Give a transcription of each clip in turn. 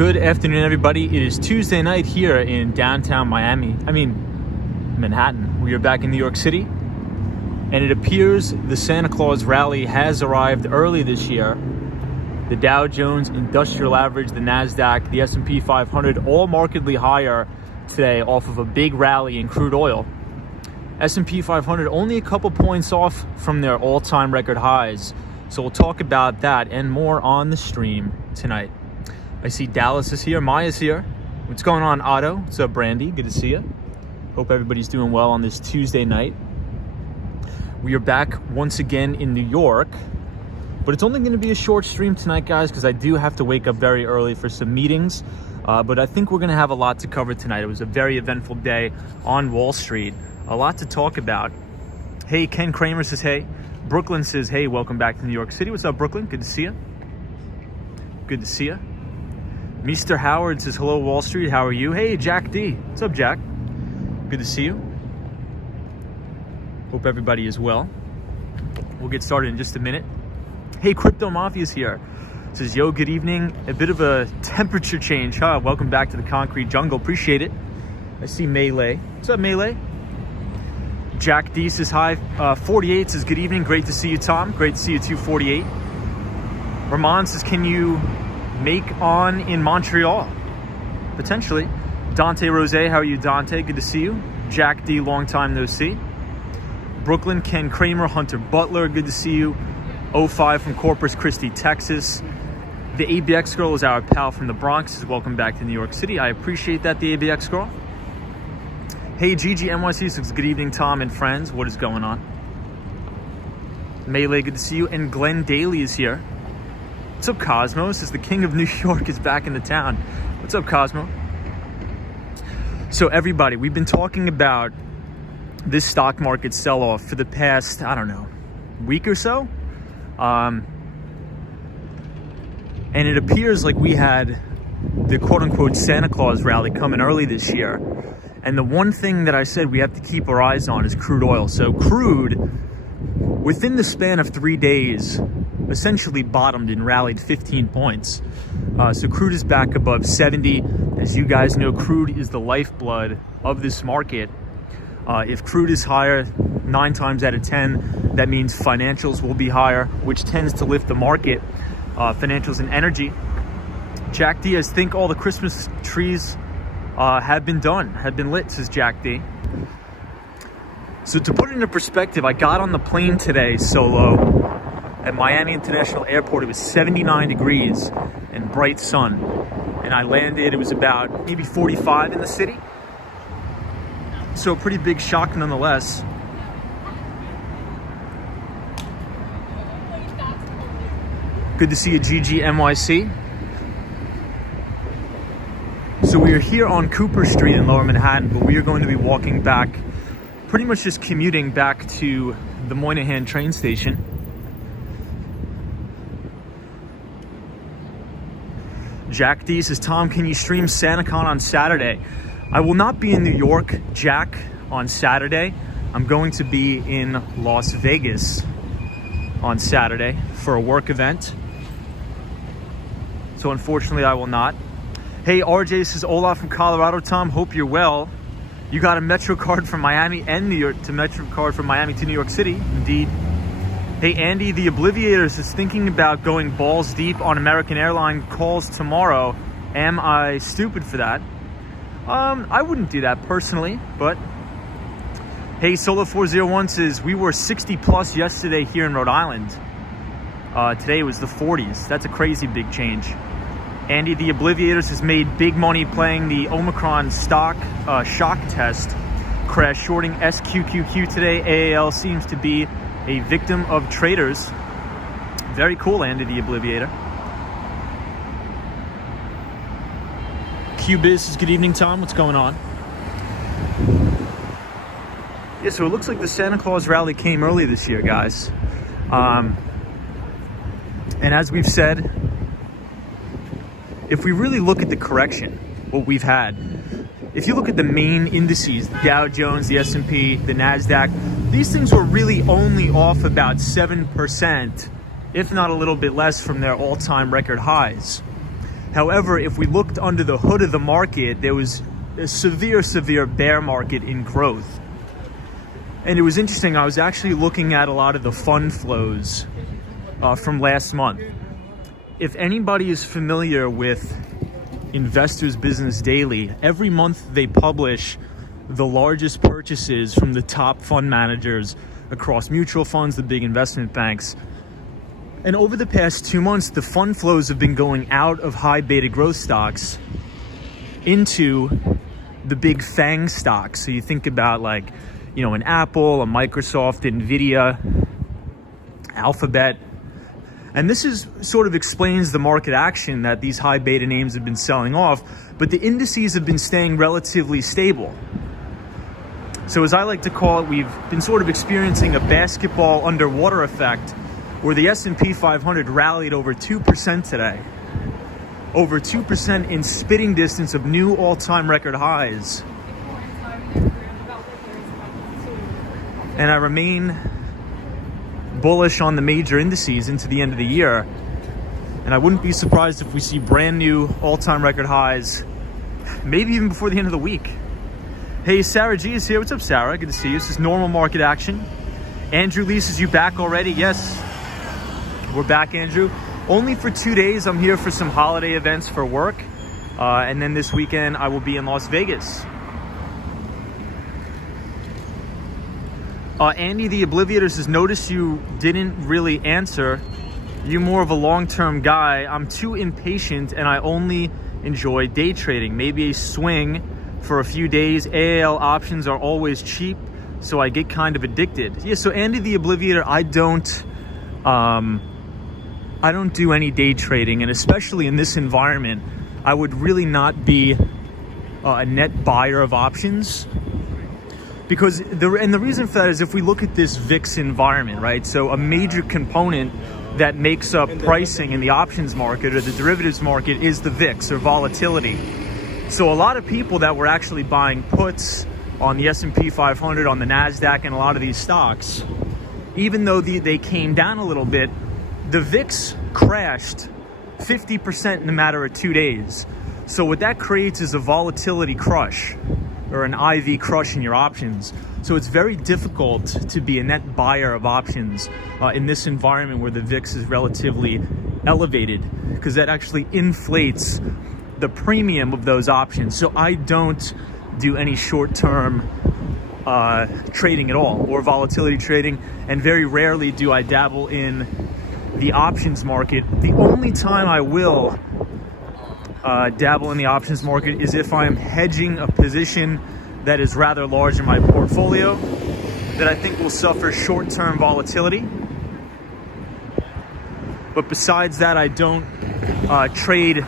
Good afternoon, everybody. It is Tuesday night here in downtown Manhattan. We are back in New York City, and it appears the Santa Claus rally has arrived early this year. The Dow Jones Industrial Average, the NASDAQ, the S&P 500, all markedly higher today off of a big rally in crude oil. S&P 500 only a couple points off from their all-time record highs. So we'll talk about that and more on the stream tonight. I see Dallas is here, Maya's here. What's going on, Otto? What's up, Brandy? Good to see you. Hope everybody's doing well on this Tuesday night. We are back once again in New York, but it's only going to be a short stream tonight, guys, because I do have to wake up very early for some meetings. But I think we're going to have a lot to cover tonight. It was a very eventful day on Wall Street. A lot to talk about. Hey, Ken Kramer says, hey. Brooklyn says, hey, welcome back to New York City. What's up, Brooklyn? Good to see you. Good to see you. Mr. Howard says, hello, Wall Street. How are you? Hey, Jack D. What's up, Jack? Good to see you. Hope everybody is well. We'll get started in just a minute. Hey, Crypto Mafia's here. Says, yo, good evening. A bit of a temperature change, huh? Welcome back to the concrete jungle. Appreciate it. I see Melee. What's up, Melee? Jack D says, hi. 48 says, good evening. Great to see you, Tom. Great to see you too, 48. Ramon says, can you make on in Montreal? Potentially. Dante Rose, how are you, Dante? Good to see you. Jack D, long time no see. Brooklyn, Ken Kramer, Hunter Butler, good to see you. 05 from Corpus Christi, Texas. The ABX girl is our pal from the Bronx. Says, welcome back to New York City. I appreciate that, the ABX girl. Hey, Gigi NYC says, good evening, Tom and friends. What is going on? Melee, good to see you. And Glenn Daly is here. What's up, Cosmo? Says the king of New York is back in the town. What's up, Cosmo? So everybody, we've been talking about this stock market sell-off for the past, I don't know, week or so. And it appears like we had the quote-unquote Santa Claus rally coming early this year. And the one thing that I said we have to keep our eyes on is crude oil. So crude, within the span of 3 days, essentially bottomed and rallied 15 points. So crude is back above 70. As you guys know, crude is the lifeblood of this market. If crude is higher, 9 times out of 10, that means financials will be higher, which tends to lift the market. Financials and energy. Jack D, I think all the Christmas trees have been lit, says Jack D. So to put it into perspective, I got on the plane today solo at Miami International Airport. It was 79 degrees and bright sun. And I landed, it was about maybe 45 in the city. So a pretty big shock nonetheless. Good to see you, GG NYC. So we are here on Cooper Street in Lower Manhattan, but we are going to be walking back, pretty much just commuting back to the Moynihan train station. Jack D says, Tom, can you stream SantaCon on Saturday? I will not be in New York, Jack, on Saturday. I'm going to be in Las Vegas on Saturday for a work event. So unfortunately, I will not. Hey, RJ says, Olaf from Colorado. Tom, hope you're well. You got a Metro card from Miami and New York to Metro card from Miami to New York City. Indeed. Hey, Andy, the Obliviators is thinking about going balls deep on American Airline calls tomorrow. Am I stupid for that? I wouldn't do that personally, but hey, Solo401 says, we were 60 plus yesterday here in Rhode Island. Today was the 40s. That's a crazy big change. Andy, the Obliviators has made big money playing the Omicron stock shock test. Crash shorting SQQQ today. AAL seems to be a victim of traders. Very cool, Andy the Obliviator. Qbiz says, good evening, Tom. What's going on? Yeah, so it looks like the Santa Claus rally came early this year, guys. And as we've said, if we really look at the correction, what we've had, if you look at the main indices, the Dow Jones, the S&P, the NASDAQ, these things were really only off about 7%, if not a little bit less, from their all-time record highs. However, if we looked under the hood of the market, there was a severe bear market in growth. And it was interesting, I was actually looking at a lot of the fund flows from last month. If anybody is familiar with Investors Business Daily, every month they publish the largest purchases from the top fund managers across mutual funds, the big investment banks. And over the past 2 months, the fund flows have been going out of high beta growth stocks into the big FANG stocks. So you think about like, you know, an Apple, a Microsoft, Nvidia, Alphabet. And this is sort of explains the market action that these high beta names have been selling off, but the indices have been staying relatively stable. So as I like to call it, we've been sort of experiencing a basketball underwater effect where the S&P 500 rallied over 2% today. Over 2% in spitting distance of new all-time record highs. And I remain bullish on the major indices into the end of the year. And I wouldn't be surprised if we see brand new all-time record highs, maybe even before the end of the week. Hey, Sarah G is here. What's up, Sarah? Good to see you. This is normal market action. Andrew Lee, is you back already? Yes. We're back, Andrew. Only for 2 days. I'm here for some holiday events for work. And then this weekend, I will be in Las Vegas. Andy the Obliviator says, notice you didn't really answer. You more of a long-term guy. I'm too impatient and I only enjoy day trading. Maybe a swing for a few days. AAL options are always cheap, so I get kind of addicted. Yeah, so Andy the Obliviator, I don't do any day trading, and especially in this environment, I would really not be a net buyer of options. Because the reason for that is if we look at this VIX environment, right? So a major component that makes up pricing in the options market or the derivatives market is the VIX or volatility. So a lot of people that were actually buying puts on the S&P 500, on the NASDAQ, and a lot of these stocks, even though they came down a little bit, the VIX crashed 50% in a matter of 2 days. So what that creates is a volatility crush or an IV crush in your options. So it's very difficult to be a net buyer of options in this environment where the VIX is relatively elevated, because that actually inflates the premium of those options. So I don't do any short-term trading at all, or volatility trading, and very rarely do I dabble in the options market. The only time I will dabble in the options market is if I'm hedging a position that is rather large in my portfolio that I think will suffer short-term volatility. But besides that, I don't trade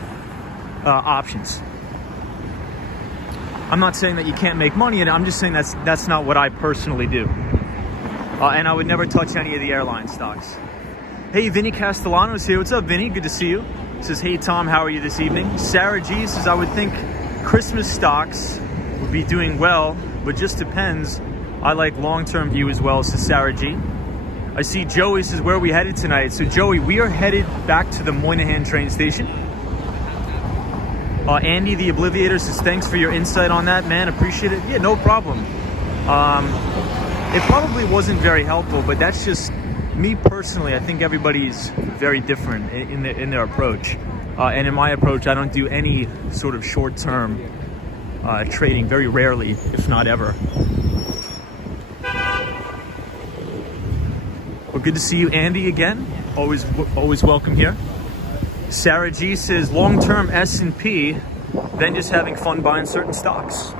options. I'm not saying that you can't make money in it. I'm just saying that's not what I personally do. And I would never touch any of the airline stocks. Hey, Vinny Castellanos here. What's up, Vinny? Good to see you. Says, hey, Tom, how are you this evening? Sarah G says, I would think Christmas stocks would be doing well, but just depends. I like long-term view as well, says Sarah G. I see Joey says, where are we headed tonight? So, Joey, we are headed back to the Moynihan train station. Andy the Obliviator says, thanks for your insight on that, man. Appreciate it. Yeah, no problem. It probably wasn't very helpful, but that's just me personally. I think everybody's very different in their approach. And in my approach, I don't do any sort of short-term trading, very rarely, if not ever. Well, good to see you, Andy, again. Always welcome here. Sarah G says, long-term S&P, then just having fun buying certain stocks.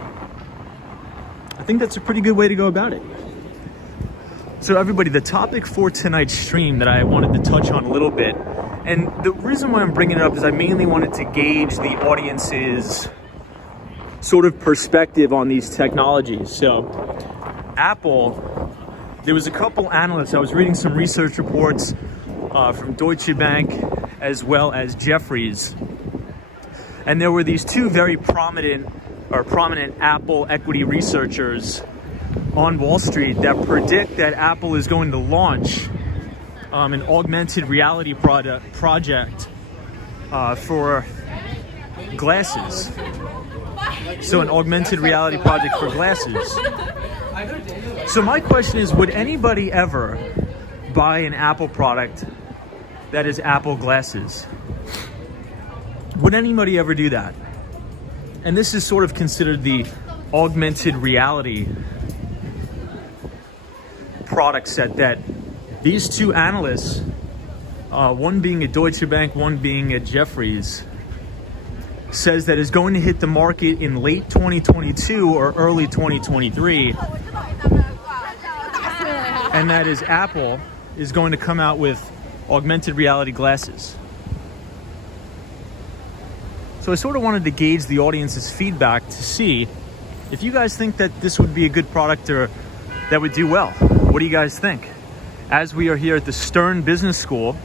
I think that's a pretty good way to go about it. So everybody, the topic for tonight's stream that I wanted to touch on a little bit, and the reason why I'm bringing it up is I mainly wanted to gauge the audience's sort of perspective on these technologies. So Apple, there was a couple analysts, I was reading some research reports from Deutsche Bank as well as Jefferies, and there were these two very prominent Apple equity researchers on Wall Street that predict that Apple is going to launch an augmented reality project for glasses. So an augmented reality project for glasses. So my question is, would anybody ever buy an Apple product that is Apple glasses? Would anybody ever do that? And this is sort of considered the augmented reality product set that these two analysts, one being at Deutsche Bank, one being at Jefferies, says that is going to hit the market in late 2022 or early 2023. And that is Apple is going to come out with augmented reality glasses. So I sort of wanted to gauge the audience's feedback to see if you guys think that this would be a good product or that would do well. What do you guys think? As we are here at the Stern Business School,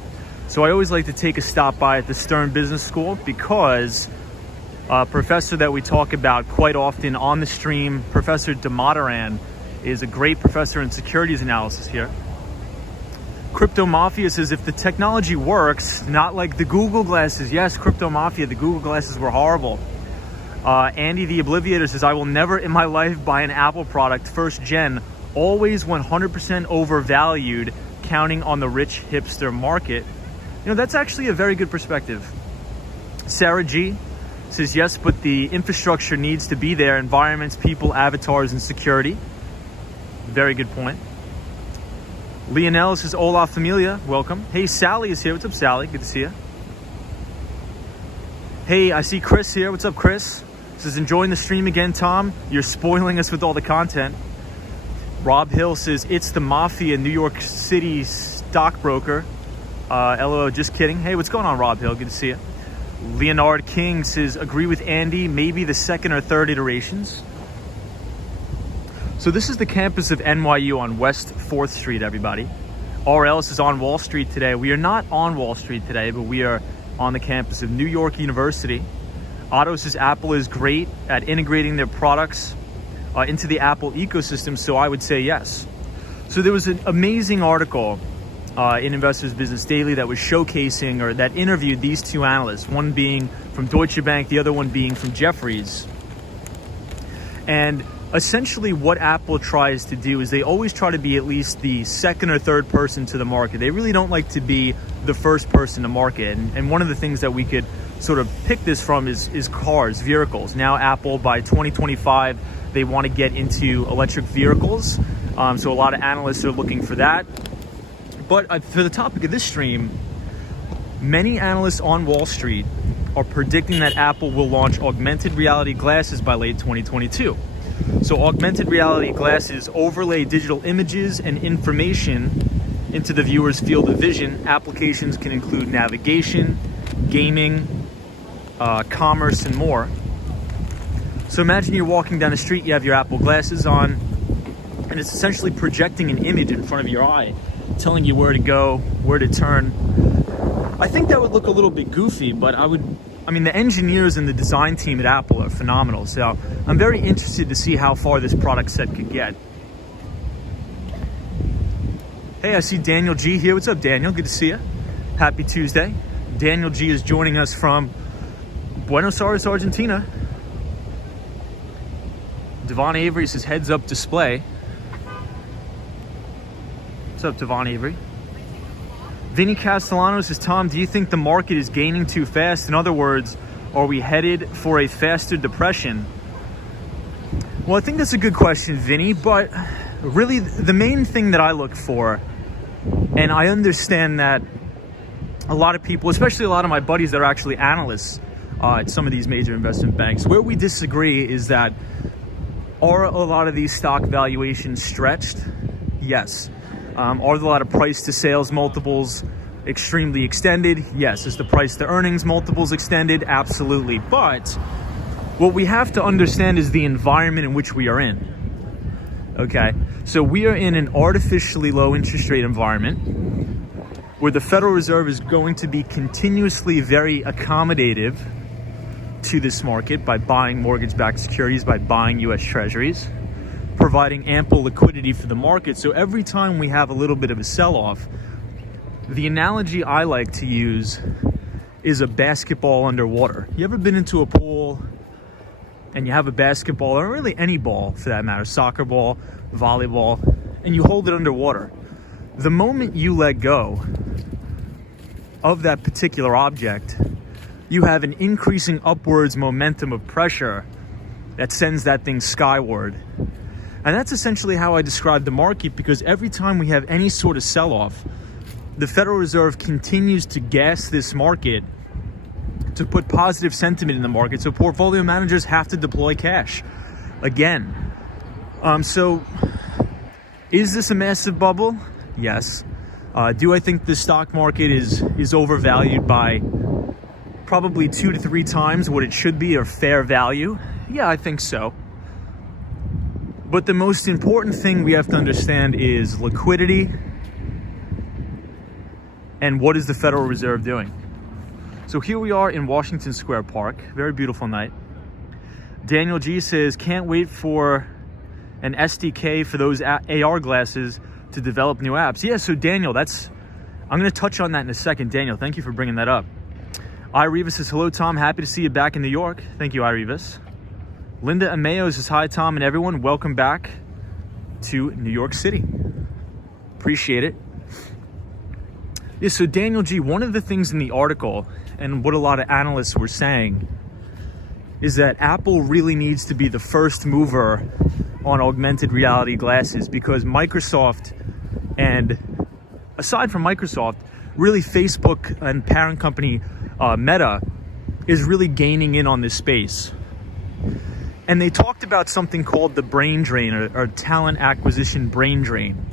so I always like to take a stop by at the Stern Business School because a professor that we talk about quite often on the stream, Professor Damodaran, is a great professor in securities analysis here. Crypto Mafia says if the technology works, not like the Google glasses. Yes, Crypto Mafia, the Google glasses were horrible. Andy the Obliviator says, I will never in my life buy an Apple product, first gen, always 100% overvalued, counting on the rich hipster market. You know, that's actually a very good perspective. Sarah G says, yes, but the infrastructure needs to be there, environments, people, avatars, and security. Very good point. Lionel says, hola familia, welcome. Hey, Sally is here. What's up, Sally? Good to see you. Hey, I see Chris here. What's up, Chris? Says, enjoying the stream again, Tom. You're spoiling us with all the content. Rob Hill says, it's the Mafia, New York City stockbroker. LOL, just kidding. Hey, what's going on, Rob Hill? Good to see you. Leonard King says, agree with Andy, maybe the second or third iterations. So this is the campus of NYU on West 4th Street, everybody. RLS is on Wall Street today. We are not on Wall Street today, but we are on the campus of New York University. Otto says Apple is great at integrating their products into the Apple ecosystem, so I would say yes. So there was an amazing article in Investors Business Daily that was showcasing, or that interviewed these two analysts, one being from Deutsche Bank, the other one being from Jefferies. And essentially what Apple tries to do is they always try to be at least the second or third person to the market. They really don't like to be the first person to market. And one of the things that we could sort of pick this from is cars, vehicles. Now Apple, by 2025, they want to get into electric vehicles. So a lot of analysts are looking for that. But for the topic of this stream, many analysts on Wall Street are predicting that Apple will launch augmented reality glasses by late 2022. So augmented reality glasses overlay digital images and information into the viewer's field of vision. Applications can include navigation, gaming, commerce, and more. So imagine you're walking down the street, you have your Apple glasses on, and it's essentially projecting an image in front of your eye, telling you where to go, where to turn. I think that would look a little bit goofy, but I mean, the engineers and the design team at Apple are phenomenal. So I'm very interested to see how far this product set could get. Hey, I see Daniel G here. What's up, Daniel? Good to see you. Happy Tuesday. Daniel G is joining us from Buenos Aires, Argentina. Devon Avery says heads up display. What's up, Devon Avery? Vinny Castellano says, Tom, do you think the market is gaining too fast? In other words, are we headed for a faster depression? Well, I think that's a good question, Vinny, but really the main thing that I look for, and I understand that a lot of people, especially a lot of my buddies that are actually analysts at some of these major investment banks, where we disagree is that are a lot of these stock valuations stretched? Yes. Are a lot of price to sales multiples extremely extended? Yes. Is the price to earnings multiples extended? Absolutely. But what we have to understand is the environment in which we are in. Okay. So we are in an artificially low interest rate environment where the Federal Reserve is going to be continuously very accommodative to this market by buying mortgage-backed securities, by buying US Treasuries, providing ample liquidity for the market. So every time we have a little bit of a sell-off, the analogy I like to use is a basketball underwater. You ever been into a pool and you have a basketball, or really any ball for that matter, soccer ball, volleyball, and you hold it underwater? The moment you let go of that particular object, you have an increasing upwards momentum of pressure that sends that thing skyward. And that's essentially how I describe the market, because every time we have any sort of sell-off, the Federal Reserve continues to gas this market to put positive sentiment in the market, so portfolio managers have to deploy cash again. So is this a massive bubble? Yes. Do I think the stock market is overvalued by probably 2 to 3 times what it should be, or fair value? Yeah, I think so. But the most important thing we have to understand is liquidity and what is the Federal Reserve doing. So here we are in Washington Square Park. Very beautiful night. Daniel G says, can't wait for an SDK for those AR glasses to develop new apps. Yeah, so Daniel, I'm going to touch on that in a second. Daniel, thank you for bringing that up. Irevis says, hello, Tom. Happy to see you back in New York. Thank you, Irevis. Linda Ameo says, hi, Tom and everyone. Welcome back to New York City. Appreciate it. Yeah, so Daniel G, one of the things in the article, and what a lot of analysts were saying, is that Apple really needs to be the first mover on augmented reality glasses, because Microsoft, and aside from Microsoft, really Facebook and parent company Meta is really gaining in on this space. And they talked about something called the brain drain, or talent acquisition brain drain.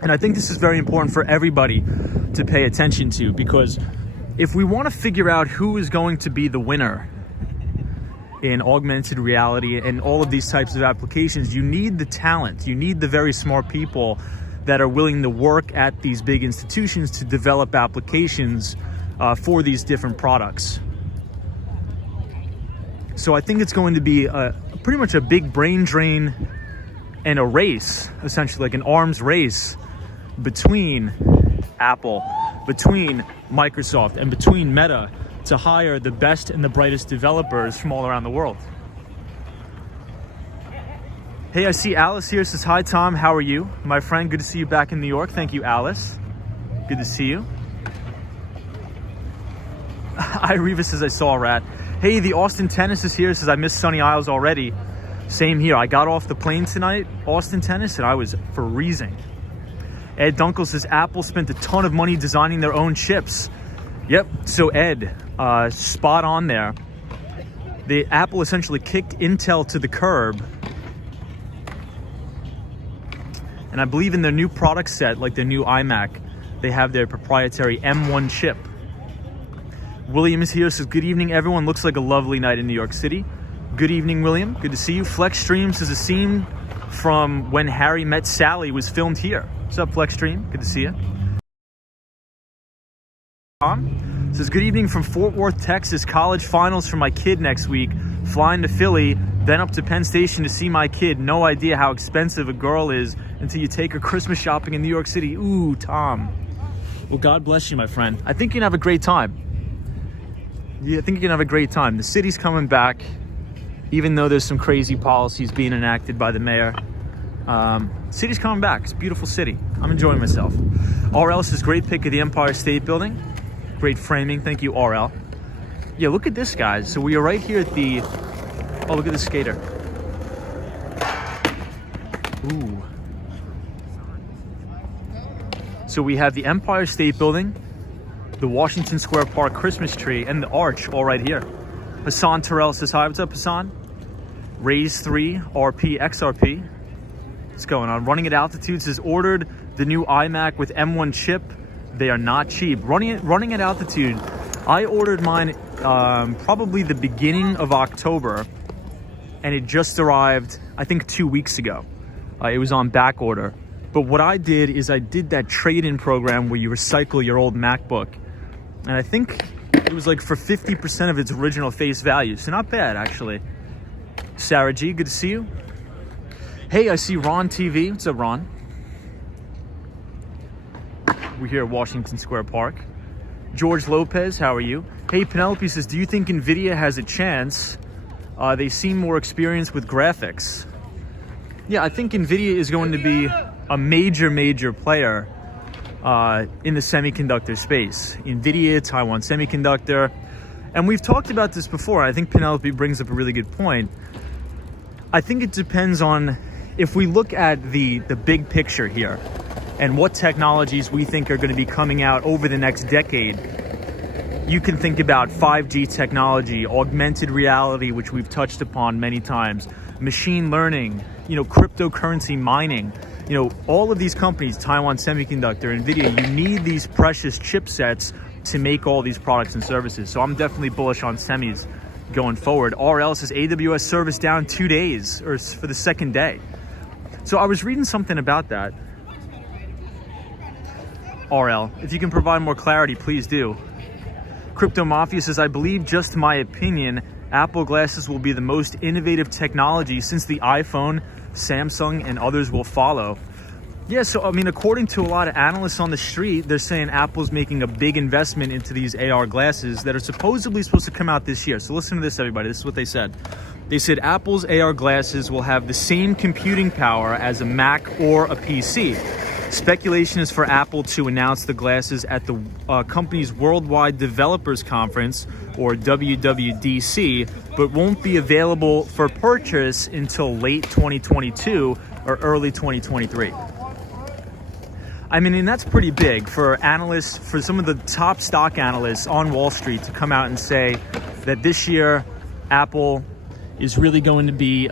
And I think this is very important for everybody to pay attention to, because if we want to figure out who is going to be the winner in augmented reality and all of these types of applications, you need the talent. You need the very smart people that are willing to work at these big institutions to develop applications for these different products. So I think it's going to be pretty much a big brain drain and a race, essentially like an arms race between Apple, between Microsoft, and between Meta to hire the best and the brightest developers from all around the world. Hey, I see Alice here, says, hi, Tom, how are you? My friend, good to see you back in New York. Thank you, Alice. Good to see you. Ireva says, I saw a rat. Hey, the Austin Tennis is here, says, I missed Sunny Isles already. Same here. I got off the plane tonight, Austin Tennis, and I was freezing. Ed Dunkel says, Apple spent a ton of money designing their own chips. Yep, so Ed, spot on there. The Apple essentially kicked Intel to the curb. And I believe in their new product set, like their new iMac, they have their proprietary M1 chip. William is here, says, good evening, everyone. Looks like a lovely night in New York City. Good evening, William. Good to see you. Flex Stream says, a scene from When Harry Met Sally was filmed here. What's up, Flex Stream? Good to see you. Tom says, good evening from Fort Worth, Texas. College finals for my kid next week. Flying to Philly, then up to Penn Station to see my kid. No idea how expensive a girl is until you take her Christmas shopping in New York City. Ooh, Tom. Well, God bless you, my friend. I think you're going to have a great time. Yeah, I think you're going to have a great time. The city's coming back, even though there's some crazy policies being enacted by the mayor. City's coming back. It's a beautiful city. I'm enjoying myself. RL says, great pick of the Empire State Building. Great framing. Thank you, RL. Yeah, look at this, guys. So we are right here at the... Oh, look at the skater. Ooh. So we have the Empire State Building, the Washington Square Park Christmas tree, and the arch all right here. Hassan Terrell says, hi. What's up, Hassan? Raise 3, RP, XRP. What's going on? Running at Altitude says, ordered the new iMac with M1 chip. They are not cheap. Running at Altitude, I ordered mine probably the beginning of October, and it just arrived, I think, 2 weeks ago. It was on back order. But what I did is I did that trade-in program where you recycle your old MacBook. And I think it was like for 50% of its original face value. So not bad, actually. Sarah G, good to see you. Hey, I see Ron TV. What's up, Ron? We're here at Washington Square Park. George Lopez, how are you? Hey, Penelope says, do you think NVIDIA has a chance? They seem more experienced with graphics. Yeah, I think NVIDIA is going to be a major player in the semiconductor space. NVIDIA, Taiwan Semiconductor. And we've talked about this before. I think Penelope brings up a really good point. I think it depends on, if we look at the big picture here and what technologies we think are going to be coming out over the next decade, you can think about 5G technology, augmented reality, which we've touched upon many times, machine learning, cryptocurrency mining, all of these companies, Taiwan Semiconductor, NVIDIA, you need these precious chipsets to make all these products and services. So I'm definitely bullish on semis going forward. RL says AWS service down 2 days, or for the second day. So I was reading something about that. RL, if you can provide more clarity, please do. Crypto Mafia says, I believe, just my opinion, Apple glasses will be the most innovative technology since the iPhone, Samsung, and others will follow. Yeah, so I mean, according to a lot of analysts on the street, they're saying Apple's making a big investment into these AR glasses that are supposedly supposed to come out this year. So listen to this, everybody. This is what they said. They said Apple's AR glasses will have the same computing power as a Mac or a PC. Speculation is for Apple to announce the glasses at the company's Worldwide Developers Conference, or WWDC, but won't be available for purchase until late 2022 or early 2023. I mean, and that's pretty big for analysts, for some of the top stock analysts on Wall Street to come out and say that this year Apple is really going to be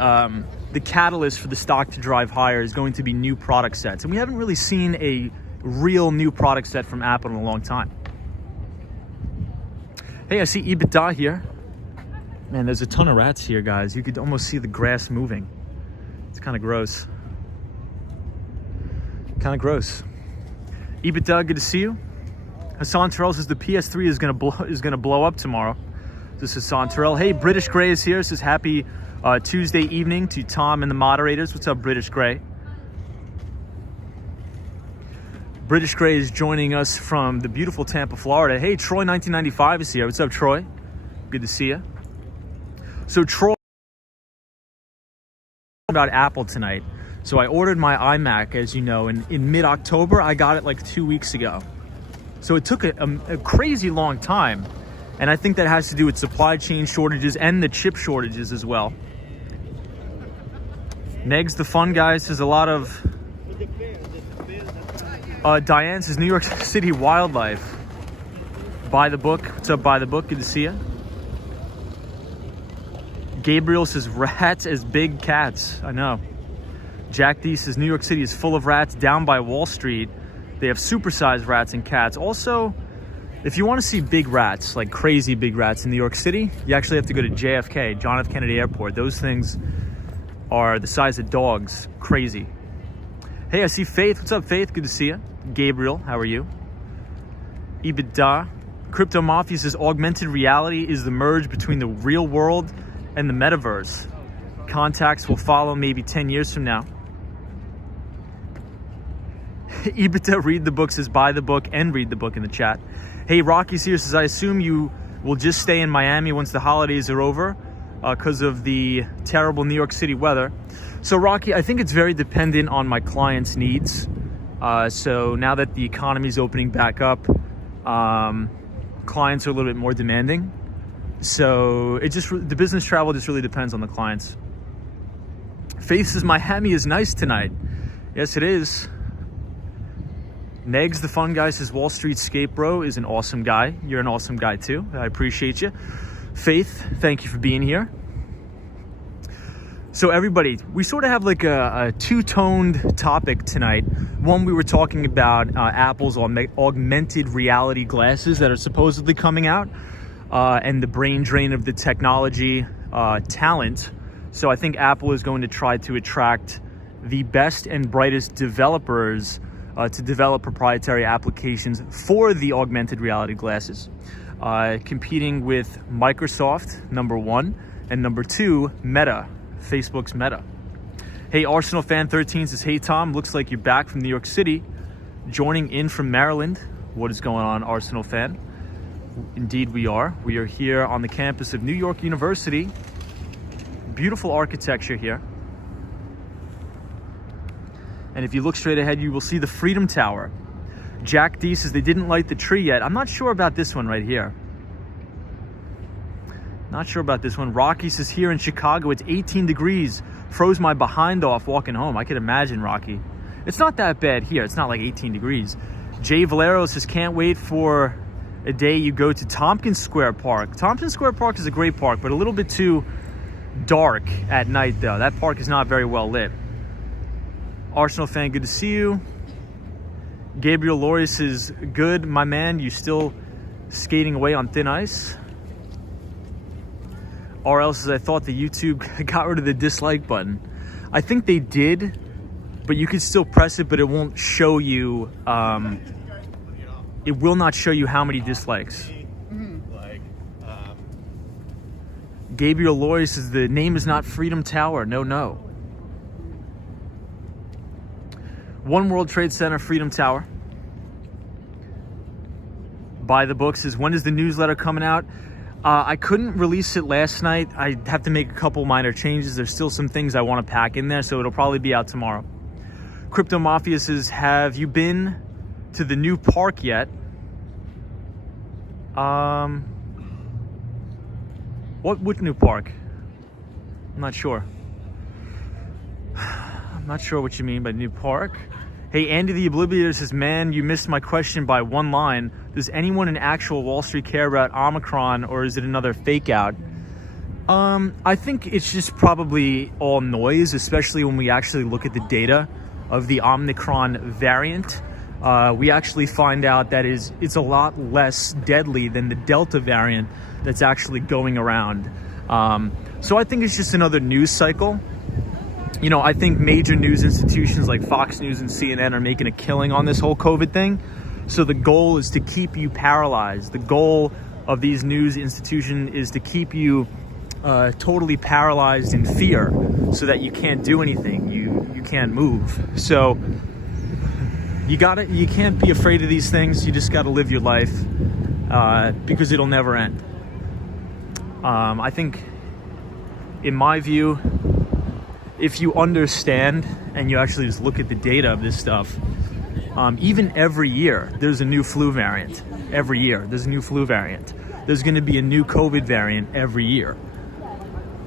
the catalyst for the stock to drive higher is going to be new product sets. And we haven't really seen a real new product set from Apple in a long time. Hey, I see EBITDA here. Man, there's a ton of rats here, guys. You could almost see the grass moving. It's kind of gross. Kind of gross. EBITDA, good to see you. Hassan Terrell says the PS3 is gonna blow up tomorrow. This is Hassan Terrell. Hey, British Gray is here. Says happy Tuesday evening to Tom and the moderators. What's up, British Gray? British Gray is joining us from the beautiful Tampa, Florida. Hey, Troy 1995 is here. What's up, Troy? Good to see you. So Troy, about Apple tonight. So I ordered my iMac, as you know, and in mid-October, I got it like 2 weeks ago. So it took a crazy long time. And I think that has to do with supply chain shortages and the chip shortages as well. Negs the Fun Guy says a lot of... Diane says New York City wildlife. Buy the book. What's up, Buy the Book? Good to see you. Gabriel says rats as big cats. I know. Jack D says New York City is full of rats. Down by Wall Street, they have supersized rats and cats. Also, if you want to see big rats, like crazy big rats in New York City, you actually have to go to JFK, John F. Kennedy Airport. Those things are the size of dogs. Crazy. Hey, I see Faith. What's up, Faith? Good to see you. Gabriel, how are you? EBITDA. Crypto Mafia says augmented reality is the merge between the real world and the metaverse. Contacts will follow maybe 10 years from now. EBITDA read the book says buy the book and read the book in the chat. Hey, Rocky's here says I assume you will just stay in Miami once the holidays are over because of the terrible New York City weather. So Rocky, I think it's very dependent on my clients' needs. So now that the economy is opening back up, clients are a little bit more demanding. So the business travel just really depends on the clients. Faith says Miami is nice tonight. Yes, it is. Negs the Fun Guy says Wall Street Skate Bro is an awesome guy. You're an awesome guy too. I appreciate you. Faith, thank you for being here. So everybody, we sort of have like a two-toned topic tonight. One, we were talking about Apple's augmented reality glasses that are supposedly coming out and the brain drain of the technology talent. So I think Apple is going to try to attract the best and brightest developers to develop proprietary applications for the augmented reality glasses, competing with Microsoft, number one, and number two, Meta, Facebook's Meta. Hey, Arsenal Fan 13 says, hey Tom, looks like you're back from New York City, joining in from Maryland. What is going on, Arsenal Fan? Indeed we are. We are here on the campus of New York University. Beautiful architecture here. And if you look straight ahead, you will see the Freedom Tower. Jack D says they didn't light the tree yet. I'm not sure about this one right here. Not sure about this one. Rocky says here in Chicago, it's 18 degrees. Froze my behind off walking home. I could imagine, Rocky. It's not that bad here. It's not like 18 degrees. Jay Valero says, can't wait for a day you go to Tompkins Square Park. Tompkins Square Park is a great park, but a little bit too dark at night, though. That park is not very well lit. Arsenal fan, good to see you. Gabriel Laurie says, good, my man, you still skating away on thin ice? RL says, I thought the YouTube got rid of the dislike button. I think they did, but you can still press it, but it won't show you, it will not show you how many dislikes. Gabriel Laurie says, the name is not Freedom Tower. No. One World Trade Center, Freedom Tower. By the book says, when is the newsletter coming out? I couldn't release it last night. I have to make a couple minor changes. There's still some things I want to pack in there, so it'll probably be out tomorrow. Crypto Mafia says, have you been to the new park yet? What new park? I'm not sure. I'm not sure what you mean by new park. Hey, Andy the Obliviator says, man, you missed my question by one line. Does anyone in actual Wall Street care about Omicron, or is it another fake out? I think it's just probably all noise, especially when we actually look at the data of the Omicron variant. We actually find out that it's a lot less deadly than the Delta variant that's actually going around. So I think it's just another news cycle. You know, I think major news institutions like Fox News and CNN are making a killing on this whole COVID thing. So the goal is to keep you paralyzed. The goal of these news institutions is to keep you totally paralyzed in fear so that you can't do anything. You can't move. So you can't be afraid of these things. You just got to live your life because it'll never end. I think, in my view, if you understand and you actually just look at the data of this stuff, even every year there's a new flu variant. Every year there's a new flu variant. There's going to be a new COVID variant every year.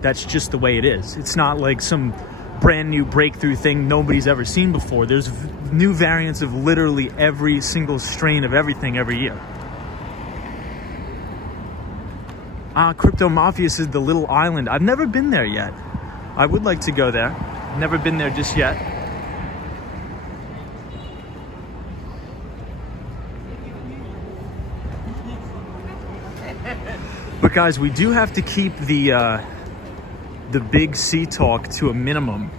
That's just the way it is. It's not like some brand new breakthrough thing nobody's ever seen before. There's new variants of literally every single strain of everything every year. Crypto Mafia says the little island. I've never been there yet. I would like to go there. Never been there just yet. But guys, we do have to keep the big C talk to a minimum,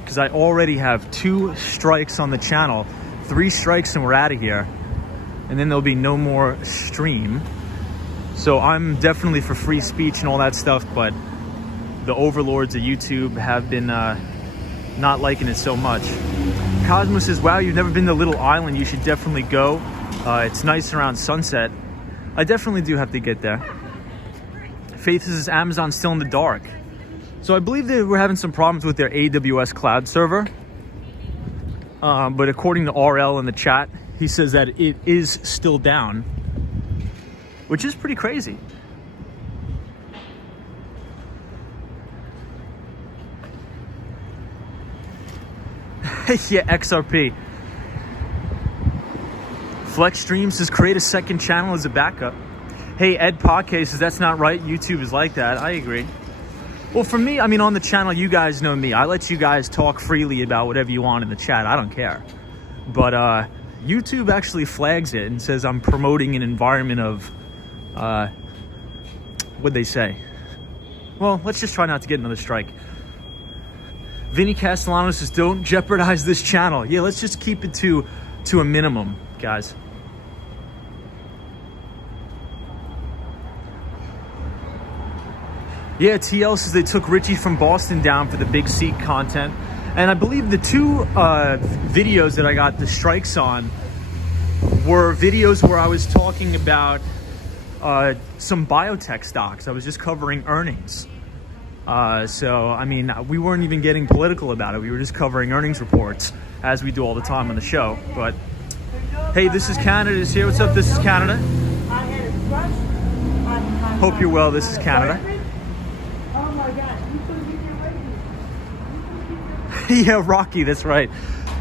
because I already have 2 strikes on the channel, 3 strikes and we're out of here, and then there'll be no more stream. So I'm definitely for free speech and all that stuff, but the overlords of YouTube have been not liking it so much. Cosmos says, wow, you've never been to Little Island. You should definitely go. It's nice around sunset. I definitely do have to get there. Faith says, Amazon's still in the dark. So I believe they were having some problems with their AWS cloud server. But according to RL in the chat, he says that it is still down, which is pretty crazy. Yeah, XRP. Flex Stream says, create a second channel as a backup. Hey, Ed Podcast says, that's not right. YouTube is like that. I agree. Well, for me, I mean, on the channel, you guys know me. I let you guys talk freely about whatever you want in the chat. I don't care. But YouTube actually flags it and says I'm promoting an environment of, what'd they say? Well, let's just try not to get another strike. Vinny Castellano says, don't jeopardize this channel. Yeah, let's just keep it to a minimum, guys. Yeah, TL says they took Richie from Boston down for the big seat content. And I believe the 2 videos that I got the strikes on were videos where I was talking about some biotech stocks. I was just covering earnings. So, I mean, we weren't even getting political about it. We were just covering earnings reports, as we do all the time on the show. But, hey, this is Canada's here. What's up? This is Canada. Hope you're well. This is Canada. Oh my God. Yeah, Rocky, that's right.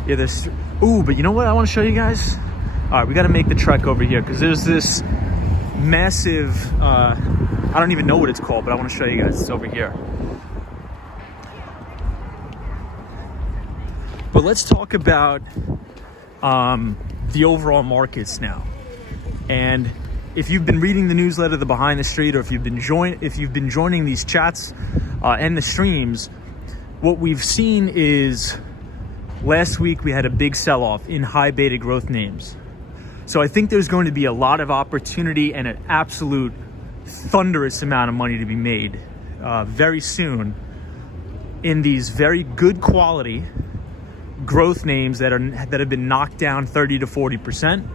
Yeah, this. Ooh, but you know what I want to show you guys? All right, we got to make the trek over here because there's this massive, I don't even know what it's called, but I want to show you guys. It's over here. But let's talk about the overall markets now. And if you've been reading the newsletter, the Behind the Street, or if you've been joining these chats and the streams, what we've seen is last week we had a big sell-off in high beta growth names. So I think there's going to be a lot of opportunity and an absolute thunderous amount of money to be made very soon in these very good quality growth names that have been knocked down 30 to 40%,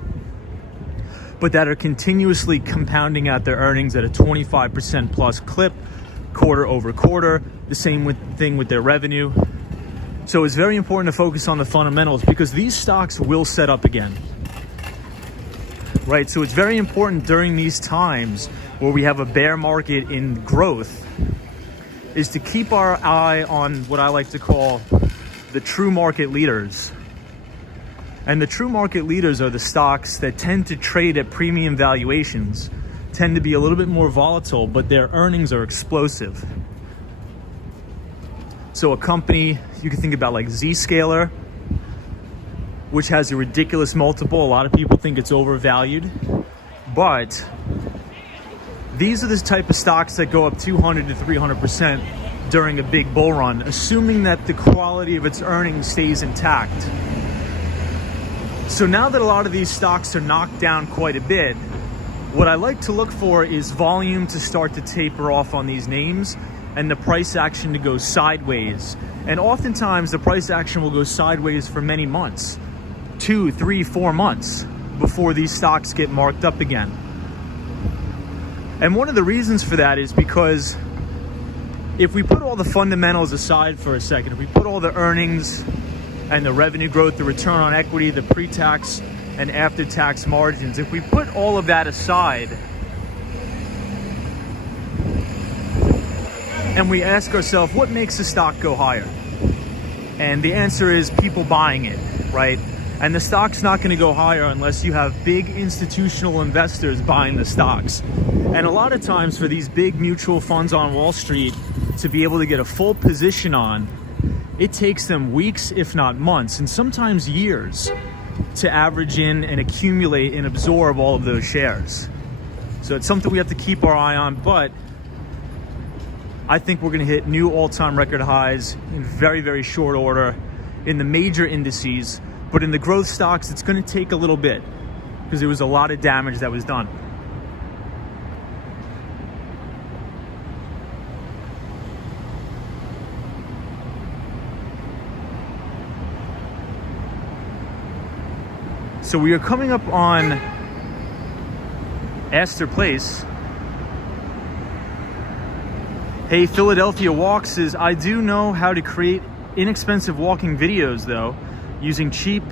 but that are continuously compounding out their earnings at a 25% plus clip quarter over quarter. The same thing with their revenue. So it's very important to focus on the fundamentals because these stocks will set up again. Right, so it's very important during these times where we have a bear market in growth is to keep our eye on what I like to call the true market leaders. And the true market leaders are the stocks that tend to trade at premium valuations, tend to be a little bit more volatile, but their earnings are explosive. So a company, you can think about like Zscaler, which has a ridiculous multiple. A lot of people think it's overvalued, but these are the type of stocks that go up 200 to 300% during a big bull run, assuming that the quality of its earnings stays intact. So now that a lot of these stocks are knocked down quite a bit, what I like to look for is volume to start to taper off on these names and the price action to go sideways. And oftentimes the price action will go sideways for many months, 2, 3, 4 months before these stocks get marked up again. And one of the reasons for that is because if we put all the fundamentals aside for a second, if we put all the earnings and the revenue growth, the return on equity, the pre-tax and after-tax margins, if we put all of that aside and we ask ourselves, what makes a stock go higher? And the answer is people buying it, right? And the stock's not going to go higher unless you have big institutional investors buying the stocks. And a lot of times for these big mutual funds on Wall Street to be able to get a full position on, it takes them weeks, if not months, and sometimes years to average in and accumulate and absorb all of those shares. So it's something we have to keep our eye on, but I think we're going to hit new all-time record highs in very, very short order in the major indices. But in the growth stocks, it's going to take a little bit because there was a lot of damage that was done. So we are coming up on Astor Place. Hey, Philadelphia Walks says, I do know how to create inexpensive walking videos though, using cheap,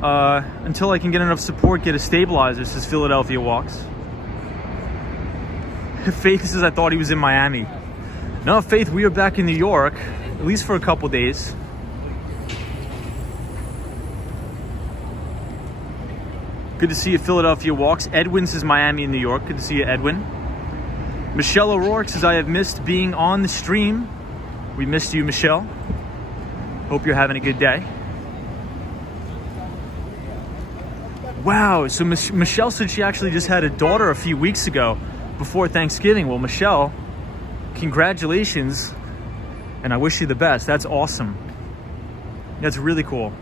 until I can get enough support, get a stabilizer, says Philadelphia Walks. Faith says, I thought he was in Miami. No, Faith, we are back in New York, at least for a couple days. Good to see you, Philadelphia Walks. Edwin says Miami and New York. Good to see you, Edwin. Michelle O'Rourke says, I have missed being on the stream. We missed you, Michelle. Hope you're having a good day. Wow, so Michelle said she actually just had a daughter a few weeks ago before Thanksgiving. Well, Michelle, congratulations, and I wish you the best. That's awesome. That's really cool.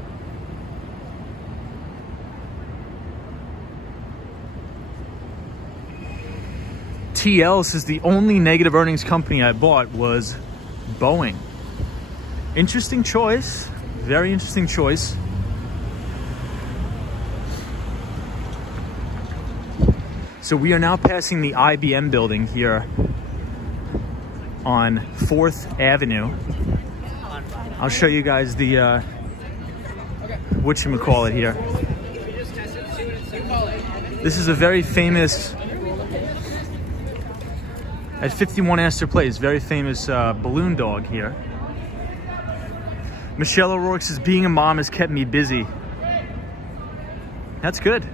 TL says the only negative earnings company I bought was Boeing. Interesting choice. Very interesting choice. So we are now passing the IBM building here on 4th Avenue. I'll show you guys the whatchamacallit here. This is a very famous, at 51 Astor Place, very famous balloon dog here. Michelle O'Rourke says, being a mom has kept me busy. That's good.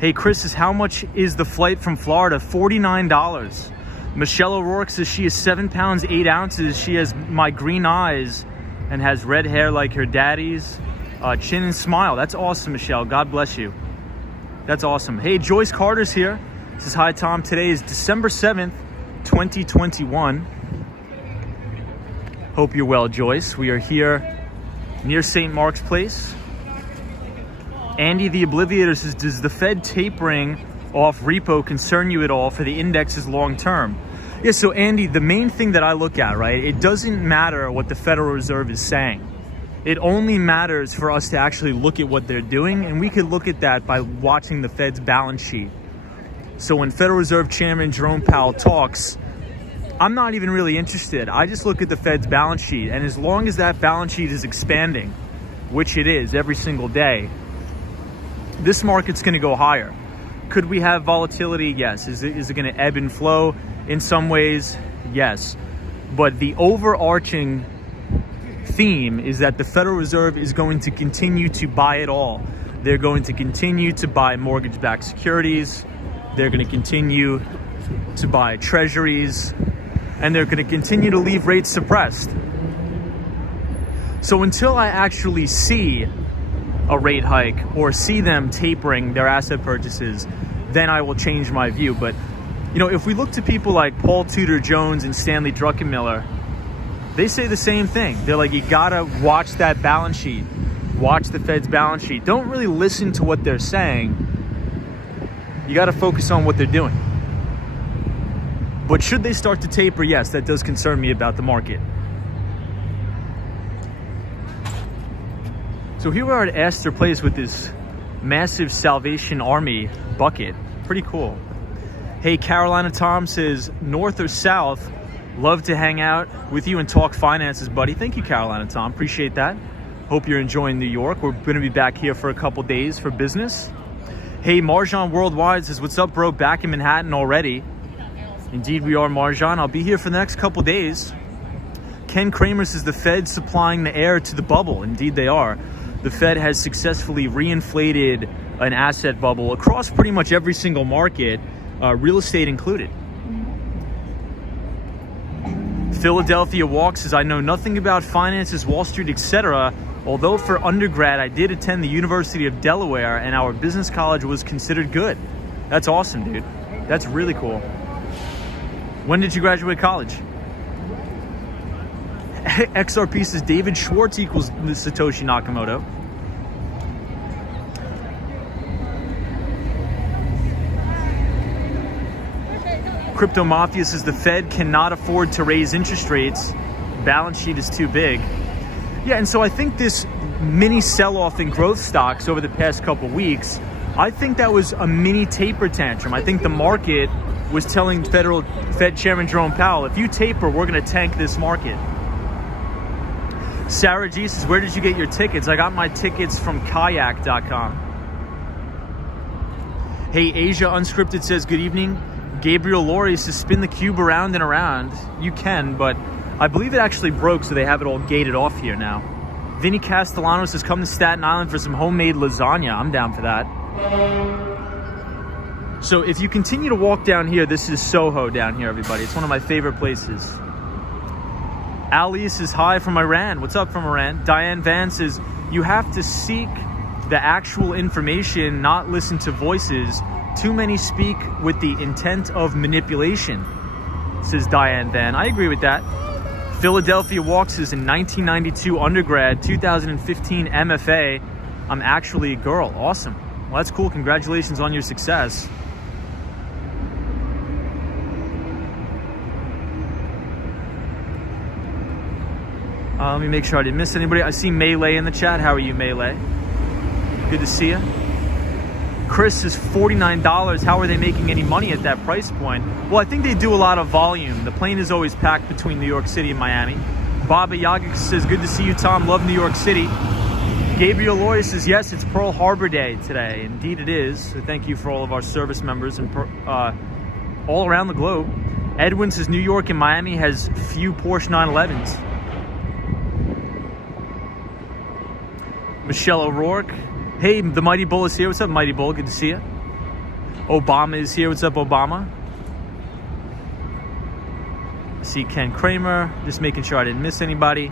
Hey, Chris says, how much is the flight from Florida? $49. Michelle O'Rourke says she is 7 pounds 8 ounces. She has my green eyes and has red hair like her daddy's. Chin and smile. That's awesome, Michelle. God bless you. That's awesome. Hey, Joyce Carter's here. Says, hi, Tom. Today is December 7th, 2021. Hope you're well, Joyce. We are here near St. Mark's Place. Andy the Obliviator says, does the Fed tapering off repo concern you at all for the indexes long term? Yeah, so Andy, the main thing that I look at, right, it doesn't matter what the Federal Reserve is saying. It only matters for us to actually look at what they're doing, and we could look at that by watching the Fed's balance sheet. So when Federal Reserve Chairman Jerome Powell talks, I'm not even really interested. I just look at the Fed's balance sheet, and as long as that balance sheet is expanding, which it is every single day, this market's going to go higher. Could we have volatility? Yes. Is it going to ebb and flow in some ways? Yes. But the overarching theme is that the Federal Reserve is going to continue to buy it all. They're going to continue to buy mortgage-backed securities. They're going to continue to buy treasuries, and they're going to continue to leave rates suppressed. So until I actually see a rate hike or see them tapering their asset purchases, then I will change my view. But, you know, if we look to people like Paul Tudor Jones and Stanley Druckenmiller, they say the same thing. They're like, you gotta watch that balance sheet. Watch the Fed's balance sheet. Don't really listen to what they're saying. You gotta focus on what they're doing. But should they start to taper? Yes, that does concern me about the market. So here we are at Astor Place with this massive Salvation Army bucket. Pretty cool. Hey, Carolina Tom says, north or south? Love to hang out with you and talk finances, buddy. Thank you, Carolina Tom. Appreciate that. Hope you're enjoying New York. We're going to be back here for a couple days for business. Hey, Marjan Worldwide says, what's up, bro? Back in Manhattan already. Indeed, we are, Marjan. I'll be here for the next couple days. Ken Kramer says, the Fed supplying the air to the bubble. Indeed, they are. The Fed has successfully reinflated an asset bubble across pretty much every single market, real estate included. Philadelphia Walks says, I know nothing about finances, Wall Street, etc. Although for undergrad, I did attend the University of Delaware and our business college was considered good. That's awesome, dude. That's really cool. When did you graduate college? XRP says, David Schwartz equals Satoshi Nakamoto. Crypto Mafia says the Fed cannot afford to raise interest rates. Balance sheet is too big. Yeah, and so I think this mini sell-off in growth stocks over the past couple weeks, I think that was a mini taper tantrum. I think the market was telling Fed Chairman Jerome Powell, if you taper, we're going to tank this market. Sarah G says, where did you get your tickets? I got my tickets from kayak.com. Hey, Asia Unscripted says, good evening. Gabriel Laurie says, spin the cube around and around. You can, but I believe it actually broke, so they have it all gated off here now. Vinny Castellano says, come to Staten Island for some homemade lasagna. I'm down for that. So if you continue to walk down here, this is Soho down here, everybody. It's one of my favorite places. Ali says, hi from Iran. What's up from Iran? Diane Van says, you have to seek the actual information, not listen to voices. Too many speak with the intent of manipulation, says Diane Van. I agree with that. Philadelphia Walks says, in 1992 undergrad, 2015 MFA. I'm actually a girl. Awesome. Well, that's cool. Congratulations on your success. Let me make sure I didn't miss anybody. I see Melee in the chat. How are you, Melee? Good to see you. Chris is $49. How are they making any money at that price point? Well, I think they do a lot of volume. The plane is always packed between New York City and Miami. Baba Yagic says, good to see you, Tom. Love New York City. Gabriel Loy says, yes, it's Pearl Harbor Day today. Indeed it is. So thank you for all of our service members and all around the globe. Edwin says, New York and Miami has few Porsche 911s. Michelle O'Rourke. Hey, the Mighty Bull is here. What's up, Mighty Bull? Good to see you. Obama is here. What's up, Obama? I see Ken Kramer. Just making sure I didn't miss anybody.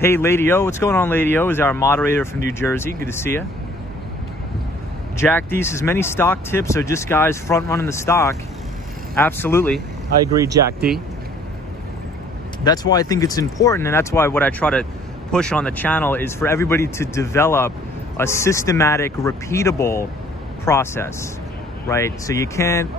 Hey, Lady O. What's going on, Lady O? Is our moderator from New Jersey. Good to see you. Jack D says, many stock tips are just guys front running the stock. Absolutely. I agree, Jack D. That's why I think it's important, and that's why what I try to push on the channel is for everybody to develop a systematic, repeatable process, right? So you can't,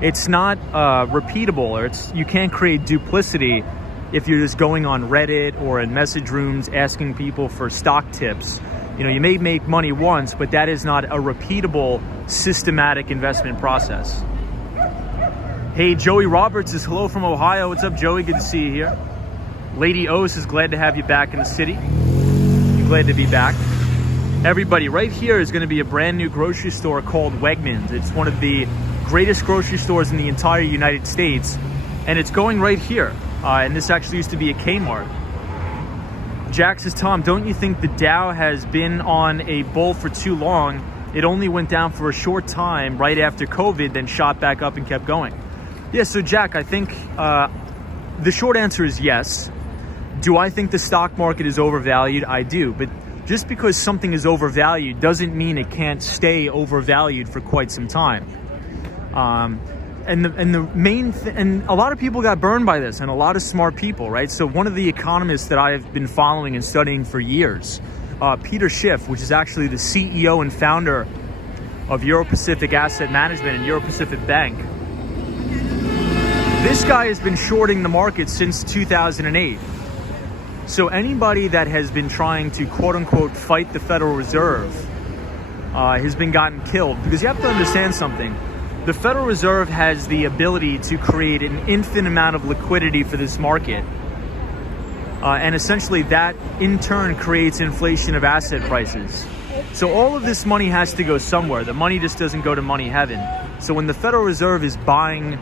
it's not repeatable, or you can't create duplicity if you're just going on Reddit or in message rooms asking people for stock tips. You know, you may make money once, but that is not a repeatable, systematic investment process. Hey, Joey Roberts is hello from Ohio. What's up, Joey? Good to see you here. Lady O's is glad to have you back in the city. I'm glad to be back. Everybody, right here is going to be a brand new grocery store called Wegmans. It's one of the greatest grocery stores in the entire United States, and it's going right here. And this actually used to be a Kmart. Jack says, Tom, don't you think the Dow has been on a bull for too long? It only went down for a short time right after COVID, then shot back up and kept going. Yeah, so Jack, I think the short answer is yes. Do I think the stock market is overvalued? I do, but just because something is overvalued doesn't mean it can't stay overvalued for quite some time. And a lot of people got burned by this, and a lot of smart people, right? So one of the economists that I've been following and studying for years, Peter Schiff, which is actually the CEO and founder of Euro Pacific Asset Management and Euro Pacific Bank. This guy has been shorting the market since 2008. So anybody that has been trying to quote unquote fight the Federal Reserve has been gotten killed, because you have to understand something. The Federal Reserve has the ability to create an infinite amount of liquidity for this market. And essentially that in turn creates inflation of asset prices. So all of this money has to go somewhere. The money just doesn't go to money heaven. So when the Federal Reserve is buying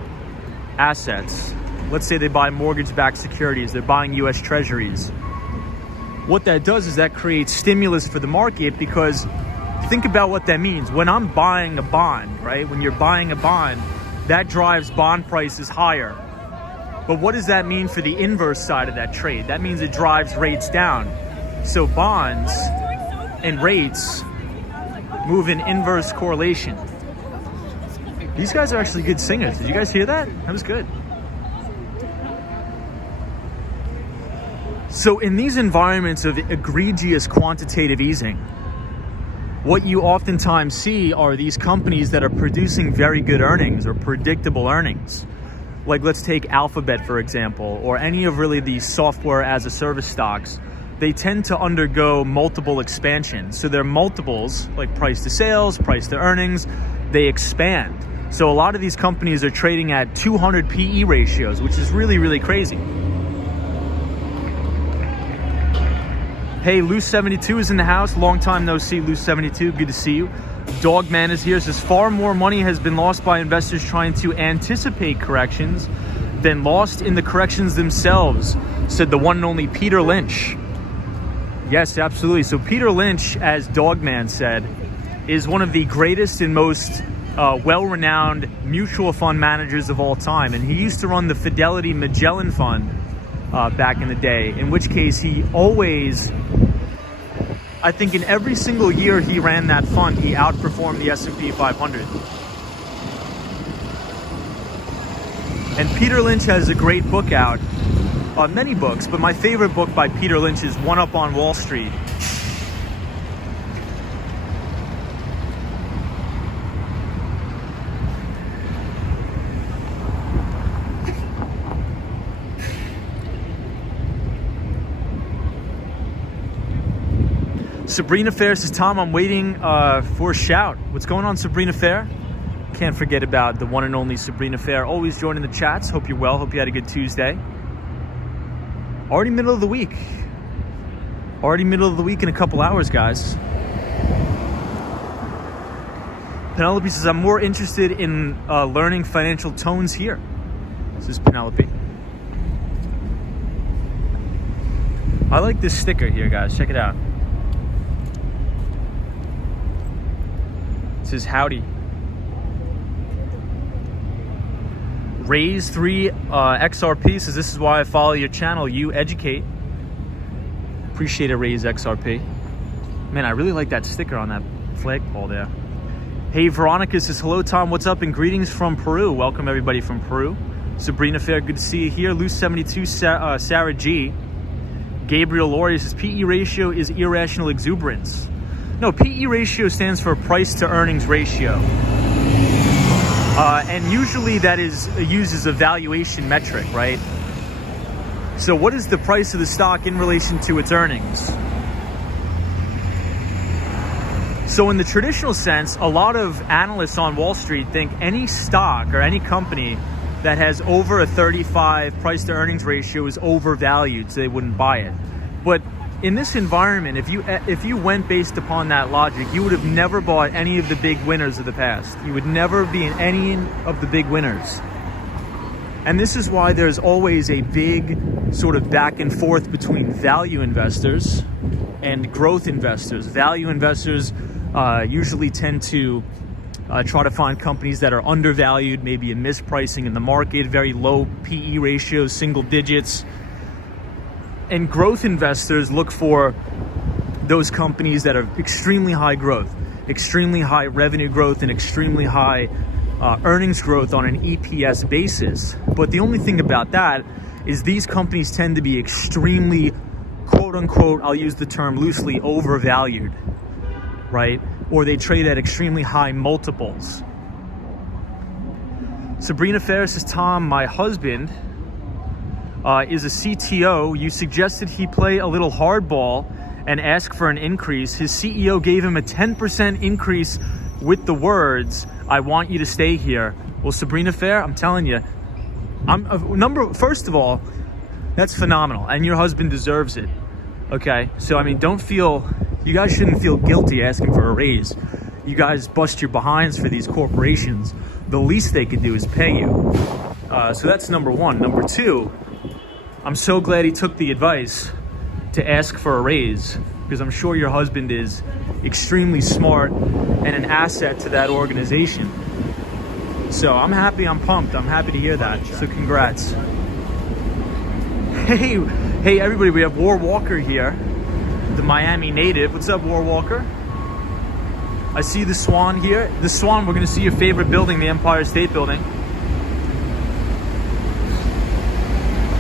assets, let's say they buy mortgage-backed securities, they're buying US Treasuries. What that does is that creates stimulus for the market, because think about what that means. When I'm buying a bond, right? When you're buying a bond, that drives bond prices higher. But what does that mean for the inverse side of that trade? That means it drives rates down. So bonds and rates move in inverse correlation. These guys are actually good singers. Did you guys hear that? That was good. So in these environments of egregious quantitative easing, what you oftentimes see are these companies that are producing very good earnings or predictable earnings. Like let's take Alphabet, for example, or any of really these software as a service stocks. They tend to undergo multiple expansions. So their multiples, like price to sales, price to earnings, they expand. So a lot of these companies are trading at 200 PE ratios, which is really, really crazy. Hey, Loose72 is in the house. Long time no see, Loose72. Good to see you. Dogman is here. Says far more money has been lost by investors trying to anticipate corrections than lost in the corrections themselves, said the one and only Peter Lynch. Yes, absolutely. So Peter Lynch, as Dogman said, is one of the greatest and most well-renowned mutual fund managers of all time. And he used to run the Fidelity Magellan Fund back in the day, in which case he always, I think in every single year he ran that fund, he outperformed the S&P 500. And Peter Lynch has a great book out, many books, but my favorite book by Peter Lynch is One Up on Wall Street. Sabrina Fair says, Tom, I'm waiting for a shout. What's going on, Sabrina Fair? Can't forget about the one and only Sabrina Fair. Always joining the chats. Hope you're well. Hope you had a good Tuesday. Already middle of the week. Already middle of the week in a couple hours, guys. Penelope says, I'm more interested in learning financial tones here. This is Penelope. I like this sticker here, guys. Check it out. It says, howdy. Raise 3 XRP says, this is why I follow your channel. You educate. Appreciate it, Raise XRP. Man, I really like that sticker on that flagpole there. Hey, Veronica says, hello, Tom. What's up? And greetings from Peru. Welcome, everybody from Peru. Sabrina Fair, good to see you here. Loose 72, Sarah G. Gabriel Laurie says, PE ratio is irrational exuberance. No, PE ratio stands for price to earnings ratio. And usually that is used as a valuation metric, right? So what is the price of the stock in relation to its earnings? So in the traditional sense, a lot of analysts on Wall Street think any stock or any company that has over a 35 price to earnings ratio is overvalued, so they wouldn't buy it. But in this environment, if you went based upon that logic, you would have never bought any of the big winners of the past. You would never be in any of the big winners. And this is why there's always a big sort of back and forth between value investors and growth investors. Value investors usually tend to try to find companies that are undervalued, maybe a mispricing in the market, very low PE ratios, single digits. And growth investors look for those companies that are extremely high growth, extremely high revenue growth, and extremely high earnings growth on an EPS basis. But the only thing about that is these companies tend to be extremely, quote unquote, I'll use the term loosely, overvalued, right? Or they trade at extremely high multiples. Sabrina Ferris says, Tom, my husband is a CTO. You suggested he play a little hardball and ask for an increase. His CEO gave him a 10% increase with the words, I want you to stay here. Well, Sabrina Fair, I'm telling you, first of all, that's phenomenal. And your husband deserves it. Okay. So, I mean, you guys shouldn't feel guilty asking for a raise. You guys bust your behinds for these corporations. The least they could do is pay you. So that's number one. Number two, I'm so glad he took the advice to ask for a raise, because I'm sure your husband is extremely smart and an asset to that organization. So I'm happy, I'm pumped. I'm happy to hear that. So congrats. Hey everybody, we have War Walker here, the Miami native. What's up, War Walker? I see the Swan here. The Swan, we're gonna see your favorite building, the Empire State Building.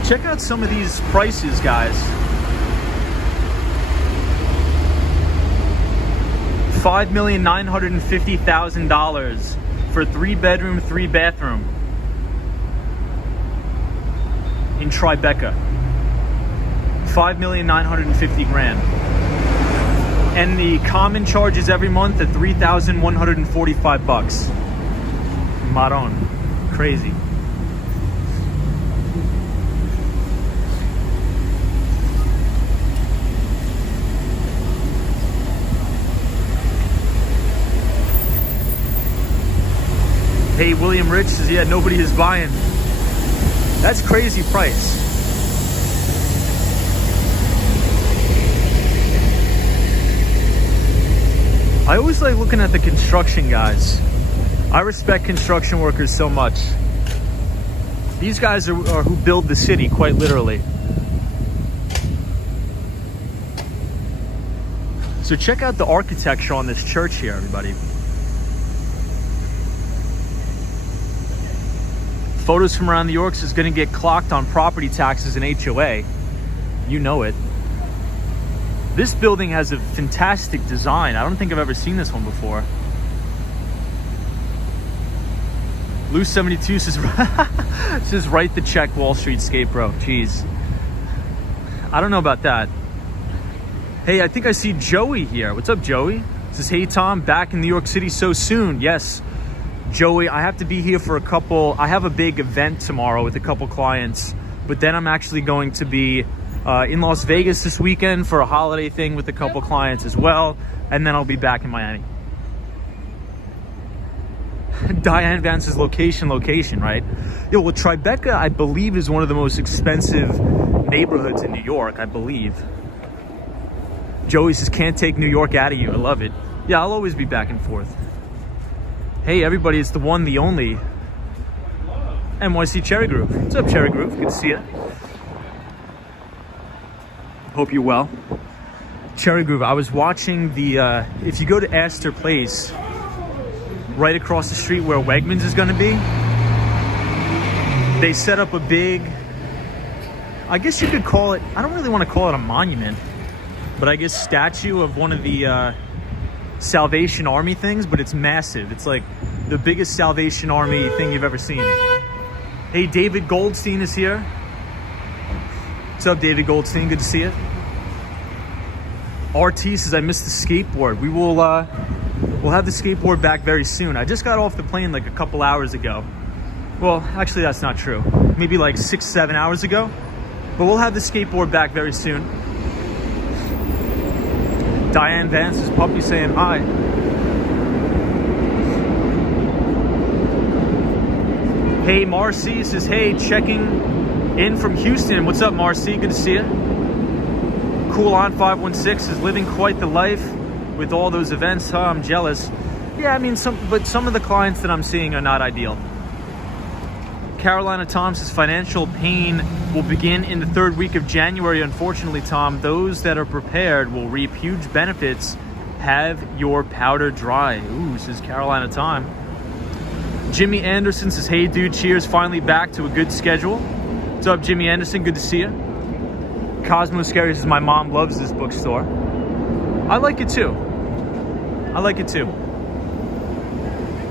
Check out some of these prices, guys. $5,950,000 for 3-bedroom, 3-bathroom in Tribeca. $5,950,000. And the common charges every month at $3,145. Maron, crazy. Hey, William Rich says, yeah, nobody is buying. That's crazy price. I always like looking at the construction guys. I respect construction workers so much. These guys are who build the city, quite literally. So check out the architecture on this church here, everybody. Photos from around New York is going to get clocked on property taxes and HOA. You know it. This building has a fantastic design. I don't think I've ever seen this one before. Loose 72 says, says write the check, Wall Street Skate Bro. Jeez. I don't know about that. Hey, I think I see Joey here. What's up, Joey? It says, hey, Tom, back in New York City so soon. Yes, Joey, I have to be here for I have a big event tomorrow with a couple clients, but then I'm actually going to be in Las Vegas this weekend for a holiday thing with a couple clients as well, and then I'll be back in Miami. Diane Vance's location, right? Yo, well, Tribeca, I believe, is one of the most expensive neighborhoods in New York, I believe. Joey says, can't take New York out of you. I love it. Yeah, I'll always be back and forth. Hey, everybody, it's the one, the only NYC Cherry Groove. What's up, Cherry Groove? Good to see you. Hope you're well. Cherry Groove, I was watching the, if you go to Astor Place, right across the street where Wegmans is gonna be, they set up a big, I guess you could call it, I don't really want to call it a monument, but I guess statue of one of the Salvation Army things, but it's massive. It's like the biggest Salvation Army thing you've ever seen. Hey, David Goldstein is here. What's up, David Goldstein? Good to see you. RT says, I missed the skateboard. We'll have the skateboard back very soon. I just got off the plane like a couple hours ago. Well, actually, that's not true. Maybe like 6-7 hours ago. But we'll have the skateboard back very soon. Diane Vance's puppy saying hi. Hey, Marcy says, hey, checking in from Houston. What's up, Marcy? Good to see you. Cool on 516 is living quite the life with all those events. Huh? I'm jealous. Yeah, I mean, some of the clients that I'm seeing are not ideal. Carolina Tom says, financial pain will begin in the third week of January. Unfortunately, Tom, those that are prepared will reap huge benefits. Have your powder dry. Ooh, says Carolina Tom. Jimmy Anderson says, hey, dude, cheers. Finally back to a good schedule. What's up, Jimmy Anderson? Good to see you. Cosmo Scary says, my mom loves this bookstore. I like it too.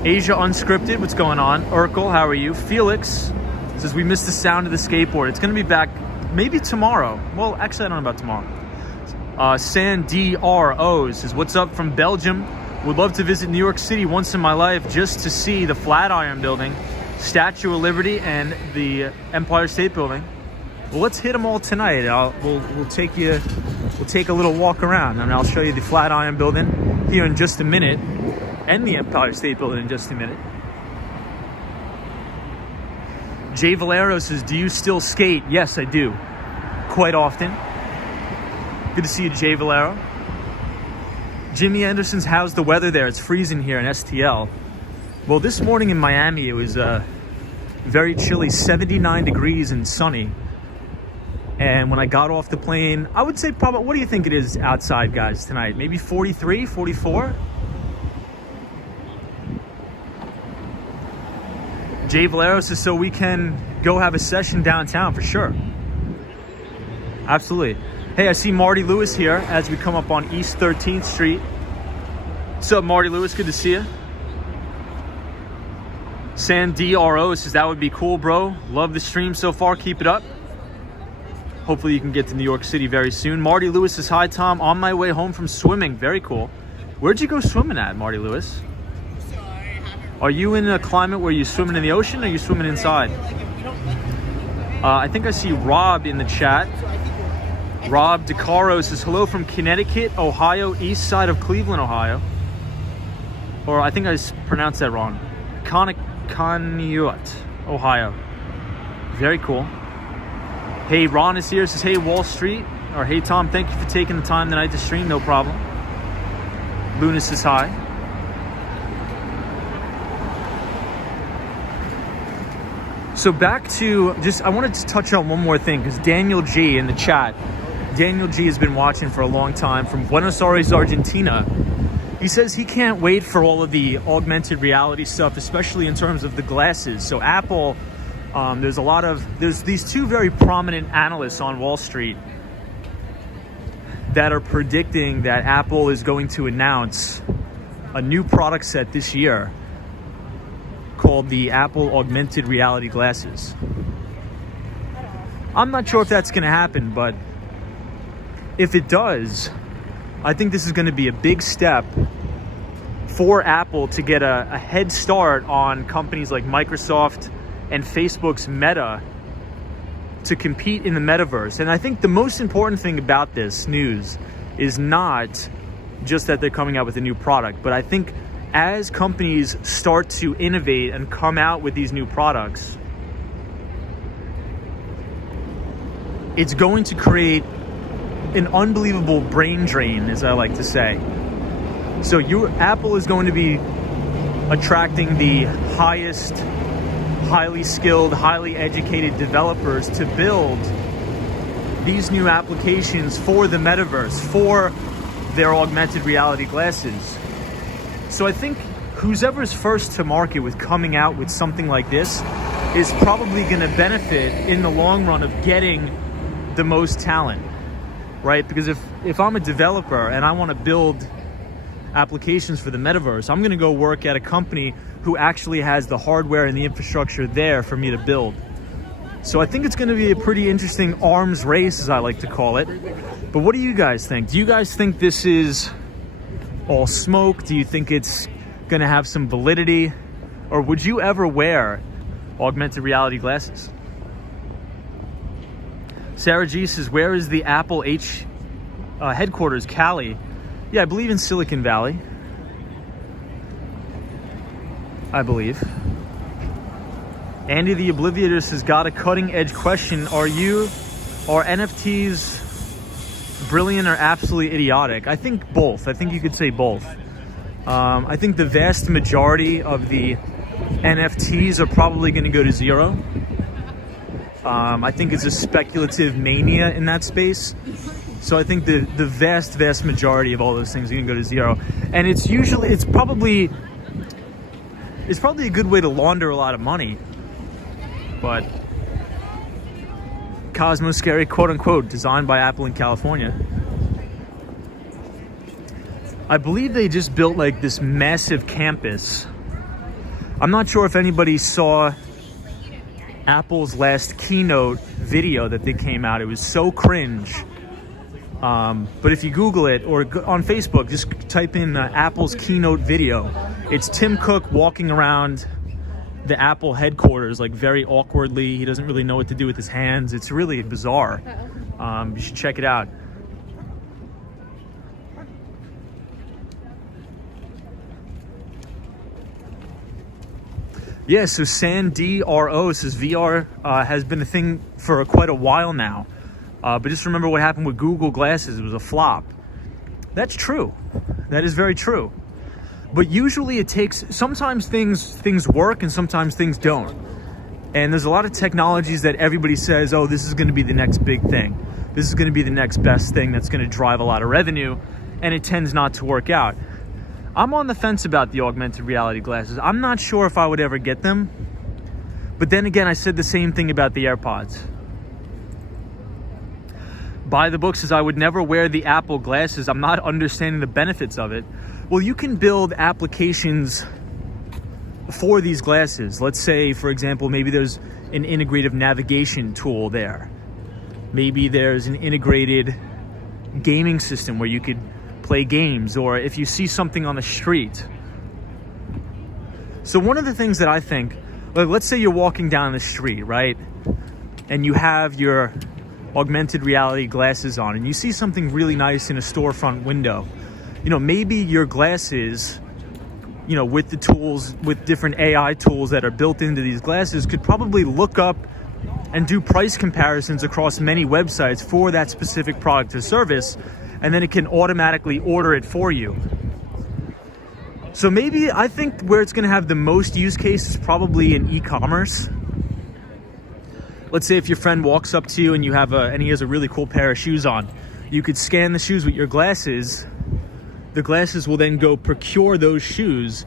Asia Unscripted, what's going on? Urkel, how are you? Felix says, we missed the sound of the skateboard. It's going to be back maybe tomorrow. Well, actually, I don't know about tomorrow. Sandro says, what's up from Belgium? Would love to visit New York City once in my life just to see the Flatiron Building, Statue of Liberty, and the Empire State Building. Well, let's hit them all tonight. We'll take a little walk around, and I'll show you the Flatiron Building here in just a minute, and the Empire State Building in just a minute. Jay Valero says, do you still skate? Yes, I do. Quite often. Good to see you, Jay Valero. Jimmy Anderson's, how's the weather there? It's freezing here in STL. Well, this morning in Miami, it was very chilly, 79 degrees and sunny. And when I got off the plane, I would say probably, what do you think it is outside, guys, tonight? Maybe 43, 44? Jay Valero says, so we can go have a session downtown for sure. Absolutely. Hey, I see Marty Lewis here as we come up on East 13th Street. What's up, Marty Lewis? Good to see you. Sandro says, that would be cool, bro. Love the stream so far. Keep it up. Hopefully you can get to New York City very soon. Marty Lewis says, hi, Tom. On my way home from swimming. Very cool. Where'd you go swimming at, Marty Lewis? Are you in a climate where you're swimming in the ocean or are you swimming inside? I think I see Rob in the chat. Rob DeCaro says, hello from Connecticut, Ohio, east side of Cleveland, Ohio. Or I think I pronounced that wrong. Conneaut, Ohio. Very cool. Hey, Ron is here, says, hey, Wall Street. Or, hey, Tom, thank you for taking the time tonight to stream. No problem. Luna says hi. So back to I wanted to touch on one more thing because Daniel G in the chat, Daniel G has been watching for a long time from Buenos Aires, Argentina. He says he can't wait for all of the augmented reality stuff, especially in terms of the glasses. So Apple, there's these two very prominent analysts on Wall Street that are predicting that Apple is going to announce a new product set this year called the Apple Augmented Reality Glasses. I'm not sure if that's going to happen, but if it does, I think this is going to be a big step for Apple to get a head start on companies like Microsoft and Facebook's Meta to compete in the metaverse. And I think the most important thing about this news is not just that they're coming out with a new product, but I think as companies start to innovate and come out with these new products, it's going to create an unbelievable brain drain, as I like to say. So Apple is going to be attracting the highest, highly skilled, highly educated developers to build these new applications for the metaverse, for their augmented reality glasses. So I think whoever's first to market with coming out with something like this is probably going to benefit in the long run of getting the most talent, right? Because if I'm a developer and I want to build applications for the metaverse, I'm going to go work at a company who actually has the hardware and the infrastructure there for me to build. So I think it's going to be a pretty interesting arms race, as I like to call it. But what do you guys think? Do you guys think this is all smoke? Do you think it's going to have some validity? Or would you ever wear augmented reality glasses? Sarah G says, where is the Apple headquarters? Cali. Yeah, I believe in Silicon Valley. I believe. Andy the Oblivious has got a cutting edge question. Are NFTs brilliant or absolutely idiotic? I think both. I think you could say both. I think the vast majority of the NFTs are probably going to go to zero. I think it's a speculative mania in that space. So I think the vast majority of all those things are going to go to zero. And it's probably a good way to launder a lot of money. But Cosmo Scary, quote unquote, designed by Apple in California. I believe they just built like this massive campus. I'm not sure if anybody saw Apple's last keynote video that they came out. It was so cringe. But if you Google it or on Facebook, just type in Apple's keynote video. It's Tim Cook walking around the Apple headquarters like very awkwardly. He doesn't really know what to do with his hands. It's really bizarre. You should check it out. Yeah, so SanDRO says VR has been a thing for quite a while now. But just remember what happened with Google Glasses. It was a flop. That's true. That is very true. But usually it takes, sometimes things work and sometimes things don't. And there's a lot of technologies that everybody says, oh, this is going to be the next big thing. This is going to be the next best thing that's going to drive a lot of revenue. And it tends not to work out. I'm on the fence about the augmented reality glasses. I'm not sure if I would ever get them. But then again, I said the same thing about the AirPods. By the book says I would never wear the Apple glasses. I'm not understanding the benefits of it. Well, you can build applications for these glasses. Let's say, for example, maybe there's an integrative navigation tool there. Maybe there's an integrated gaming system where you could play games, or if you see something on the street. So one of the things that I think, like, let's say you're walking down the street, right? And you have your augmented reality glasses on and you see something really nice in a storefront window. You know, maybe your glasses, you know, with the tools, with different AI tools that are built into these glasses, could probably look up and do price comparisons across many websites for that specific product or service, and then it can automatically order it for you. So maybe I think where it's going to have the most use case is probably in e-commerce. Let's say if your friend walks up to you and he has a really cool pair of shoes on, you could scan the shoes with your glasses. The glasses will then go procure those shoes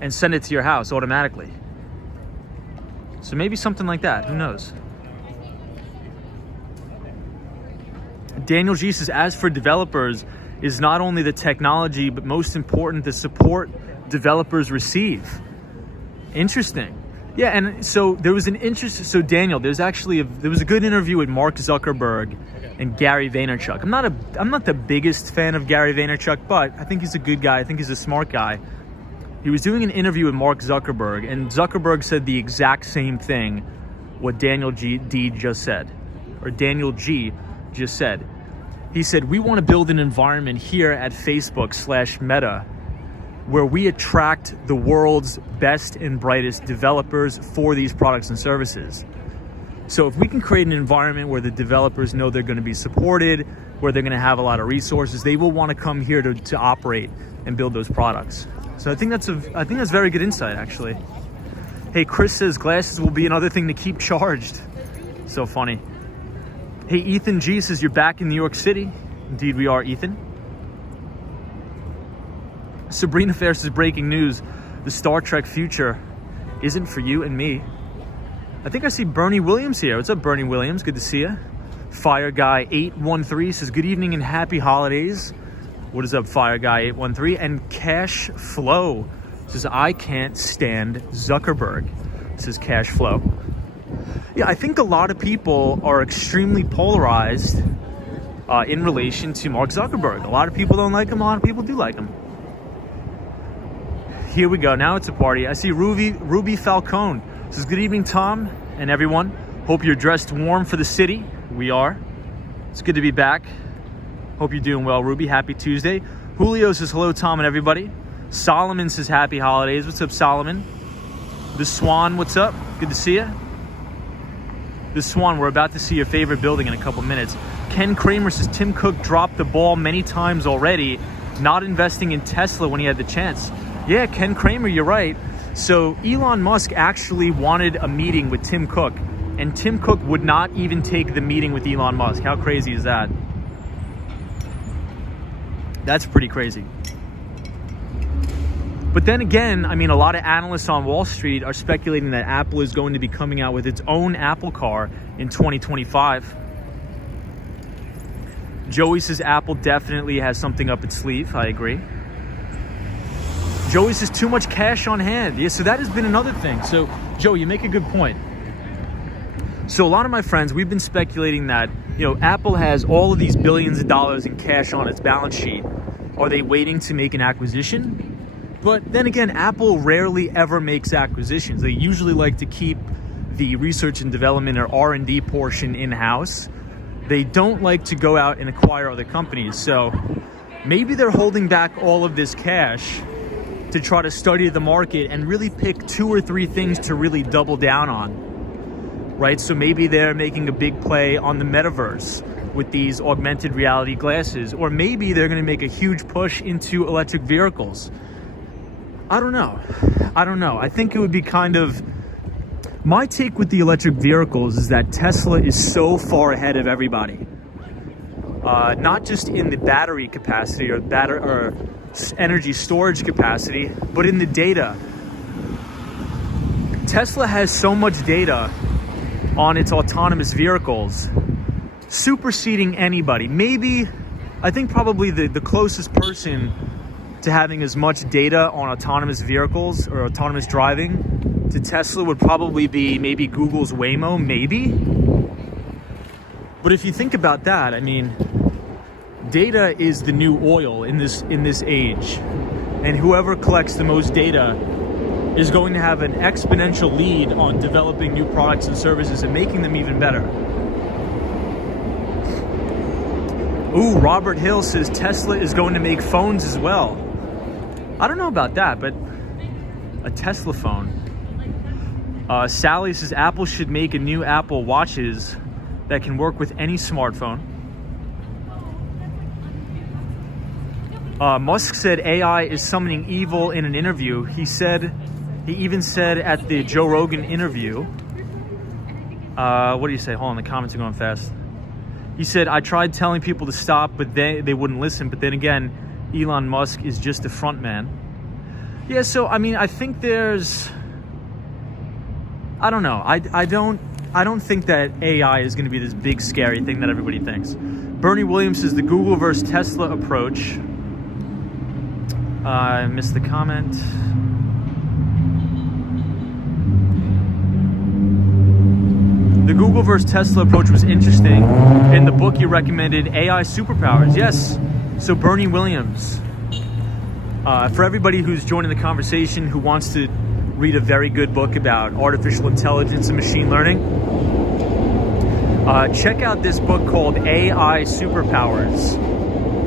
and send it to your house automatically. So maybe something like that, who knows? Daniel G says, as for developers, is not only the technology, but most important, the support developers receive. Interesting. Yeah, and so there was an interest. So Daniel, there was a good interview with Mark Zuckerberg and Gary Vaynerchuk. I'm not the biggest fan of Gary Vaynerchuk, but I think he's a good guy. I think he's a smart guy. He was doing an interview with Mark Zuckerberg, and Zuckerberg said the exact same thing what Daniel G just said. He said, we want to build an environment here at Facebook/Meta where we attract the world's best and brightest developers for these products and services. So if we can create an environment where the developers know they're going to be supported, where they're going to have a lot of resources, they will want to come here to operate and build those products. So I think that's very good insight, actually. Hey, Chris says glasses will be another thing to keep charged. So funny. Hey, Ethan G says you're back in New York City. Indeed we are, Ethan. Sabrina Fair says breaking news. The Star Trek future isn't for you and me. I think I see Bernie Williams here. What's up, Bernie Williams? Good to see you. Fire Guy 813 says good evening and happy holidays. What is up, Fire Guy 813? And Cash Flow says I can't stand Zuckerberg. Says Cash Flow. Yeah, I think a lot of people are extremely polarized in relation to Mark Zuckerberg. A lot of people don't like him. A lot of people do like him. Here we go. Now it's a party. I see Ruby Falcone. Says good evening, Tom and everyone. Hope you're dressed warm for the city. We are. It's good to be back. Hope you're doing well, Ruby. Happy Tuesday. Julio says hello, Tom and everybody. Solomon says happy holidays. What's up, Solomon? The Swan, what's up? Good to see you. The Swan, we're about to see your favorite building in a couple minutes. Ken Kramer says Tim Cook dropped the ball many times already, not investing in Tesla when he had the chance. Yeah, Ken Kramer, you're right. So Elon Musk actually wanted a meeting with Tim Cook, and Tim Cook would not even take the meeting with Elon Musk. How crazy is that? That's pretty crazy. But then again, I mean, a lot of analysts on Wall Street are speculating that Apple is going to be coming out with its own Apple car in 2025. Joey says Apple definitely has something up its sleeve. I agree. Joey says too much cash on hand. Yeah, so that has been another thing. So, Joe, you make a good point. So a lot of my friends, we've been speculating that, Apple has all of these billions of dollars in cash on its balance sheet. Are they waiting to make an acquisition? But then again, Apple rarely ever makes acquisitions. They usually like to keep the research and development or R&D portion in-house. They don't like to go out and acquire other companies. So maybe they're holding back all of this cash to try to study the market and really pick 2 or 3 things to really double down on, right? So maybe they're making a big play on the metaverse with these augmented reality glasses, or maybe they're going to make a huge push into electric vehicles. I don't know. I think it would be my take with the electric vehicles is that Tesla is so far ahead of everybody, not just in the battery capacity or energy storage capacity, but in the data. Tesla has so much data on its autonomous vehicles, superseding anybody. Maybe, I think probably the closest person to having as much data on autonomous vehicles or autonomous driving to Tesla would probably be maybe Google's Waymo, maybe. But if you think about that, I mean, data is the new oil in this age, and whoever collects the most data is going to have an exponential lead on developing new products and services and making them even better. Ooh, Robert Hill says Tesla is going to make phones as well. I don't know about that, but a Tesla phone. Sally says Apple should make a new Apple Watches that can work with any smartphone. Musk said AI is summoning evil in an interview. He even said at the Joe Rogan interview, what do you say? Hold on, the comments are going fast. He said, I tried telling people to stop, but they wouldn't listen. But then again, Elon Musk is just a front man. Yeah, so, I mean, I think I don't know. I don't think that AI is going to be this big, scary thing that everybody thinks. Bernie Williams says the Google versus Tesla approach. I missed the comment. Google versus Tesla approach was interesting. In the book, you recommended AI superpowers. Yes. So Bernie Williams. For everybody who's joining the conversation who wants to read a very good book about artificial intelligence and machine learning, check out this book called AI Superpowers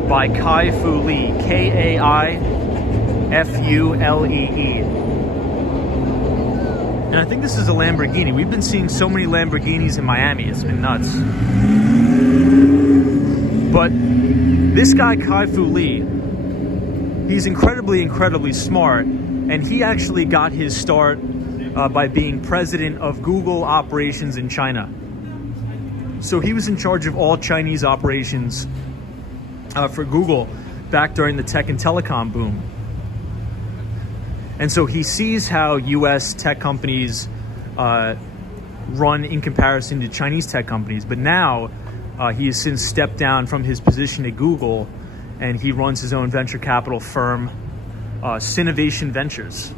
by Kai-Fu Lee. K-A-I-F-U-L-E-E. And I think this is a Lamborghini. We've been seeing so many Lamborghinis in Miami. It's been nuts. But this guy, Kai-Fu Lee, he's incredibly smart. And he actually got his start by being president of Google operations in China. So he was in charge of all Chinese operations for Google back during the tech and telecom boom. And so he sees how US tech companies run in comparison to Chinese tech companies. But now he has since stepped down from his position at Google, and he runs his own venture capital firm, Synovation Ventures.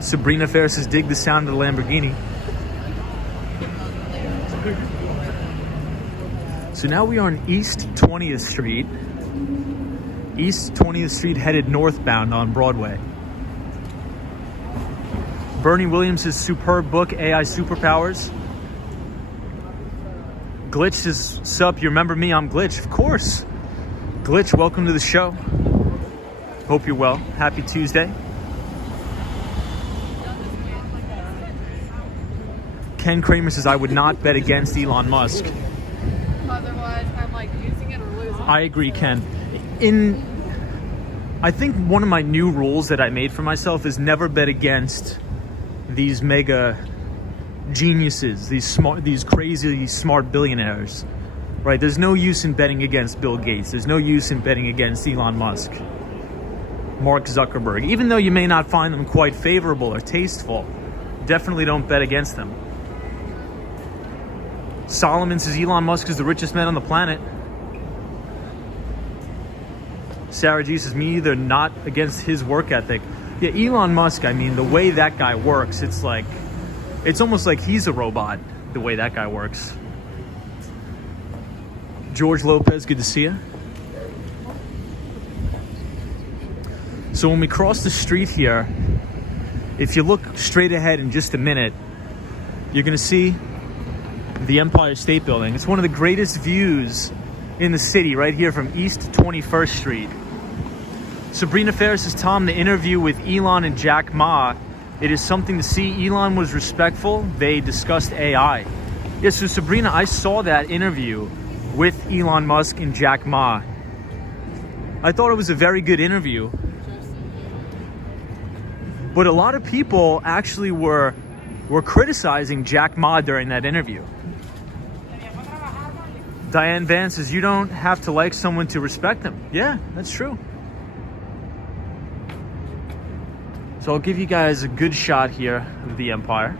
Sabrina Fair says, dig the sound of the Lamborghini. So now we are on East 20th Street. East 20th Street headed northbound on Broadway. Bernie Williams' superb book, AI Superpowers. Glitch says, sup, you remember me? I'm Glitch. Of course. Glitch, welcome to the show. Hope you're well. Happy Tuesday. Ken Kramer says, I would not bet against Elon Musk. Otherwise, I'm like using it or losing it. I agree, Ken. I think one of my new rules that I made for myself is never bet against these mega geniuses, these crazy smart billionaires, right? There's no use in betting against Bill Gates. There's no use in betting against Elon Musk, Mark Zuckerberg. Even though you may not find them quite favorable or tasteful, definitely don't bet against them. Solomon says Elon Musk is the richest man on the planet. Sarah G says, me either, not against his work ethic. Yeah, Elon Musk, I mean, the way that guy works, it's almost like he's a robot, the way that guy works. George Lopez, good to see you. So when we cross the street here, if you look straight ahead in just a minute, you're going to see the Empire State Building. It's one of the greatest views in the city, right here from East 21st Street. Sabrina Fair says, Tom, the interview with Elon and Jack Ma, it is something to see. Elon was respectful. They discussed AI. Yeah, so Sabrina, I saw that interview with Elon Musk and Jack Ma. I thought it was a very good interview. But a lot of people actually were criticizing Jack Ma during that interview. Diane Vance says, you don't have to like someone to respect them. Yeah, that's true. So I'll give you guys a good shot here of the Empire.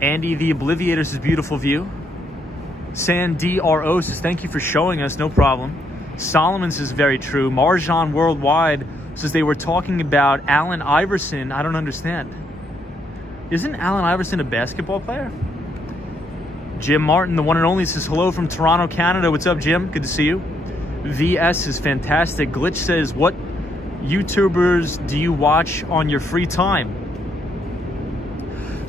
Andy the Obliviator says, beautiful view. San DRO says, thank you for showing us, no problem. Solomon says, very true. Marjan Worldwide says, they were talking about Allen Iverson. I don't understand. Isn't Allen Iverson a basketball player? Jim Martin, the one and only, says, hello from Toronto, Canada. What's up, Jim? Good to see you. VS is fantastic. Glitch says, what YouTubers do you watch on your free time?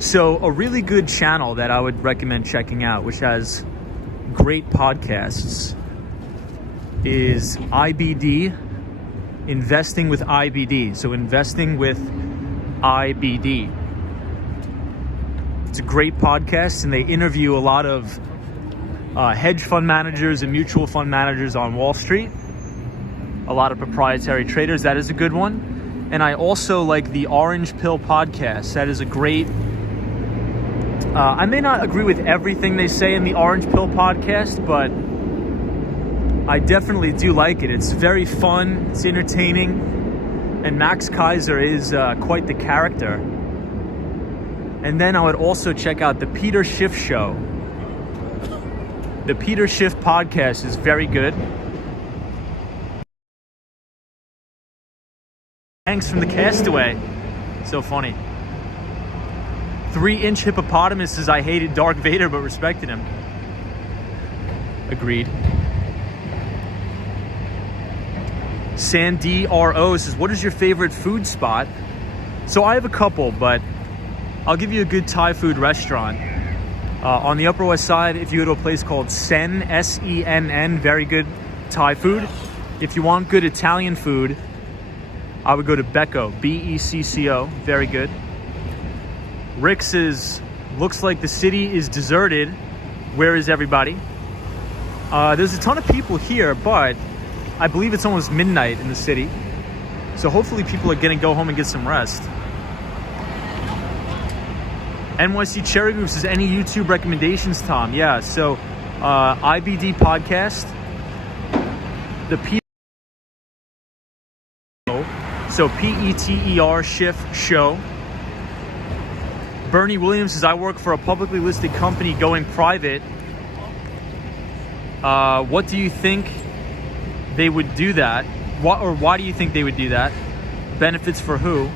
So a really good channel that I would recommend checking out, which has great podcasts, is IBD, Investing with IBD. So Investing with IBD. It's a great podcast, and they interview a lot of hedge fund managers and mutual fund managers on Wall Street. A lot of proprietary traders. That is a good one. And I also like the Orange Pill podcast. That is a great... I may not agree with everything they say in the Orange Pill podcast, but I definitely do like it. It's very fun. It's entertaining. And Max Kaiser is quite the character. And then I would also check out the Peter Schiff Show. The Peter Schiff podcast is very good. Hanks from The Castaway. So funny. 3-inch hippopotamus says, I hated Darth Vader but respected him. Agreed. Sandy RO says, what is your favorite food spot? So I have a couple, but I'll give you a good Thai food restaurant. On the Upper West Side, if you go to a place called Sen, S-E-N-N, very good Thai food. If you want good Italian food, I would go to Becco, B-E-C-C-O, very good. Rick says, looks like the city is deserted. Where is everybody? There's a ton of people here, but I believe it's almost midnight in the city. So hopefully people are gonna go home and get some rest. NYC Cherry Group says, any YouTube recommendations, Tom? Yeah, so IBD podcast, the P, so P-E-T-E-R shift show. Bernie Williams says, I work for a publicly listed company going private. What do you think they would do that? Why do you think they would do that? Benefits for who?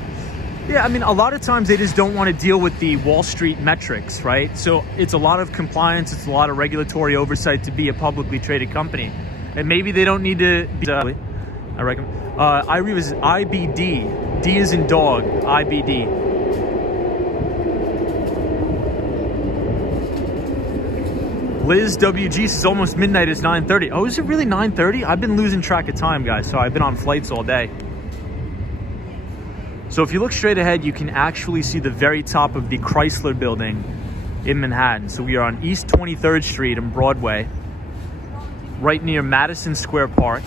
Yeah, I mean, a lot of times they just don't want to deal with the Wall Street metrics, right? So it's a lot of compliance, it's a lot of regulatory oversight to be a publicly traded company. And maybe they don't need to be, I recommend. I read is IBD. D is in dog, IBD. Liz WG says almost midnight, it's 9:30. Oh, is it really 9:30? I've been losing track of time, guys, so I've been on flights all day. So if you look straight ahead, you can actually see the very top of the Chrysler building in Manhattan. So we are on East 23rd Street and Broadway, right near Madison Square Park.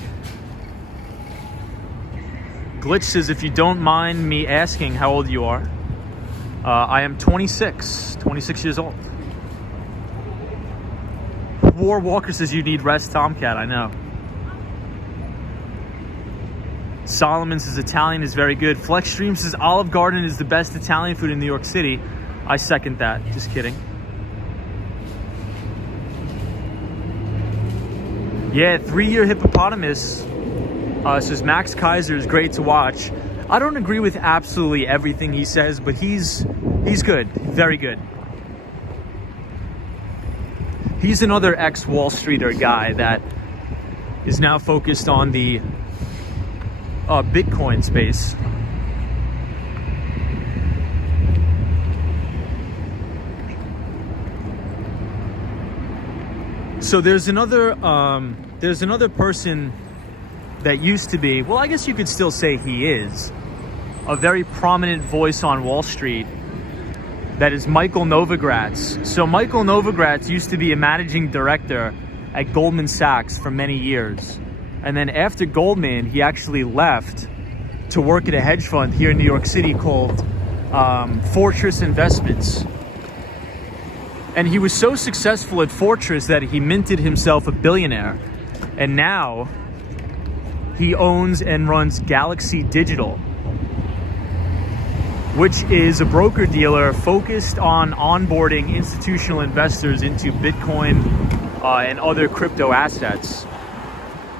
Glitch says, if you don't mind me asking how old you are, I am 26 years old. War Walker says, you need rest, Tomcat, I know. Solomon says, Italian is very good. Flex Stream says, Olive Garden is the best Italian food in New York City. I second that, just kidding. Yeah, 3-year hippopotamus says, Max Kaiser is great to watch. I don't agree with absolutely everything he says, but he's good, very good. He's another ex-Wall Streeter guy that is now focused on the Bitcoin space. So there's another person that used to be, well, I guess you could still say he is a very prominent voice on Wall Street. That is Michael Novogratz. So Michael Novogratz used to be a managing director at Goldman Sachs for many years. And then after Goldman, he actually left to work at a hedge fund here in New York City called Fortress Investments. And he was so successful at Fortress that he minted himself a billionaire. And now he owns and runs Galaxy Digital, which is a broker dealer focused on onboarding institutional investors into Bitcoin and other crypto assets.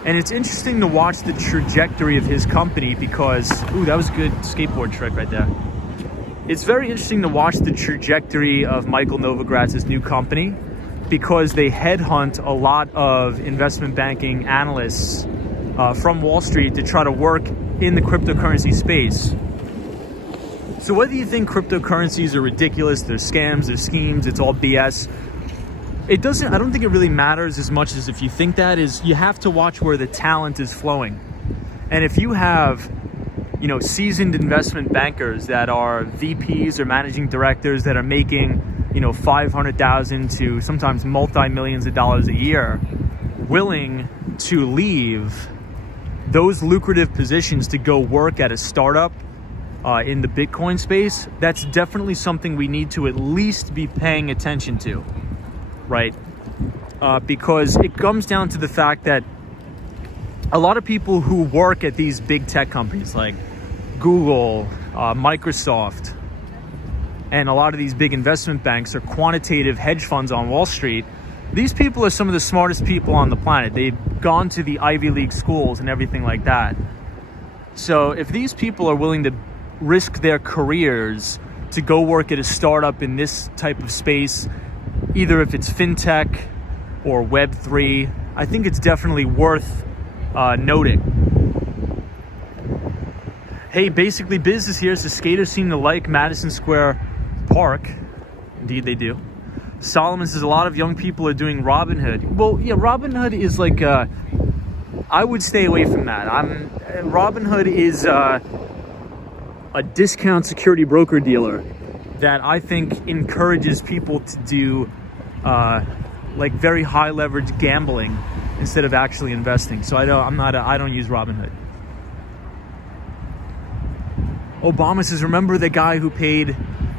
And it's interesting to watch the trajectory of his company because, ooh, that was a good skateboard trick right there. It's very interesting to watch the trajectory of Michael Novogratz's new company because they headhunt a lot of investment banking analysts from Wall Street to try to work in the cryptocurrency space. So whether you think cryptocurrencies are ridiculous, they're scams, they're schemes, it's all BS, I don't think it really matters as much as if you think that is, you have to watch where the talent is flowing. And if you have, seasoned investment bankers that are VPs or managing directors that are making, $500,000 to sometimes multi-millions of dollars a year, willing to leave those lucrative positions to go work at a startup in the Bitcoin space, that's definitely something we need to at least be paying attention to, right? Because it comes down to the fact that a lot of people who work at these big tech companies like Google, Microsoft, and a lot of these big investment banks are quantitative hedge funds on Wall Street. These people are some of the smartest people on the planet. They've gone to the Ivy League schools and everything like that. So if these people are willing to risk their careers to go work at a startup in this type of space, either if it's fintech or Web3, I think it's definitely worth noting. Hey, Basically Biz is here. So skaters seem to like Madison Square Park. Indeed they do. Solomon says a lot of young people are doing Robinhood. Well, yeah, Robinhood is like, I would stay away from that. Robinhood is a discount security broker dealer that I think encourages people to do like very high leverage gambling instead of actually investing. So I don't use Robinhood. Obama says, remember the guy who paid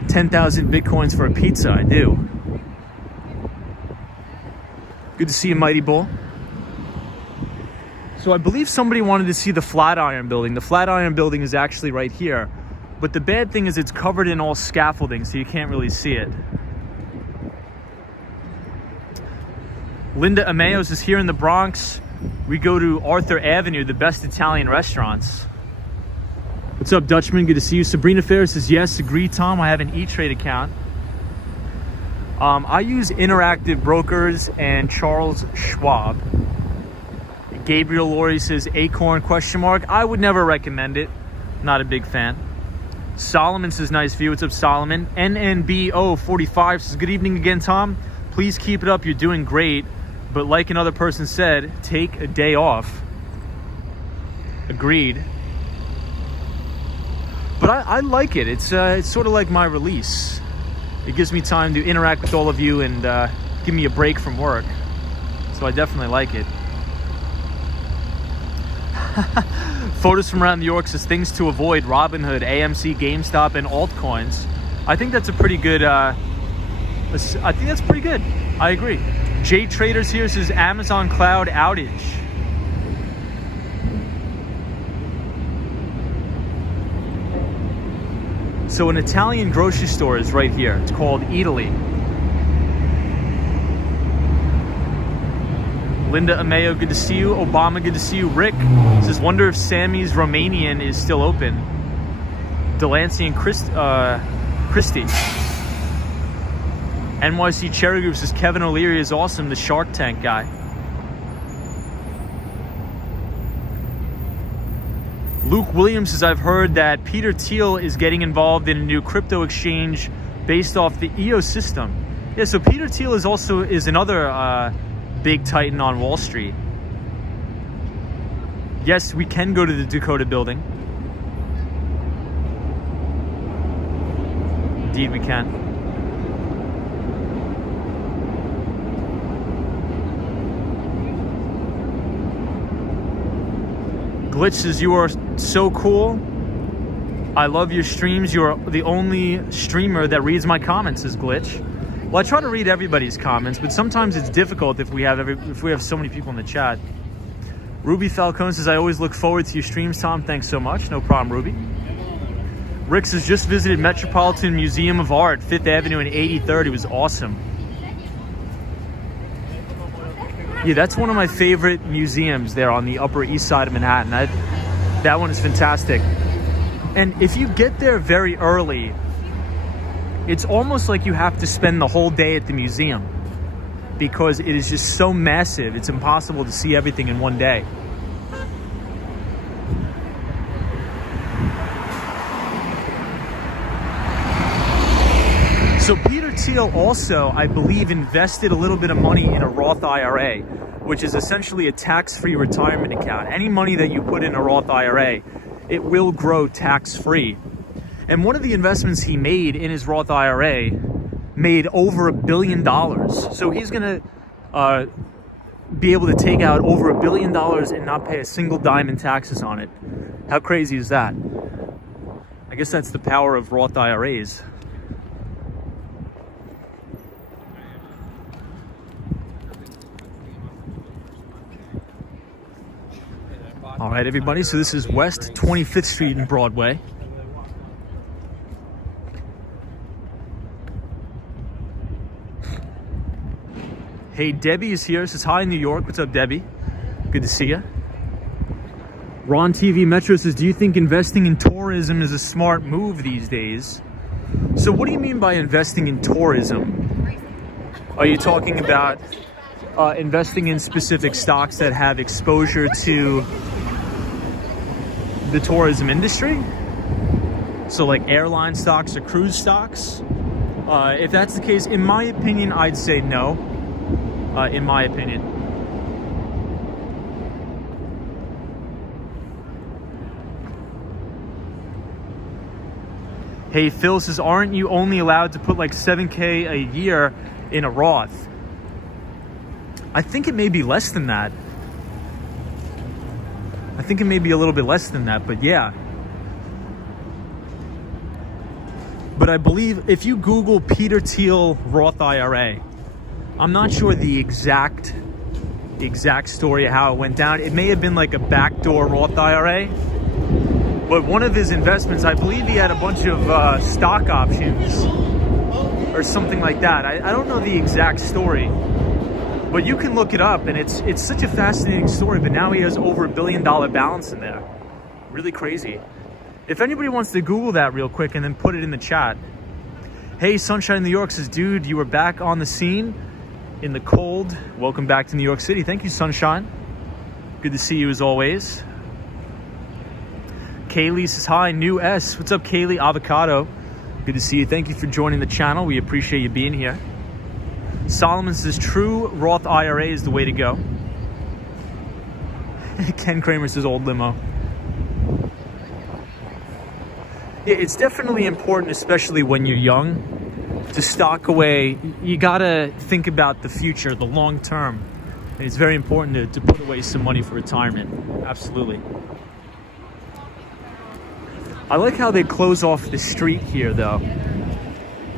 10,000 Bitcoins for a pizza? I do. Good to see you, Mighty Bull. So I believe somebody wanted to see the Flatiron building. The Flatiron building is actually right here. But the bad thing is it's covered in all scaffolding, so you can't really see it. Linda Ameos is here in the Bronx. We go to Arthur Avenue, the best Italian restaurants. What's up, Dutchman? Good to see you. Sabrina Ferris says, yes, agree, Tom. I have an E-Trade account. I use Interactive Brokers and Charles Schwab. Gabriel Laurie says, Acorn, ? I would never recommend it. Not a big fan. Solomon says, nice view. What's up, Solomon? NNBO45 says, good evening again, Tom. Please keep it up. You're doing great. But like another person said, take a day off. Agreed. But I like it. It's sort of like my release. It gives me time to interact with all of you and give me a break from work. So I definitely like it. Photos from around New York says things to avoid: Robinhood, AMC, GameStop, and altcoins. I think that's a pretty good. I think that's pretty good. I agree. Jay Traders here says Amazon cloud outage. So an Italian grocery store is right here. It's called Italy. Linda Ameo, good to see you. Obama, good to see you. Rick says, wonder if Sammy's Romanian is still open. Delancey and Christie. NYC Cherry Group says, Kevin O'Leary is awesome, the Shark Tank guy. Luke Williams says, I've heard that Peter Thiel is getting involved in a new crypto exchange based off the EOS system. Yeah, so Peter Thiel is another big titan on Wall Street. Yes, we can go to the Dakota building. Indeed we can. Glitch says, you are so cool. I love your streams. You are the only streamer that reads my comments, says Glitch. Well, I try to read everybody's comments, but sometimes it's difficult if we have so many people in the chat. Ruby Falcone says, I always look forward to your streams, Tom. Thanks so much. No problem, Ruby. Rick says, just visited Metropolitan Museum of Art, 5th Avenue and 83rd. It was awesome. Yeah, that's one of my favorite museums there on the Upper East Side of Manhattan. That one is fantastic. And if you get there very early, it's almost like you have to spend the whole day at the museum because it is just so massive. It's impossible to see everything in one day. So Peter Thiel also, I believe, invested a little bit of money in a Roth IRA, which is essentially a tax-free retirement account. Any money that you put in a Roth IRA, it will grow tax-free. And one of the investments he made in his Roth IRA made over $1 billion. So he's gonna be able to take out over $1 billion and not pay a single dime in taxes on it. How crazy is that? I guess that's the power of Roth IRAs. All right, everybody, so this is West 25th Street and Broadway. Hey, Debbie is here. Says, hi, New York. What's up, Debbie? Good to see you. Ron TV Metro says, do you think investing in tourism is a smart move these days? So what do you mean by investing in tourism? Are you talking about investing in specific stocks that have exposure to the tourism industry? So like airline stocks or cruise stocks? If that's the case, in my opinion, I'd say no. In my opinion. Hey, Phil says, aren't you only allowed to put like 7K a year in a Roth? I think it may be less than that. I think it may be a little bit less than that, but yeah. But I believe if you Google Peter Thiel Roth IRA, I'm not sure the exact story of how it went down. It may have been like a backdoor Roth IRA. But one of his investments, I believe he had a bunch of stock options or something like that. I don't know the exact story, but you can look it up, and it's such a fascinating story. But now he has over $1 billion balance in there. Really crazy. If anybody wants to Google that real quick and then put it in the chat. Hey, Sunshine in New York says, dude, you were back on the scene in the cold. Welcome back to New York City. Thank you, Sunshine. Good to see you as always. Kaylee says, hi, new S. What's up, Kaylee? Avocado. Good to see you. Thank you for joining the channel. We appreciate you being here. Solomon says, true Roth IRA is the way to go. Ken Kramer says, old limo. Yeah, it's definitely important, especially when you're young, to stock away. You gotta think about the future, the long term. And it's very important to put away some money for retirement. Absolutely. I like how they close off the street here, though.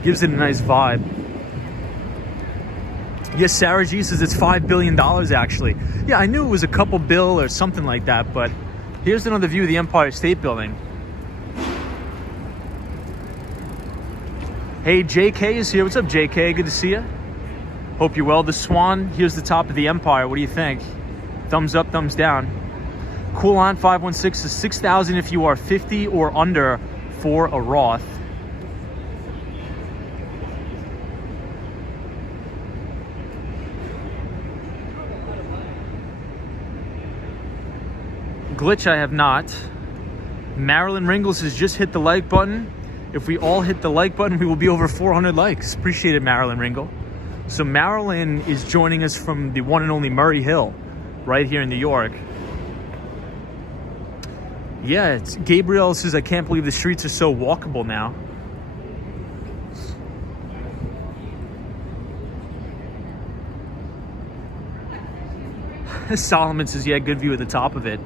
Gives it a nice vibe. Yes, Sarah G says it's $5 billion, actually. Yeah, I knew it was a couple bill or something like that, but here's another view of the Empire State Building. Hey, JK is here. What's up, JK? Good to see you. Hope you're well. The Swan, here's the top of the Empire. What do you think? Thumbs up, thumbs down. Cool on 516 is 6,000 if you are 50 or under for a Roth. Glitch, I have not. Marilyn Ringle says, just hit the like button. If we all hit the like button, we will be over 400 likes. Appreciate it, Marilyn Ringle. So Marilyn is joining us from the one and only Murray Hill, right here in New York. Yeah, Gabriel says, I can't believe the streets are so walkable now. Solomon says, yeah, good view at the top of it.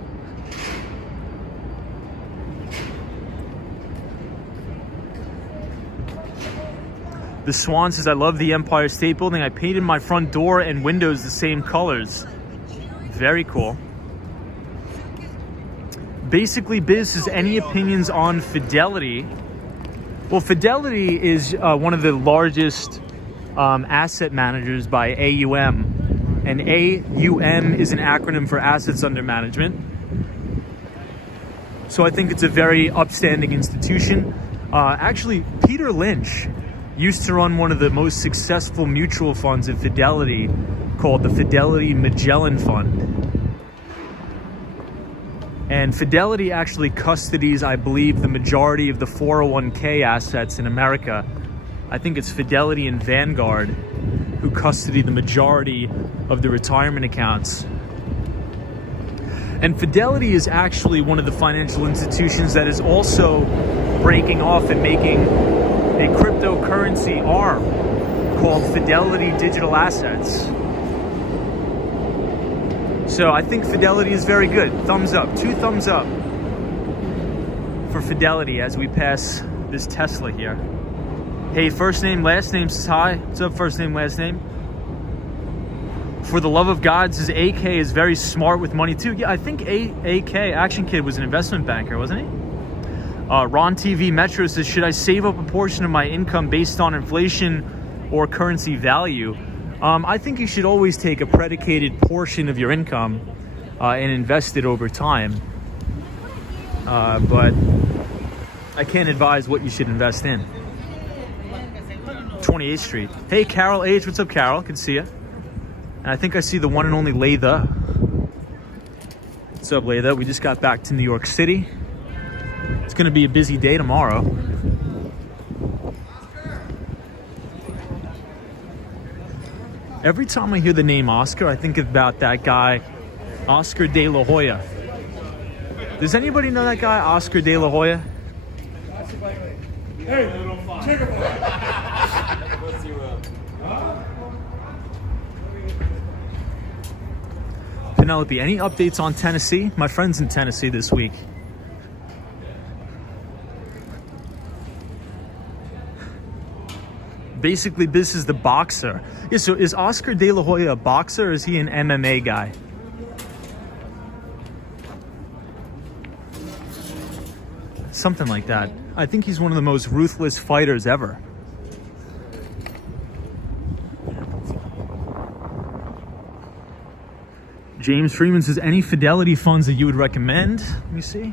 The Swan says, I love the Empire State Building. I painted my front door and windows the same colors. Very cool. Basically, Biz says, any opinions on Fidelity? Well, Fidelity is one of the largest asset managers by AUM. And AUM is an acronym for Assets Under Management. So I think it's a very upstanding institution. Actually, Peter Lynch used to run one of the most successful mutual funds at Fidelity called the Fidelity Magellan Fund. And Fidelity actually custodies, I believe, the majority of the 401k assets in America. I think it's Fidelity and Vanguard who custody the majority of the retirement accounts. And Fidelity is actually one of the financial institutions that is also breaking off and making a cryptocurrency arm called Fidelity Digital Assets. So I think Fidelity is very good. Thumbs up, 2 thumbs up for Fidelity as we pass this Tesla here. Hey, first name, last name says hi. What's up, first name, last name? For the love of God says AK is very smart with money too. Yeah, I think AK, Action Kid, was an investment banker, wasn't he? Ron TV Metro says, should I save up a portion of my income based on inflation or currency value? I think you should always take a predicated portion of your income and invest it over time. but I can't advise what you should invest in. 28th Street. Hey, Carol H. What's up, Carol? Can see you. And I think I see the one and only Laytha. What's up, Laytha? We just got back to New York City. It's going to be a busy day tomorrow. Every time I hear the name Oscar, I think about that guy, Oscar De La Hoya. Does anybody know that guy, Oscar De La Hoya? Hey, Penelope, any updates on Tennessee? My friend's in Tennessee this week. Basically, this is the boxer. Yeah, so is Oscar De La Hoya a boxer or is he an MMA guy? Something like that. I think he's one of the most ruthless fighters ever. James Freeman says, any Fidelity funds that you would recommend? Let me see.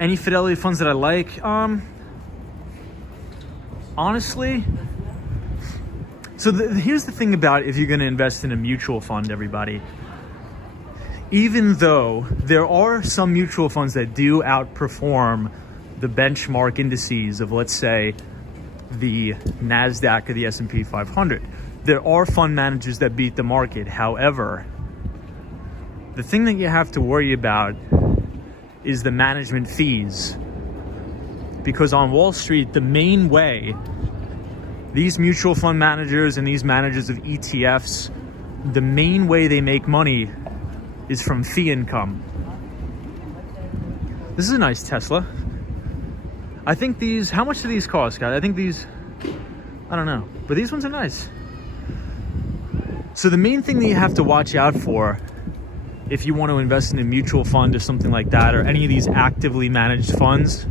Any Fidelity funds that I like? Honestly, so here's the thing about if you're going to invest in a mutual fund, everybody. Even though there are some mutual funds that do outperform the benchmark indices of, let's say, the NASDAQ or the S&P 500, there are fund managers that beat the market. However, the thing that you have to worry about is the management fees. Because on Wall Street, the main way these mutual fund managers and these managers of ETFs, the main way they make money is from fee income. This is a nice Tesla. I think these, how much do these cost, guys? I think these, I don't know, but these ones are nice. So the main thing that you have to watch out for if you want to invest in a mutual fund or something like that, or any of these actively managed funds,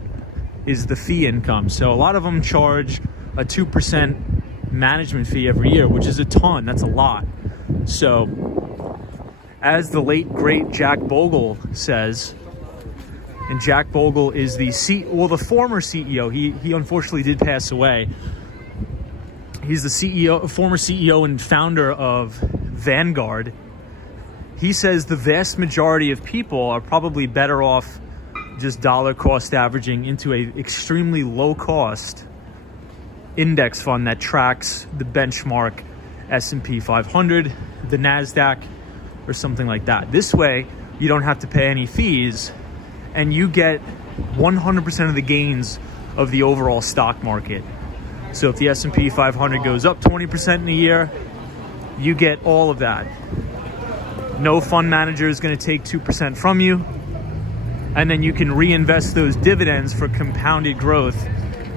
is the fee income. So a lot of them charge a 2% management fee every year, which is a ton. That's a lot. So as the late great Jack Bogle says, and Jack Bogle is the former CEO. He unfortunately did pass away. He's the CEO, former CEO and founder of Vanguard. He says the vast majority of people are probably better off just dollar cost averaging into a extremely low cost index fund that tracks the benchmark S&P 500, the NASDAQ, or something like that. This way, you don't have to pay any fees and you get 100% of the gains of the overall stock market. So if the S&P 500 goes up 20% in a year, you get all of that. No fund manager is going to take 2% from you, and then you can reinvest those dividends for compounded growth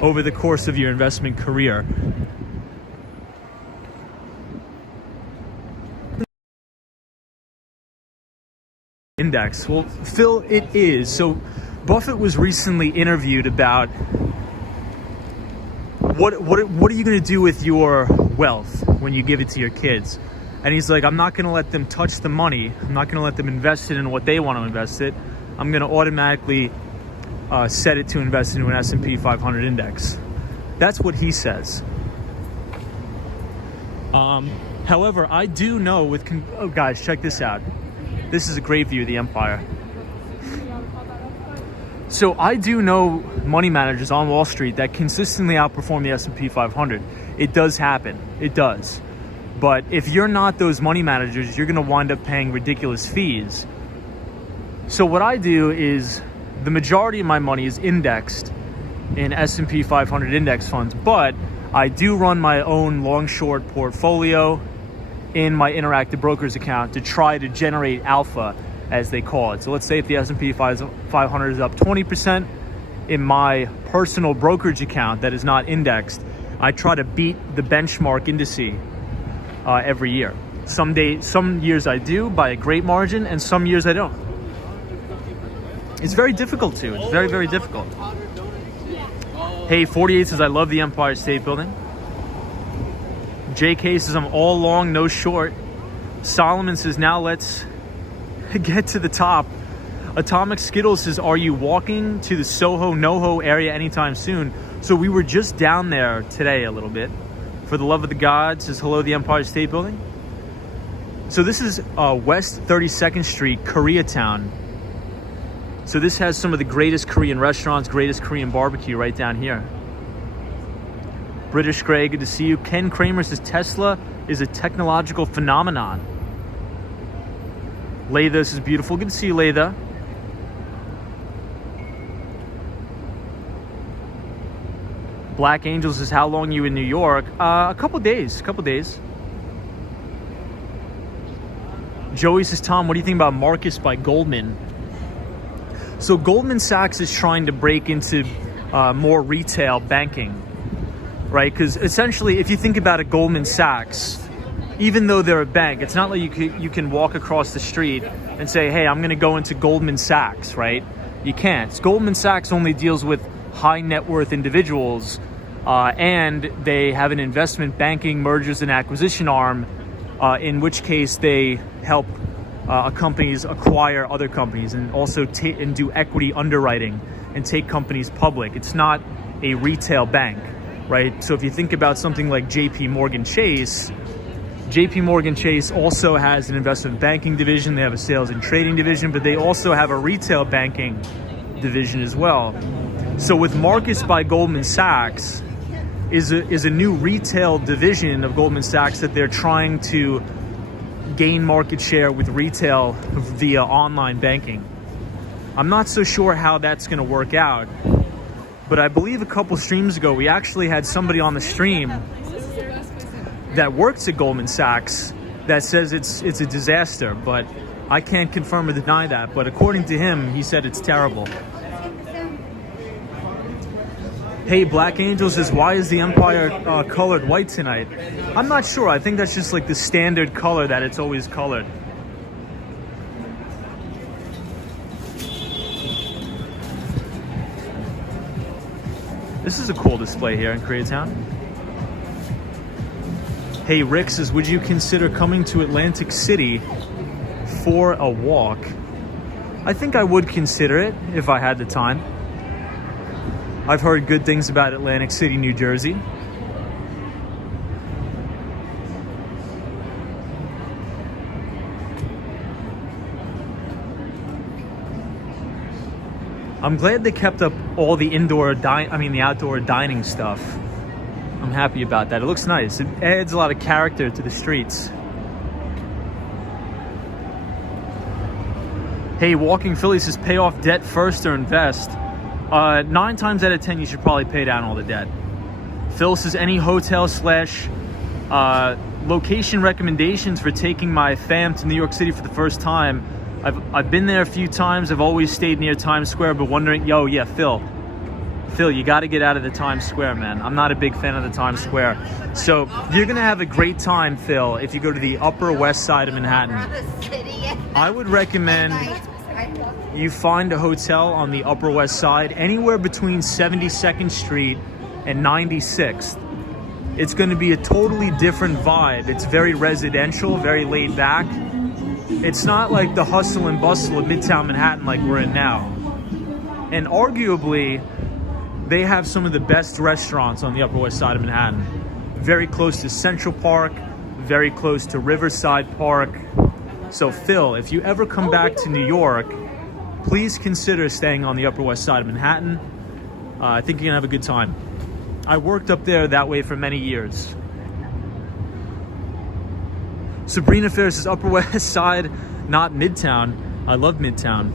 over the course of your investment career. Index. Well, Phil, it is. So Buffett was recently interviewed about what are you going to do with your wealth when you give it to your kids? And he's like, I'm not going to let them touch the money. I'm not going to let them invest it in what they want to invest it. I'm going to automatically set it to invest into an S&P 500 index. That's what he says. However, I do know with... oh, guys, check this out. This is a great view of the Empire. So I do know money managers on Wall Street that consistently outperform the S&P 500. It does happen. It does. But if you're not those money managers, you're going to wind up paying ridiculous fees. So what I do is the majority of my money is indexed in S&P 500 index funds, but I do run my own long-short portfolio in my Interactive Brokers account to try to generate alpha, as they call it. So let's say if the S&P 500 is up 20% in my personal brokerage account that is not indexed, I try to beat the benchmark indice every year. Some years I do by a great margin, and some years I don't. It's very difficult to. It's very, very difficult. Hey, 48 says, I love the Empire State Building. JK says, I'm all long, no short. Solomon says, now let's get to the top. Atomic Skittles says, are you walking to the Soho NoHo area anytime soon? So we were just down there today a little bit. For the love of the gods says, hello, the Empire State Building. So this is West 32nd Street, Koreatown. So this has some of the greatest Korean restaurants, greatest Korean barbecue right down here. British Gray, good to see you. Ken Kramer says, Tesla is a technological phenomenon. Latha, this is beautiful. Good to see you, Latha. Black Angels says, how long are you in New York? A couple days. Joey says, Tom, what do you think about Marcus by Goldman? So Goldman Sachs is trying to break into more retail banking, right? Because essentially, if you think about it, Goldman Sachs, even though they're a bank, it's not like you can walk across the street and say, hey, I'm going to go into Goldman Sachs, right? You can't. Goldman Sachs only deals with high net worth individuals, and they have an investment banking mergers and acquisition arm, in which case they help companies acquire other companies and also and do equity underwriting and take companies public. It's not a retail bank, right? So if you think about something like JP Morgan Chase also has an investment banking division. They have a sales and trading division, but they also have a retail banking division as well. So with Marcus by Goldman Sachs is a new retail division of Goldman Sachs that they're trying to gain market share with retail via online banking. I'm not so sure how that's going to work out, but I believe a couple streams ago we actually had somebody on the stream that works at Goldman Sachs that says it's a disaster, but I can't confirm or deny that. But according to him, he said it's terrible. Hey, Black Angel says, why is the Empire colored white tonight? I'm not sure. I think that's just like the standard color that it's always colored. This is a cool display here in Koreatown. Hey, Rick says, would you consider coming to Atlantic City for a walk? I think I would consider it if I had the time. I've heard good things about Atlantic City, New Jersey. I'm glad they kept up all the the outdoor dining stuff. I'm happy about that. It looks nice. It adds a lot of character to the streets. Hey, Walking Philly says, pay off debt first or invest. 9 times out of 10, you should probably pay down all the debt. Phil says, any hotel / location recommendations for taking my fam to New York City for the first time? I've been there a few times. I've always stayed near Times Square, but wondering, Phil, you got to get out of the Times Square, man. I'm not a big fan of the Times Square. So you're going to have a great time, Phil, if you go to the Upper West Side of Manhattan. I would recommend you find a hotel on the Upper West Side, anywhere between 72nd Street and 96th. It's going to be a totally different vibe. It's very residential, very laid back. It's not like the hustle and bustle of Midtown Manhattan like we're in now. And arguably, they have some of the best restaurants on the Upper West Side of Manhattan. Very close to Central Park, very close to Riverside Park. So Phil, if you ever come back to New York, please consider staying on the Upper West Side of Manhattan. I think you're gonna have a good time. I worked up there that way for many years. Sabrina Fair says, Upper West Side, not Midtown. I love Midtown.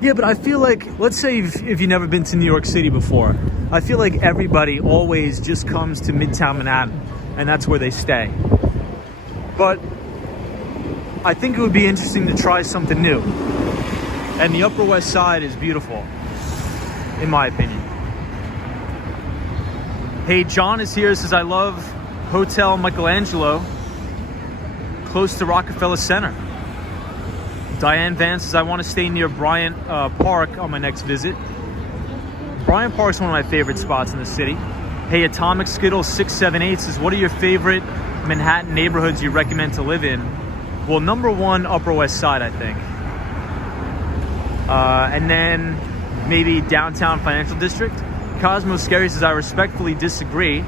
Yeah, but I feel like, let's say if you've never been to New York City before, I feel like everybody always just comes to Midtown Manhattan, and that's where they stay. But I think it would be interesting to try something new. And the Upper West Side is beautiful, in my opinion. Hey, John is here, says, I love Hotel Michelangelo, close to Rockefeller Center. Diane Vance says, I want to stay near Bryant Park on my next visit. Bryant Park is one of my favorite spots in the city. Hey, Atomic Skittles 678 says, what are your favorite Manhattan neighborhoods you recommend to live in? Well, number one, Upper West Side, I think. And then maybe downtown Financial District. Cosmo Scary says, I respectfully disagree.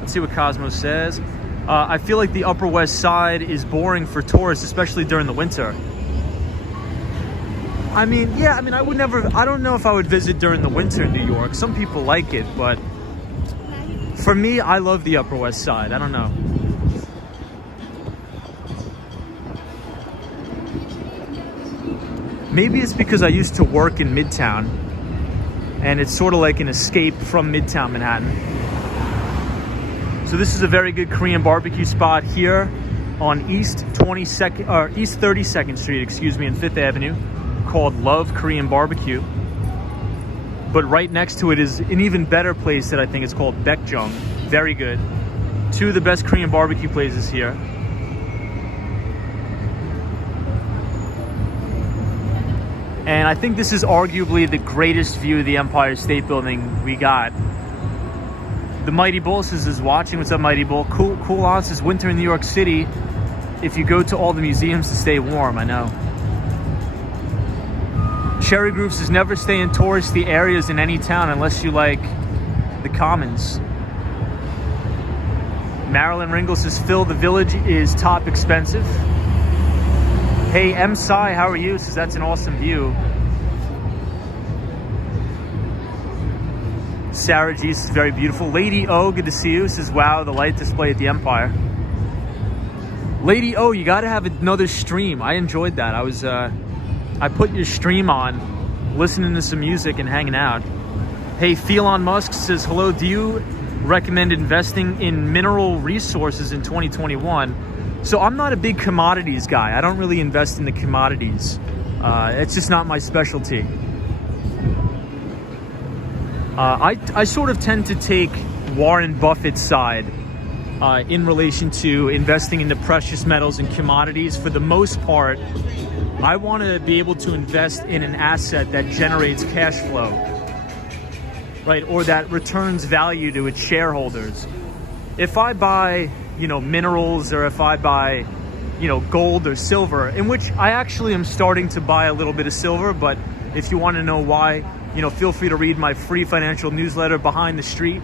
Let's see what Cosmo says. I feel like the Upper West Side is boring for tourists, especially during the winter. I mean, yeah, I mean, I don't know if I would visit during the winter in New York. Some people like it, but for me, I love the Upper West Side. I don't know. Maybe it's because I used to work in Midtown, and it's sort of like an escape from Midtown Manhattan. So this is a very good Korean barbecue spot here on East 32nd Street, excuse me, and 5th Avenue, called Love Korean Barbecue. But right next to it is an even better place that I think is called Baekjung. Very good. Two of the best Korean barbecue places here. And I think this is arguably the greatest view of the Empire State Building we got. The Mighty Bull says is watching. What's up, Mighty Bull? Cool on says winter in New York City. If you go to all the museums to stay warm, I know. Cherry Group says never stay in touristy areas in any town unless you like the commons. Marilyn Ringle says Phil, the village is top expensive. Hey, M. Sai, how are you? Says that's an awesome view. Sarah G says very beautiful. Lady O, good to see you. Says wow, the light display at the Empire. Lady O, you got to have another stream. I enjoyed that. I put your stream on, listening to some music and hanging out. Hey, Elon Musk says hello. Do you recommend investing in mineral resources in 2021? So I'm not a big commodities guy. I don't really invest in the commodities. It's just not my specialty. I sort of tend to take Warren Buffett's side in relation to investing in the precious metals and commodities. For the most part, I want to be able to invest in an asset that generates cash flow, right? Or that returns value to its shareholders. If I buy, minerals, or if I buy, gold or silver, in which I actually am starting to buy a little bit of silver, but if you want to know why, feel free to read my free financial newsletter, Behind the Street.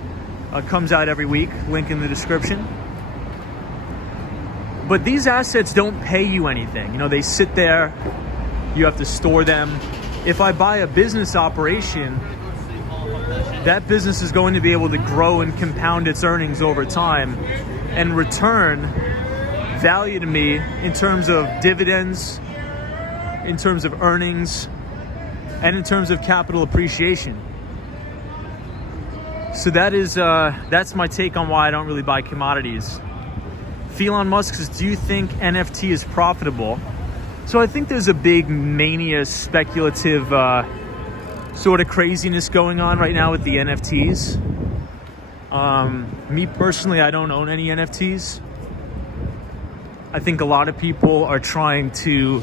Comes out every week, link in the description. But these assets don't pay you anything. They sit there, you have to store them. If I buy a business operation, that business is going to be able to grow and compound its earnings over time and return value to me in terms of dividends, in terms of earnings, and in terms of capital appreciation. So that's my take on why I don't really buy commodities. Elon Musk says, do you think NFT is profitable? So I think there's a big mania, speculative sort of craziness going on right now with the NFTs. Me personally, I don't own any NFTs. I think a lot of people are trying to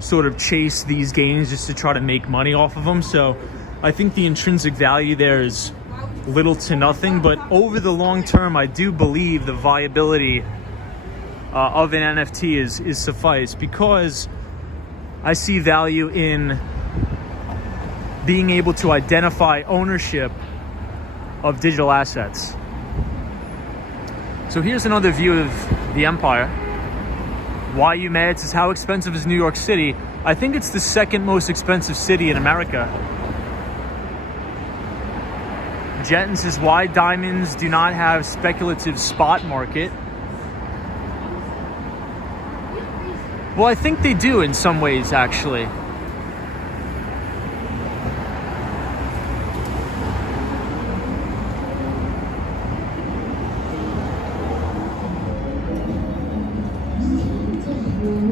sort of chase these gains just to try to make money off of them. So I think the intrinsic value there is little to nothing, but over the long term, I do believe the viability of an NFT is suffice, because I see value in being able to identify ownership of digital assets. So here's another view of the Empire. Why you mad? Says how expensive is New York City? I think it's the second most expensive city in America. Jetton says why diamonds do not have speculative spot market. Well, I think they do in some ways, actually.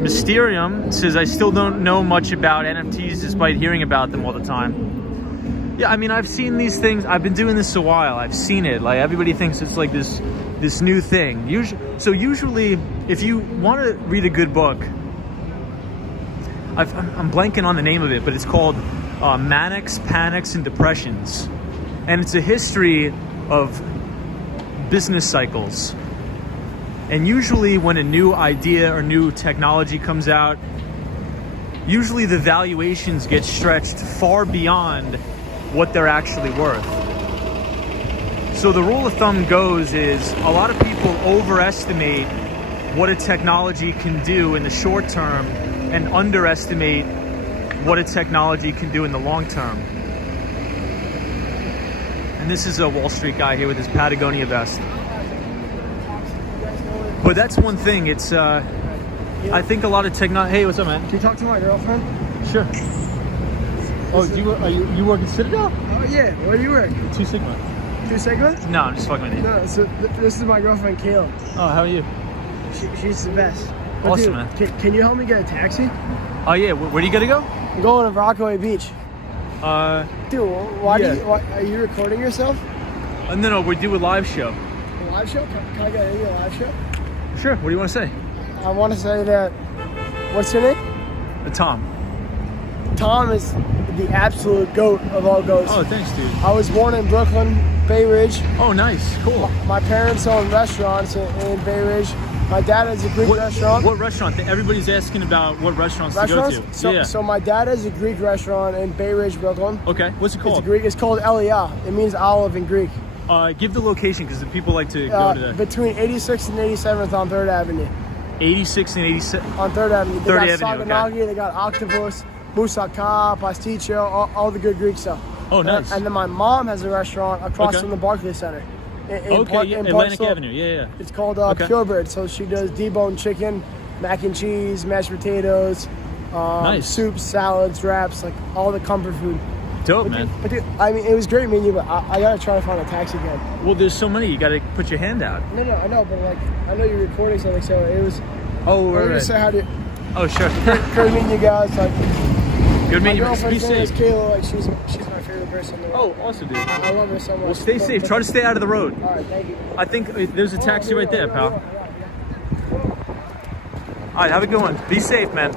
Mysterium says I still don't know much about NFTs despite hearing about them all the time. Yeah, I mean, I've seen these things. I've been doing this a while. I've seen it. Like, everybody thinks it's like this new thing. Usually, if you want to read a good book, I'm blanking on the name of it, but it's called Manics, Panics, and Depressions. And it's a history of business cycles. And usually when a new idea or new technology comes out, usually the valuations get stretched far beyond what they're actually worth. So the rule of thumb goes is a lot of people overestimate what a technology can do in the short term and underestimate what a technology can do in the long term. And this is a Wall Street guy here with his Patagonia vest. But that's one thing. It's I think a lot of technology. Hey, what's up, man? Can you talk to my girlfriend? Sure. Oh, you work at Citadel? Oh yeah. Where do you work? 2 Sigma. 2 Sigma? No, I'm just fucking with you. No. So this is my girlfriend, Kayla. Oh, how are you? She's the best. But Awesome, dude, man. Can you help me get a taxi? Oh yeah. Where do you gotta go? I'm going to Rockaway Beach. Dude, why yeah. are you recording yourself? No, we do a live show. A live show? Can I get into a live show? Sure. What do you want to say? I want to say that. What's your name? Tom. Tom is the absolute goat of all goats. Oh, thanks, dude. I was born in Brooklyn, Bay Ridge. Oh, nice. Cool. My parents own restaurants in Bay Ridge. My dad has a Greek restaurant. What restaurant? Everybody's asking about what restaurants to go to. So my dad has a Greek restaurant in Bay Ridge, Brooklyn. Okay. What's it called? It's called Elia. It means olive in Greek. Give the location because the people like to go to that. Between 86th and 87th on 3rd Avenue. 86 and 87. On 3rd Avenue. They 3rd got Avenue, saganagi, okay. they got octopus, moussaka, pasticcio, all the good Greek stuff. Oh, nice. And then my mom has a restaurant across from the Barclays Center. In Atlantic Avenue. Yeah. It's called Purebird. So she does deboned chicken, mac and cheese, mashed potatoes, nice. soups, salads, wraps, like all the comfort food. Dope, man. But dude, I mean, it was great meeting you, but I gotta try to find a taxi again. Well, there's so many. You gotta put your hand out. No, I know, but like, I know you're recording something, so it was. Oh, right. right. Say how do you? Oh, sure. Great meeting you guys. Like, good meeting you. My Be girlfriend's name is safe. Kayla. Like, she's my favorite person in the world. Oh, awesome, dude. I love her so much. Well, stay safe. Try to stay out of the road. All right, thank you. I think there's a taxi right there, pal. All right, have a good one. Be safe, man.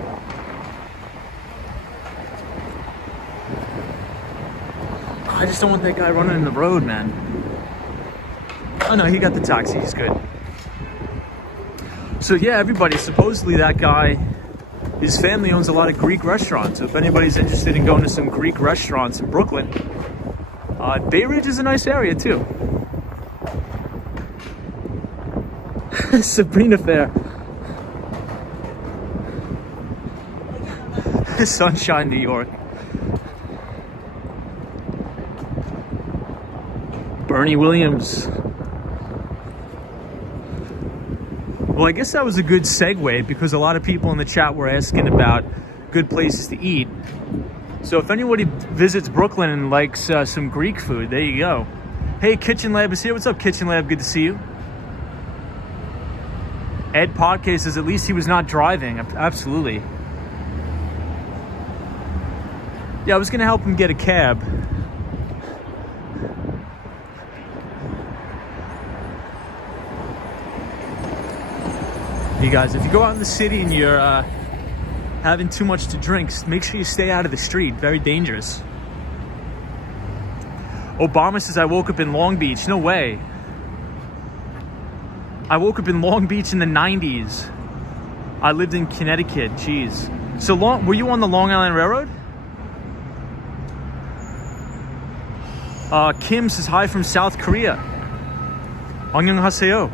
I just don't want that guy running in the road, man. Oh no, he got the taxi. He's good. So yeah, everybody, supposedly that guy, his family owns a lot of Greek restaurants. So if anybody's interested in going to some Greek restaurants in Brooklyn, Bay Ridge is a nice area too. Sabrina Fair. Sunshine, New York. Bernie Williams. Well, I guess that was a good segue because a lot of people in the chat were asking about good places to eat. So if anybody visits Brooklyn and likes some Greek food, there you go. Hey, Kitchen Lab is here. What's up, Kitchen Lab? Good to see you. Ed Podcast says at least he was not driving. Absolutely. Yeah, I was going to help him get a cab. You guys, if you go out in the city and you're having too much to drink, make sure you stay out of the street. Very dangerous. Obama says I woke up in Long Beach. No way. I woke up in Long Beach in the 90s. I lived in Connecticut. Jeez. So were you on the Long Island Railroad? Kim says hi from South Korea. Annyeonghaseyo.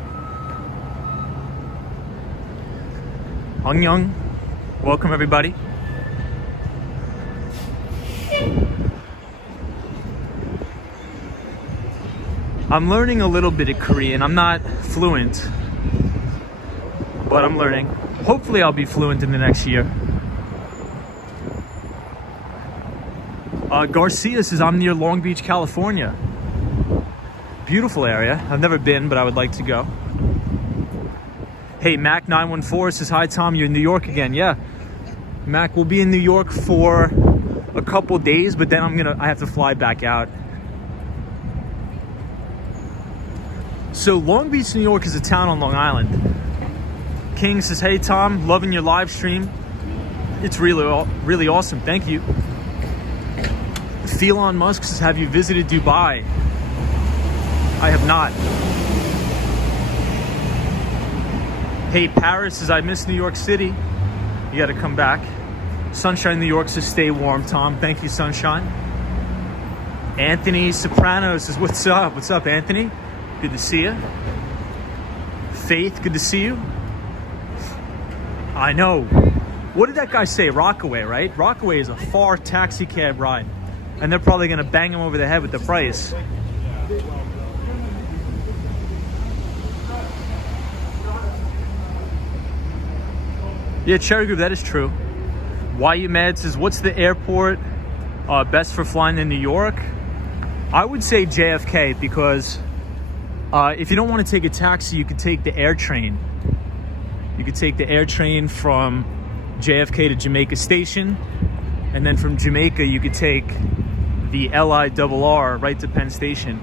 Annyeong. Welcome, everybody. I'm learning a little bit of Korean. I'm not fluent, but I'm learning. Hopefully I'll be fluent in the next year. Garcia says I'm near Long Beach, California. Beautiful area. I've never been, but I would like to go. Hey, Mac914 says, hi, Tom, you're in New York again. Yeah, Mac, will be in New York for a couple days, but then I have to fly back out. So Long Beach, New York is a town on Long Island. King says, hey, Tom, loving your live stream. It's really awesome. Thank you. Elon Musk says, have you visited Dubai? I have not. Hey, Paris says, I miss New York City. You got to come back. Sunshine, New York says, stay warm, Tom. Thank you, Sunshine. Anthony Soprano says, what's up? What's up, Anthony? Good to see you. Faith, good to see you. I know. What did that guy say? Rockaway, right? Rockaway is a far taxi cab ride. And they're probably going to bang him over the head with the price. Yeah, Cherry Groove, that is true. Why You Mad says, what's the airport best for flying in New York? I would say JFK, because if you don't want to take a taxi, you could take the air train. You could take the air train from JFK to Jamaica Station, and then from Jamaica you could take the LIRR right to Penn Station.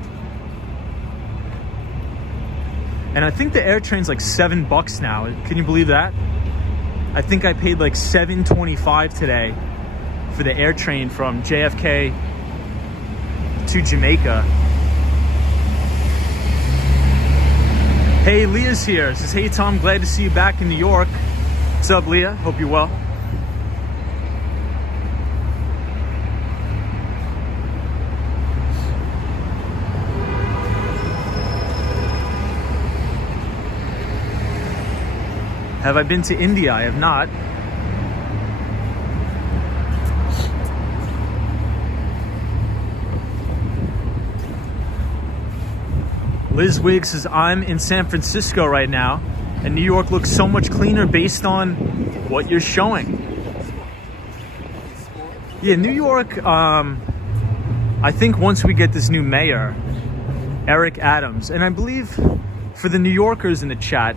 And I think the air train's like $7 now. Can you believe that? I think I paid like $7.25 today for the air train from JFK to Jamaica. Hey, Leah's here. Says, hey Tom, glad to see you back in New York. What's up, Leah? Hope you're well. Have I been to India? I have not. Liz Wiggs says, I'm in San Francisco right now, and New York looks so much cleaner based on what you're showing. Yeah, New York, I think once we get this new mayor, Eric Adams, and I believe for the New Yorkers in the chat,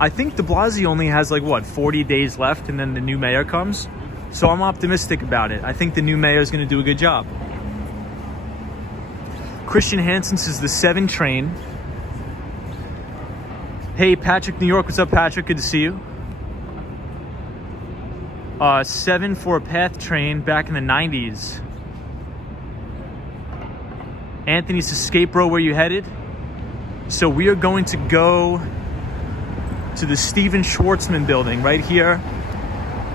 I think de Blasio only has like, what, 40 days left and then the new mayor comes? So I'm optimistic about it. I think the new mayor is going to do a good job. Christian Hansen says the 7 train. Hey, Patrick, New York. What's up, Patrick? Good to see you. 7 for a PATH train back in the 90s. Anthony says, Skate Bro, where you headed? So we are going to go to the Stephen Schwartzman building right here,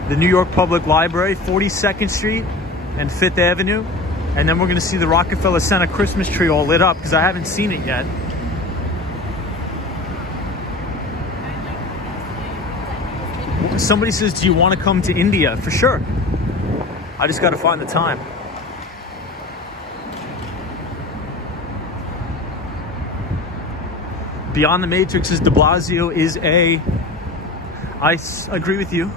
the New York Public Library, 42nd Street and 5th Avenue. And then we're going to see the Rockefeller Center Christmas tree all lit up, because I haven't seen it yet. Somebody says, do you want to come to India? For sure. I just got to find the time. Beyond the Matrix says de Blasio is a... I agree with you.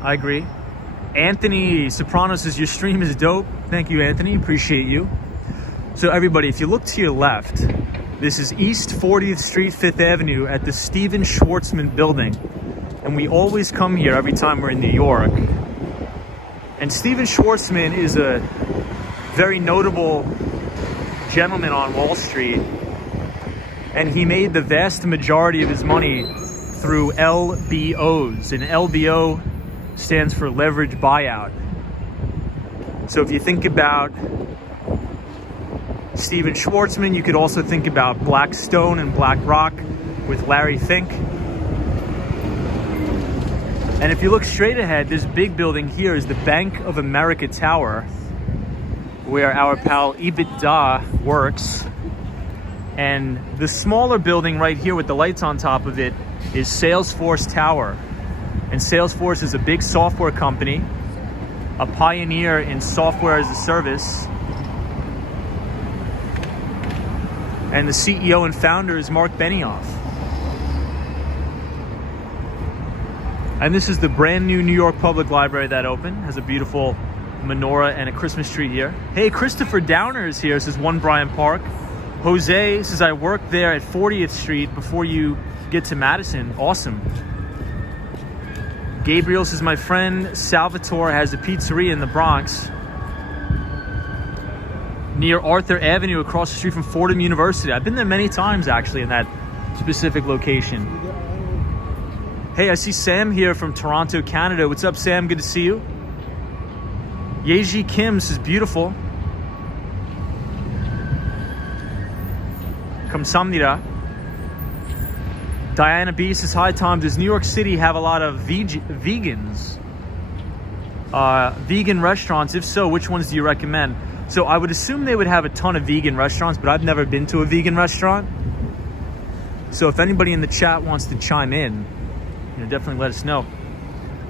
I agree. Anthony Soprano says, your stream is dope. Thank you, Anthony. Appreciate you. So everybody, if you look to your left, this is East 40th Street, 5th Avenue at the Stephen Schwartzman building. And we always come here every time we're in New York. And Stephen Schwartzman is a very notable gentleman on Wall Street. And he made the vast majority of his money through LBOs. And LBO stands for leverage buyout. So if you think about Stephen Schwartzman, you could also think about Blackstone and BlackRock with Larry Fink. And if you look straight ahead, this big building here is the Bank of America Tower, where our pal EBITDA works. And the smaller building right here with the lights on top of it is Salesforce Tower. And Salesforce is a big software company, a pioneer in software as a service. And the CEO and founder is Mark Benioff. And this is the brand new New York Public Library that opened. Has a beautiful menorah and a Christmas tree here. Hey, Christopher Downer is here, says One Bryant Park. Jose says, I worked there at 40th Street before you get to Madison. Awesome. Gabriel says, my friend Salvatore has a pizzeria in the Bronx near Arthur Avenue across the street from Fordham University. I've been there many times, actually, in that specific location. Hey, I see Sam here from Toronto, Canada. What's up, Sam? Good to see you. Yeji Kim says, beautiful. Kamsamnida. Diana B says, hi Tom, does New York City have a lot of vegans? Vegan restaurants? If so, which ones do you recommend? So I would assume they would have a ton of vegan restaurants, but I've never been to a vegan restaurant. So if anybody in the chat wants to chime in, definitely let us know.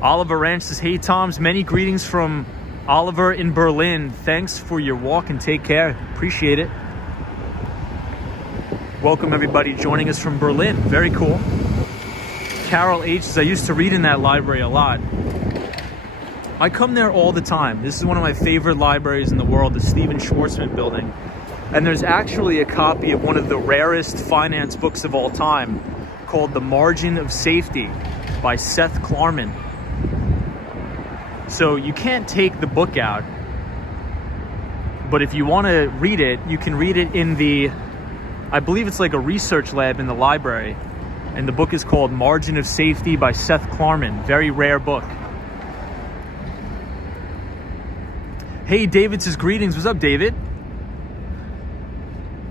Oliver Ranch says, hey Toms, many greetings from Oliver in Berlin. Thanks for your walk and take care. Appreciate it. Welcome everybody joining us from Berlin. Very cool. Carol H says, I used to read in that library a lot. I come there all the time. This is one of my favorite libraries in the world, the Stephen Schwarzman building. And there's actually a copy of one of the rarest finance books of all time called The Margin of Safety by Seth Klarman. So you can't take the book out, but if you want to read it, you can read it in the, I believe it's like a research lab in the library. And the book is called Margin of Safety by Seth Klarman. Very rare book. Hey, David says greetings. What's up, David?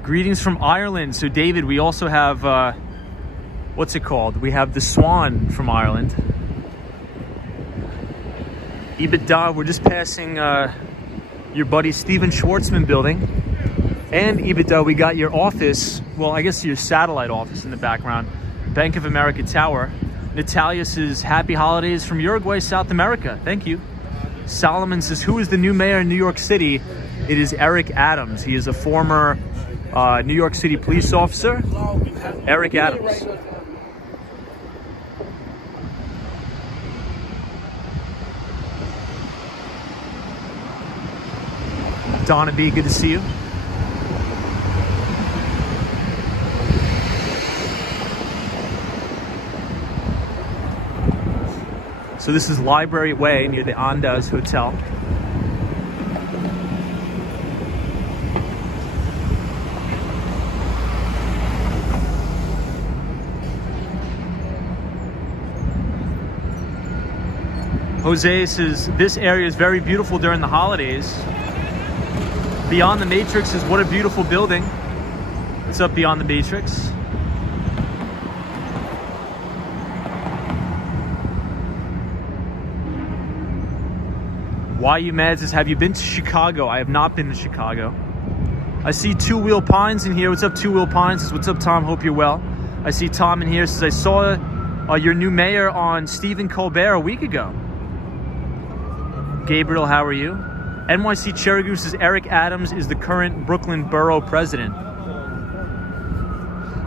Greetings from Ireland. So David, we also have, what's it called? We have the Swan from Ireland. EBITDA, we're just passing your buddy Stephen Schwarzman building. And EBITDA, we got your office, well, I guess your satellite office in the background. Bank of America Tower. Natalia says, happy holidays from Uruguay, South America. Thank you. Solomon says, who is the new mayor in New York City? It is Eric Adams. He is a former New York City police officer. Eric Adams. Donna B, good to see you. So this is Library Way near the Andaz Hotel. Jose says, this area is very beautiful during the holidays. Beyond the Matrix is what a beautiful building. What's up, Beyond the Matrix? Why You Mad says, have you been to Chicago? I have not been to Chicago. I see Two Wheel Pines in here. What's up, Two Wheel Pines? Says, what's up, Tom? Hope you're well. I see Tom in here. Says, I saw your new mayor on Stephen Colbert a week ago. Gabriel, how are you? NYC Cherry Goose says, Eric Adams is the current Brooklyn Borough president.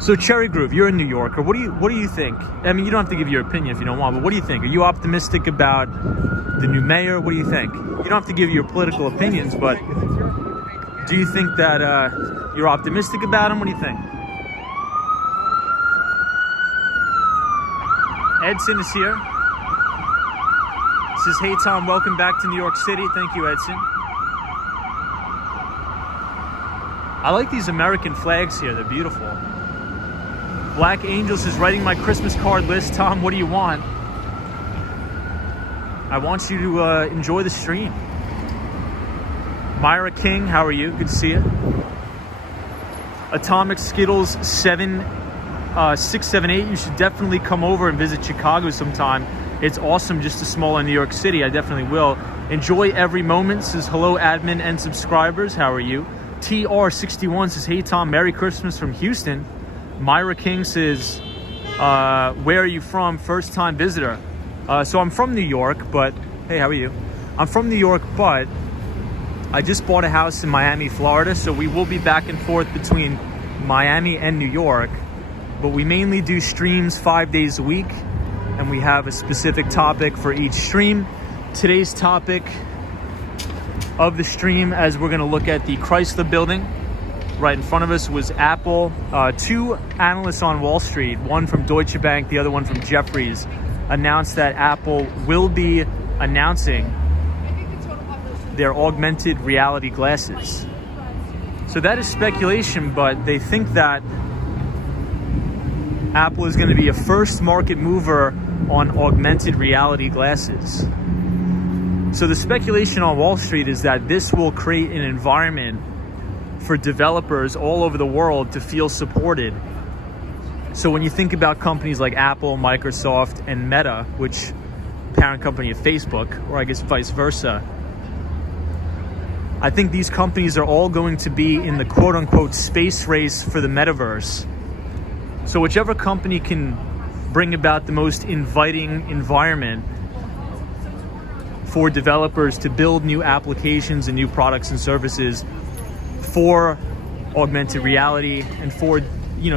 So Cherry Groove, you're a New Yorker. What do you think? I mean, you don't have to give your opinion if you don't want, but what do you think? Are you optimistic about the new mayor? What do you think? You don't have to give your political opinions, but do you think that you're optimistic about him? What do you think? Edson is here. Says, hey Tom, welcome back to New York City. Thank you, Edson. I like these American flags here. They're beautiful. Black Angels is writing my Christmas card list. Tom, what do you want? I want you to enjoy the stream. Myra King, how are you? Good to see you. Atomic Skittles 678. You should definitely come over and visit Chicago sometime. It's awesome, just a smaller New York City. I definitely will. Enjoy every moment. Says, hello, admin and subscribers. How are you? TR61 says, hey, Tom, Merry Christmas from Houston. Myra King says, where are you from? First time visitor. So I'm from New York, but hey, how are you? I'm from New York, but I just bought a house in Miami, Florida. So we will be back and forth between Miami and New York, but we mainly do streams 5 days a week. And we have a specific topic for each stream. Today's topic of the stream, as we're gonna look at the Chrysler building right in front of us, was Apple. Two analysts on Wall Street, one from Deutsche Bank, the other one from Jefferies, announced that Apple will be announcing their augmented reality glasses. So that is speculation, but they think that Apple is going to be a first market mover on augmented reality glasses. So the speculation on Wall Street is that this will create an environment for developers all over the world to feel supported So when you think about companies like Apple, Microsoft, and Meta, which parent company of Facebook, or I guess vice versa, I think these companies are all going to be in the quote-unquote space race for the metaverse. So whichever company can bring about the most inviting environment for developers to build new applications and new products and services for augmented reality and for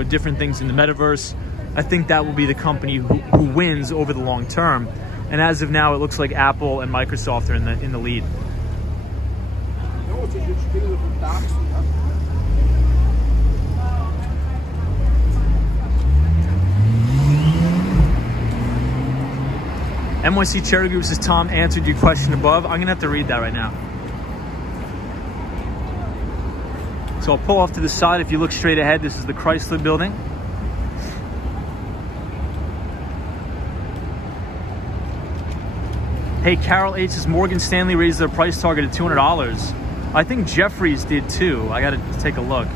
different things in the metaverse, I think that will be the company who wins over the long term. And as of now, it looks like Apple and Microsoft are in the lead. NYC Cherry Group says, Tom answered your question above. I'm gonna have to read that right now. So I'll pull off to the side. If you look straight ahead, this is the Chrysler building. Hey, Carol H says Morgan Stanley raised their price target to $200. I think Jeffries did too. I gotta take a look.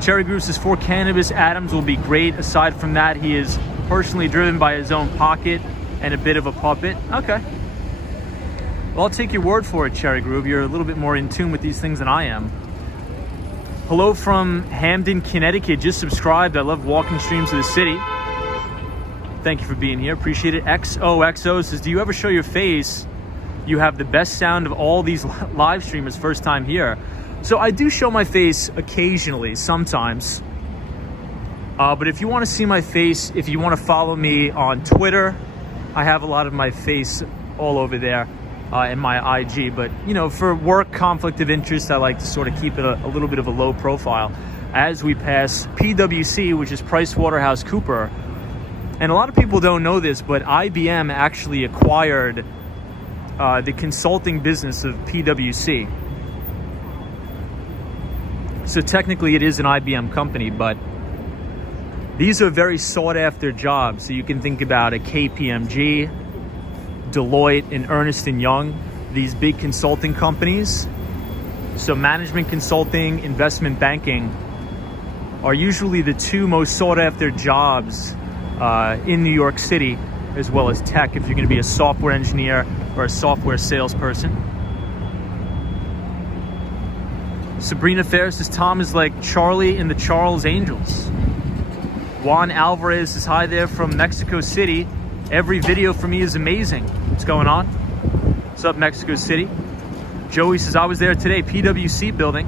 Cherry Group says for cannabis, Adams will be great. Aside from that, he is personally driven by his own pocket and a bit of a puppet. Okay. Well, I'll take your word for it, Cherry Group. You're a little bit more in tune with these things than I am. Hello from Hamden, Connecticut. Just subscribed. I love walking streams of the city. Thank you for being here. Appreciate it. XOXO says, do you ever show your face? You have the best sound of all these live streamers. First time here. So I do show my face occasionally, sometimes. But if you want to see my face, if you want to follow me on Twitter, I have a lot of my face all over there in my IG. But, for work conflict of interest, I like to sort of keep it a little bit of a low profile as we pass PwC, which is PricewaterhouseCoopers. And a lot of people don't know this, but IBM actually acquired the consulting business of PwC. So technically it is an IBM company, but these are very sought after jobs. So you can think about a KPMG, Deloitte, and Ernst & Young, these big consulting companies. So management consulting, investment banking are usually the two most sought after jobs in New York City, as well as tech, if you're going to be a software engineer or a software salesperson. Sabrina Ferris says Tom is like Charlie in the Charles Angels. Juan Alvarez says hi there from Mexico City. Every video for me is amazing. What's going on? What's up, Mexico City? Joey says I was there today, PwC building.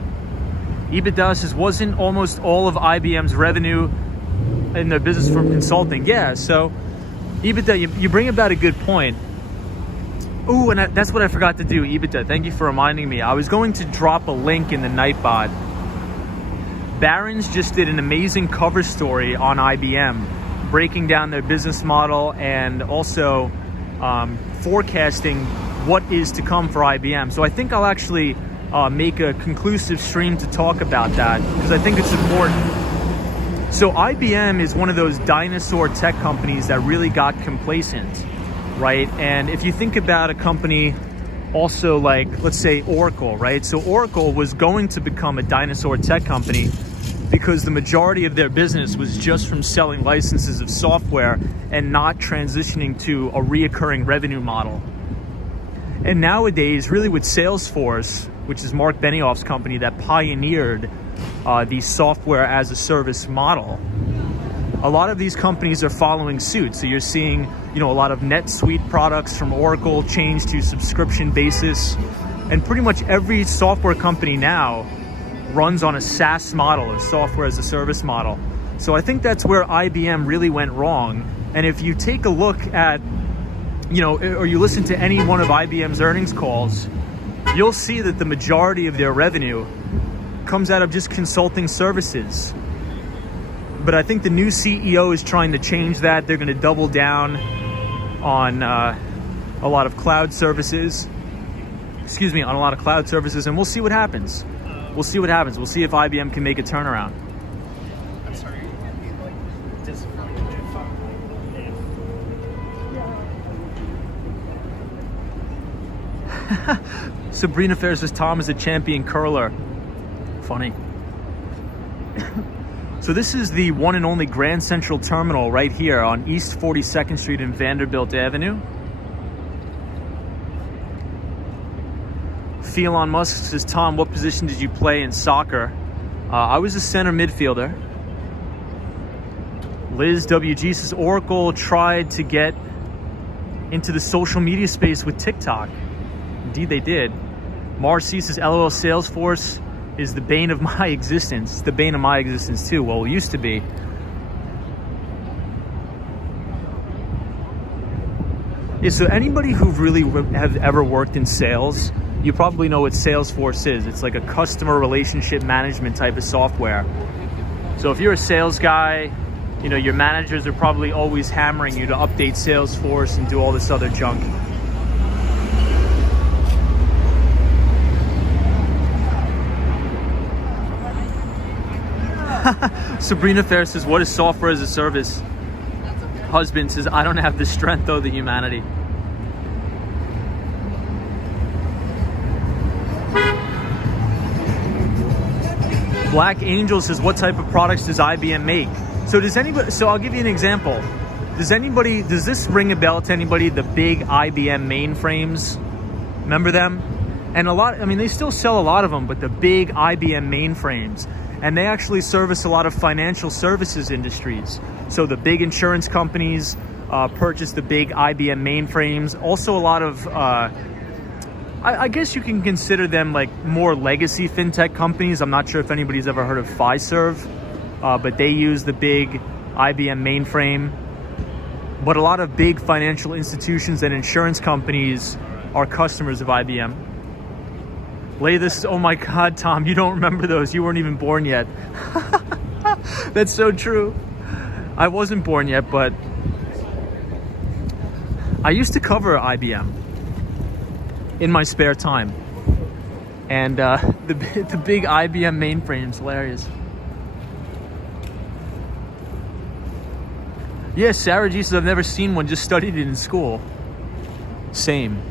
EBITDA says wasn't almost all of IBM's revenue in their business from consulting. Yeah, so EBITDA, you bring about a good point. Ooh, and that's what I forgot to do, EBITDA. Thank you for reminding me. I was going to drop a link in the Nightbot. Barron's just did an amazing cover story on IBM, breaking down their business model and also forecasting what is to come for IBM. So I think I'll actually make a conclusive stream to talk about that because I think it's important. So IBM is one of those dinosaur tech companies that really got complacent, right? And if you think about a company also like, let's say Oracle, right? So Oracle was going to become a dinosaur tech company because the majority of their business was just from selling licenses of software and not transitioning to a reoccurring revenue model. And nowadays, really with Salesforce, which is Mark Benioff's company that pioneered the software as a service model, a lot of these companies are following suit. So you're seeing, a lot of NetSuite products from Oracle change to subscription basis. And pretty much every software company now runs on a SaaS model, or software as a service model. So I think that's where IBM really went wrong. And if you take a look at, or you listen to any one of IBM's earnings calls, you'll see that the majority of their revenue comes out of just consulting services. But I think the new CEO is trying to change that. They're going to double down on a lot of cloud services. On a lot of cloud services, and we'll see what happens. We'll see what happens. We'll see if IBM can make a turnaround. I'm sorry. Sabrina Ferris says Tom is a champion curler. Funny. So this is the one and only Grand Central Terminal right here on East 42nd Street and Vanderbilt Avenue. Elon Musk says, Tom, what position did you play in soccer? I was a center midfielder. Liz WG says, Oracle tried to get into the social media space with TikTok. Indeed they did. Marcy says, LOL, Salesforce is the bane of my existence. It's the bane of my existence too. Well, it used to be. Yeah, so anybody who really have ever worked in sales, you probably know what Salesforce is. It's like a customer relationship management type of software. So if you're a sales guy, you know, your managers are probably always hammering you to update Salesforce and do all this other junk. Sabrina Fair says, what is software as a service? Husband says, I don't have the strength or the humanity. Black Angel says, what type of products does IBM make? So does anybody, so I'll give you an example. Does this ring a bell to anybody? The big IBM mainframes, remember them? And they still sell a lot of them, but the big IBM mainframes, and they actually service a lot of financial services industries. So the big insurance companies purchase the big IBM mainframes. Also a lot of, I guess you can consider them like more legacy fintech companies. I'm not sure if anybody's ever heard of Fiserv, but they use the big IBM mainframe. But a lot of big financial institutions and insurance companies are customers of IBM. Oh my God, Tom, you don't remember those. You weren't even born yet. That's so true. I wasn't born yet, but I used to cover IBM in my spare time, and the big IBM mainframe's hilarious. Yeah, Sarah G says, I've never seen one, just studied it in school. Same.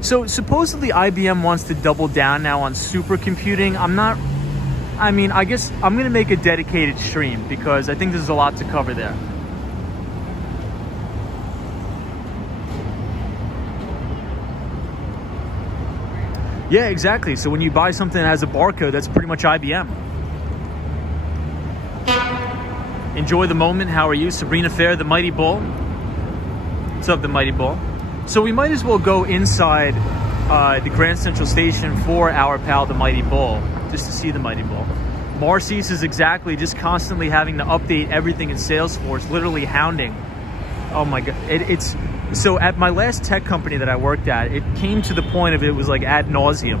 So supposedly IBM wants to double down now on supercomputing. I guess I'm gonna make a dedicated stream because I think there's a lot to cover there. Yeah, exactly. So when you buy something that has a barcode, that's pretty much IBM. Enjoy the moment. How are you? Sabrina Fair, the Mighty Bull. What's up, the Mighty Bull? So we might as well go inside the Grand Central Station for our pal, the Mighty Bull, just to see the Mighty Bull. Marcy's is exactly just constantly having to update everything in Salesforce, literally hounding. Oh my God. So at my last tech company that I worked at, it came to the point of it was like ad nauseum.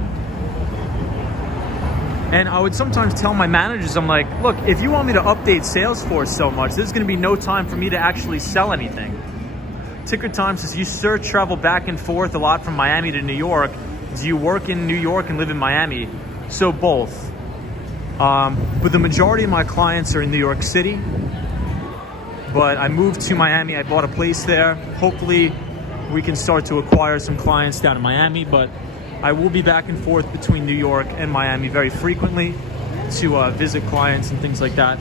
And I would sometimes tell my managers, I'm like, look, if you want me to update Salesforce so much, there's gonna be no time for me to actually sell anything. Ticker Time says, you sir travel back and forth a lot from Miami to New York. Do you work in New York and live in Miami? So both. But the majority of my clients are in New York City. But I moved to Miami, I bought a place there. Hopefully we can start to acquire some clients down in Miami, but I will be back and forth between New York and Miami very frequently to visit clients and things like that.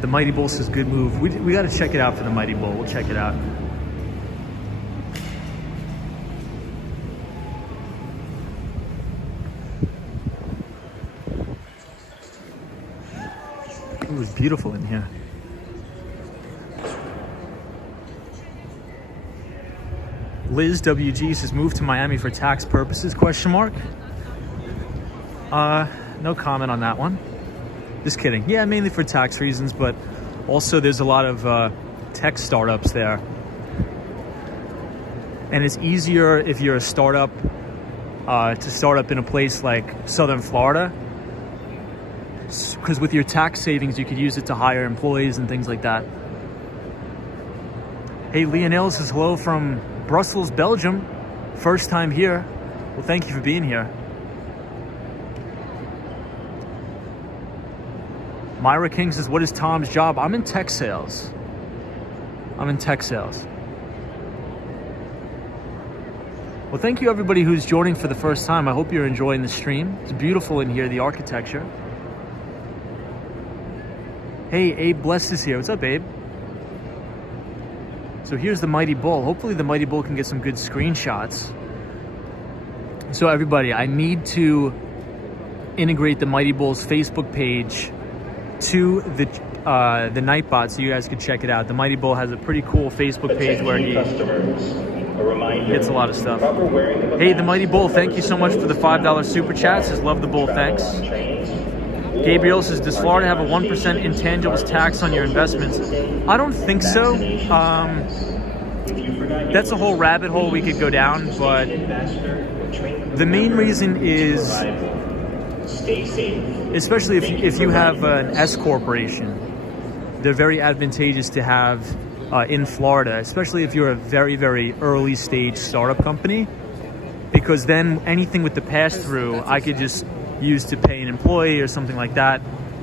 The Mighty Bull says good move. We got to check it out for the Mighty Bull. We'll check it out. It was beautiful in here. Liz WG says move to Miami for tax purposes, question mark. No comment on that one. Just kidding. Yeah, mainly for tax reasons, but also there's a lot of tech startups there. And it's easier if you're a startup to start up in a place like Southern Florida, because with your tax savings, you could use it to hire employees and things like that. Hey, Leonel says hello from Brussels, Belgium. First time here. Well, thank you for being here. Myra King says, what is Tom's job? I'm in tech sales. Well, thank you everybody who's joining for the first time. I hope you're enjoying the stream. It's beautiful in here, the architecture. Hey, Abe Blessed is here. What's up, Abe? So here's the Mighty Bull. Hopefully the Mighty Bull can get some good screenshots. So everybody, I need to integrate the Mighty Bull's Facebook page to the Nightbot so you guys can check it out. The Mighty Bull has a pretty cool Facebook page where he gets a lot of stuff. Hey, the Mighty Bull, thank you so much for the $5 super chat. Says love the bull, thanks. Gabriel says, does Florida have a 1% intangibles tax on your investments? I don't think so. That's a whole rabbit hole we could go down, but the main reason is, especially if you have an S corporation, they're very advantageous to have in Florida, especially if you're a very, very early stage startup company, because then anything with the pass-through, I could just use to pay an employee or something like that.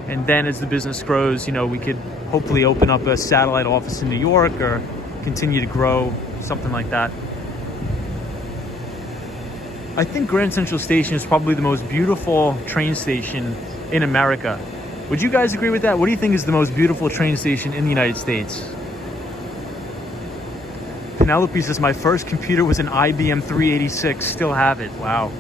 And then as the business grows, you know, we could hopefully open up a satellite office in New York or continue to grow, something like that. I think Grand Central Station is probably the most beautiful train station in America. Would you guys agree with that? What do you think is the most beautiful train station in the United States? Penelope says, my first computer was an IBM 386, still have it. Wow.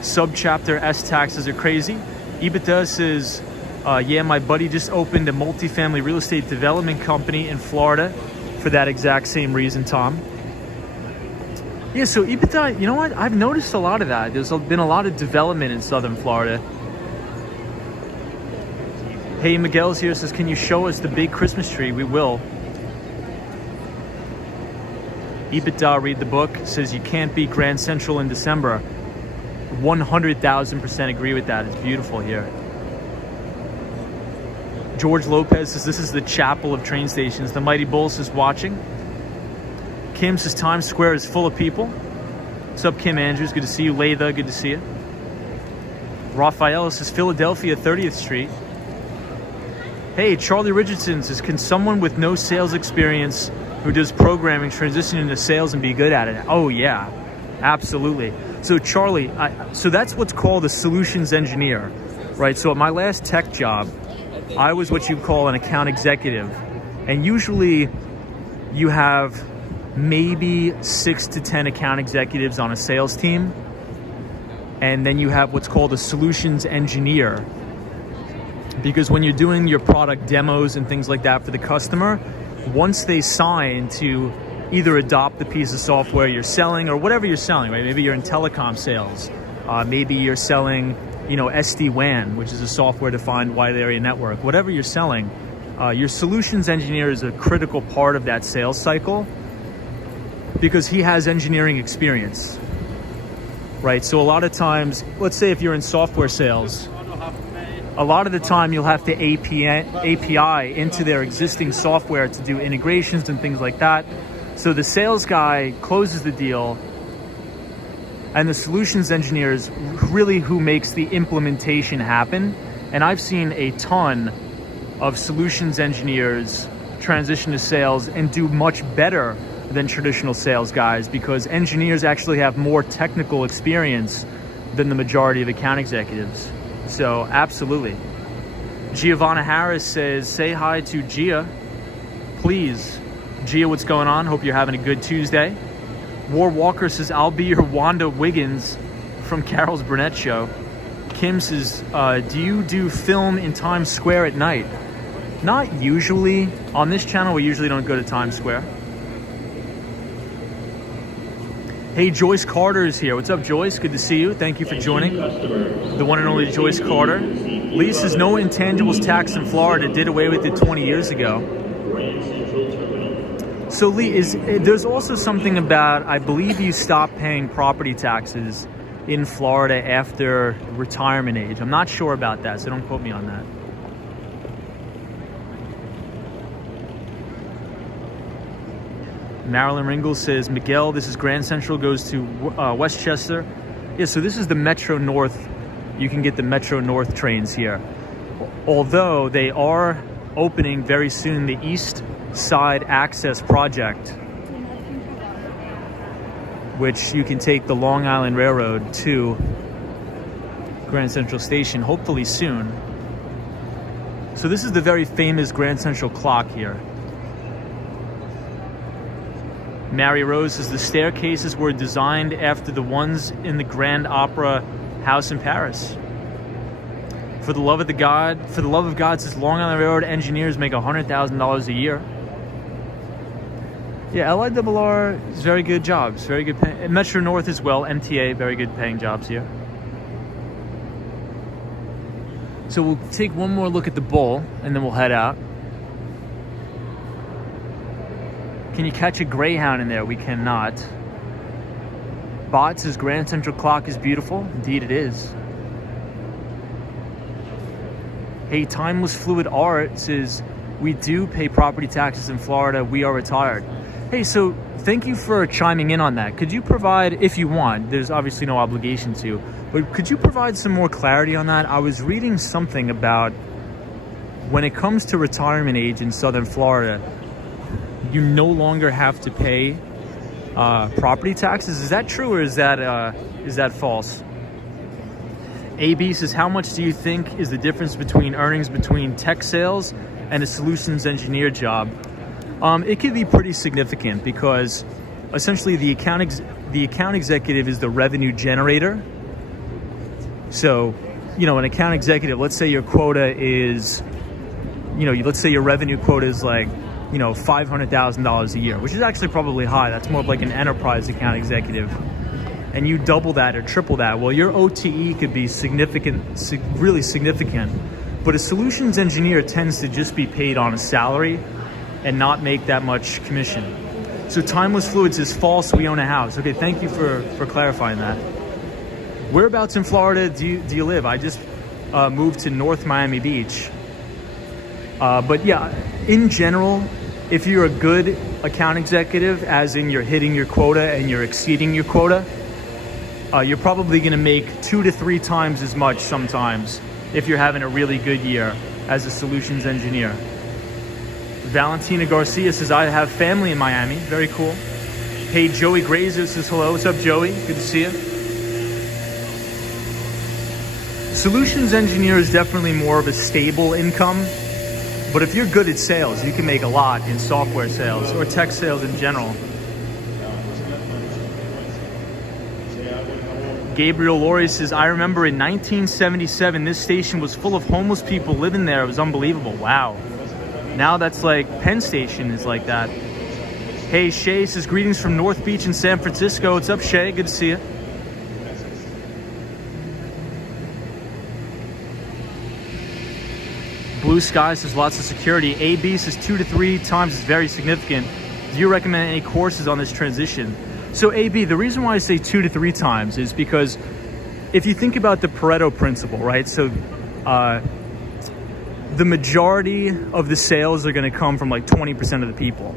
Subchapter S taxes are crazy. EBITDA says, yeah, my buddy just opened a multifamily real estate development company in Florida for that exact same reason, Tom. Yeah, so EBITDA, you know what? I've noticed a lot of that. There's been a lot of development in Southern Florida. Hey, Miguel's here, says, can you show us the big Christmas tree? We will. EBITDA, read the book, says you can't beat Grand Central in December. 100,000% agree with that. It's beautiful here. George Lopez says this is the chapel of train stations. The Mighty Bull says watching. Kim says Times Square is full of people. What's up, Kim Andrews? Good to see you. Latha, good to see you. Raphael says Philadelphia 30th Street. Hey, Charlie Richardson says, can someone with no sales experience who does programming transition into sales and be good at it? Oh yeah, absolutely. So Charlie, so that's what's called a solutions engineer, right? So at my last tech job, I was what you call an account executive. And usually you have maybe 6 to 10 account executives on a sales team. And then you have what's called a solutions engineer. Because when you're doing your product demos and things like that for the customer, once they sign to either adopt the piece of software you're selling or whatever you're selling, right? Maybe you're in telecom sales. Maybe you're selling, you know, SD-WAN, which is a software-defined wide area network. Whatever you're selling, your solutions engineer is a critical part of that sales cycle because he has engineering experience, right? So a lot of times, let's say if you're in software sales, a lot of the time you'll have to API into their existing software to do integrations and things like that. So the sales guy closes the deal, and the solutions engineer is really who makes the implementation happen. And I've seen a ton of solutions engineers transition to sales and do much better than traditional sales guys because engineers actually have more technical experience than the majority of account executives. So absolutely. Giovanna Harris says, say hi to Gia, please. Gia, what's going on? Hope you're having a good Tuesday. War Walker says, I'll be your Wanda Wiggins from Carol's Burnett Show. Kim says, do you do film in Times Square at night? Not usually. On this channel, we usually don't go to Times Square. Hey, Joyce Carter is here. What's up, Joyce? Good to see you. Thank you for joining. The one and only Joyce Carter. Lee says, no intangibles tax in Florida, did away with it 20 years ago. So Lee, there's also something about, I believe you stop paying property taxes in Florida after retirement age. I'm not sure about that, so don't quote me on that. Marilyn Ringel says, Miguel, this is Grand Central, goes to Westchester. Yeah, so this is the Metro North. You can get the Metro North trains here. Although they are opening very soon the East Side Access Project, which you can take the Long Island Railroad to Grand Central Station, hopefully soon. So this is the very famous Grand Central clock here. Mary Rose says the staircases were designed after the ones in the Grand Opera House in Paris. For the love of God, says Long Island Railroad engineers make $100,000 a year. Yeah, LIRR is very good jobs, very good pay. Metro North as well, MTA, very good paying jobs here. So we'll take one more look at the bull and then we'll head out. Can you catch a Greyhound in there? We cannot. Bot says Grand Central clock is beautiful. Indeed it is. Hey, Timeless Fluid Art says, we do pay property taxes in Florida. We are retired. Hey, so thank you for chiming in on that. Could you provide, if you want, there's obviously no obligation to, but could you provide some more clarity on that? I was reading something about when it comes to retirement age in Southern Florida, you no longer have to pay property taxes. Is that true or is that false? AB says, how much do you think is the difference between earnings between tech sales and a solutions engineer job? It could be pretty significant because essentially the account executive is the revenue generator. So, an account executive, let's say your quota is, let's say your revenue quota is like, $500,000 a year, which is actually probably high. That's more of like an enterprise account executive. And you double that or triple that. Well, your OTE could be significant, really significant. But a solutions engineer tends to just be paid on a salary and not make that much commission. So Timeless Fluids is false. We own a house. Okay, thank you for clarifying that. Whereabouts in Florida do you live? I just moved to North Miami Beach. But yeah, in general, if you're a good account executive, as in you're hitting your quota and you're exceeding your quota, you're probably going to make 2 to 3 times as much sometimes if you're having a really good year as a solutions engineer. Valentina Garcia says, I have family in Miami. Very cool. Hey, Joey Grazer says, hello. What's up, Joey? Good to see you. Solutions engineer is definitely more of a stable income. But if you're good at sales, you can make a lot in software sales or tech sales in general. Gabriel Laurie says, I remember in 1977, this station was full of homeless people living there. It was unbelievable. Wow. Now that's like Penn Station is like that. Hey, Shay says, greetings from North Beach in San Francisco. What's up, Shay? Good to see you. Blue Sky says lots of security. AB says 2 to 3 times is very significant. Do you recommend any courses on this transition? So AB, the reason why I say 2 to 3 times is because if you think about the Pareto principle, right? So the majority of the sales are going to come from like 20% of the people,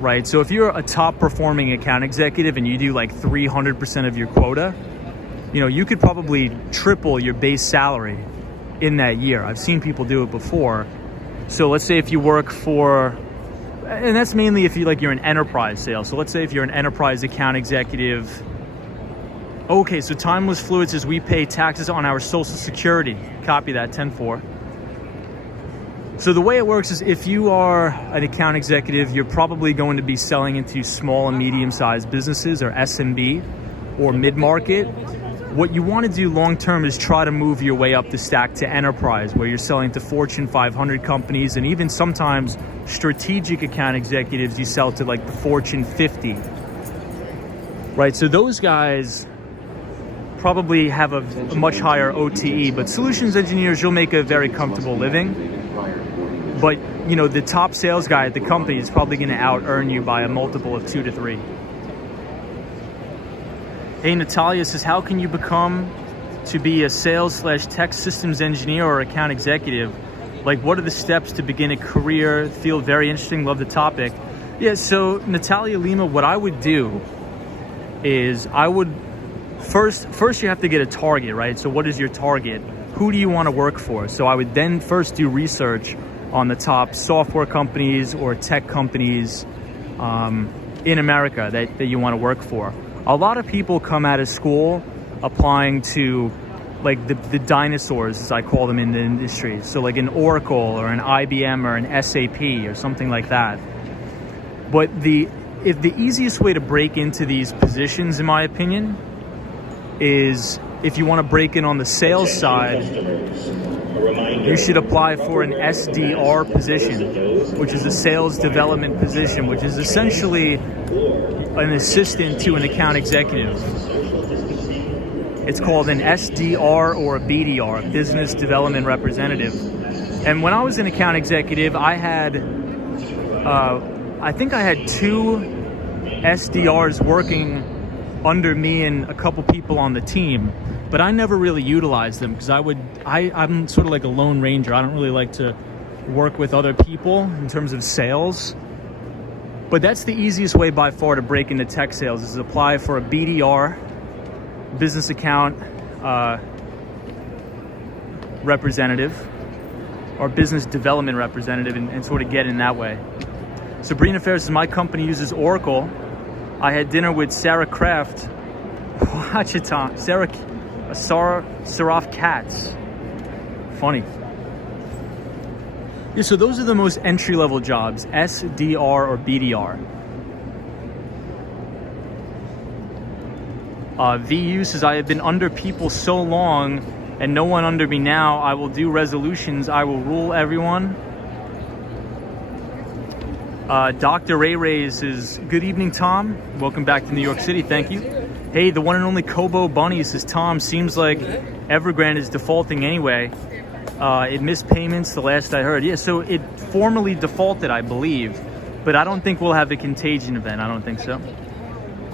right? So if you're a top performing account executive and you do like 300% of your quota, you could probably triple your base salary in that year. I've seen people do it before. So let's say if you work for, and that's mainly if you're an enterprise sales. So let's say if you're an enterprise account executive. Okay, so Timeless Fluids says we pay taxes on our Social Security. Copy that, 10-4. So the way it works is if you are an account executive, you're probably going to be selling into small and medium-sized businesses or SMB or mid-market. What you want to do long-term is try to move your way up the stack to enterprise, where you're selling to Fortune 500 companies, and even sometimes strategic account executives, you sell to like the Fortune 50, right? So those guys probably have a much higher OTE, but solutions engineers, you'll make a very comfortable living. But, the top sales guy at the company is probably going to out-earn you by a multiple of 2 to 3. Hey, Natalia says, how can you become to be a sales/tech systems engineer or account executive? Like, what are the steps to begin a career? Feel very interesting. Love the topic. Yeah, so Natalia Lima, what I would do is I would first you have to get a target, right? So what is your target? who do you want to work for? So I would then first do research on the top software companies or tech companies in America that you want to work for. A lot of people come out of school applying to like the dinosaurs, as I call them in the industry. So like an Oracle or an IBM or an SAP or something like that. But the easiest way to break into these positions, in my opinion, is if you want to break in on the sales side, you should apply for an SDR position, which is a sales development position, which is essentially an assistant to an account executive. It's called an SDR or a BDR, business development representative. And when I was an account executive, I think I had 2 SDRs working under me and a couple people on the team, but I never really utilized them because I'm sort of like a lone ranger. I don't really like to work with other people in terms of sales. But that's the easiest way by far to break into tech sales, is apply for a BDR, business account representative, or business development representative, and sort of get in that way. Sabrina Fair says, my company uses Oracle. I had dinner with Sarah Kraft. Watch it, Tom. Saraf Katz. Funny. Yeah, so those are the most entry-level jobs, SDR or BDR. VU says, I have been under people so long and no one under me now. I will do resolutions. I will rule everyone. Dr. Ray Ray says, good evening, Tom. Welcome back to New York City. Thank you. Hey, the one and only Kobo Bunny says, Tom, seems like Evergrande is defaulting anyway. It missed payments the last I heard. Yeah, so it formally defaulted, I believe, but I don't think we'll have a contagion event. I don't think so.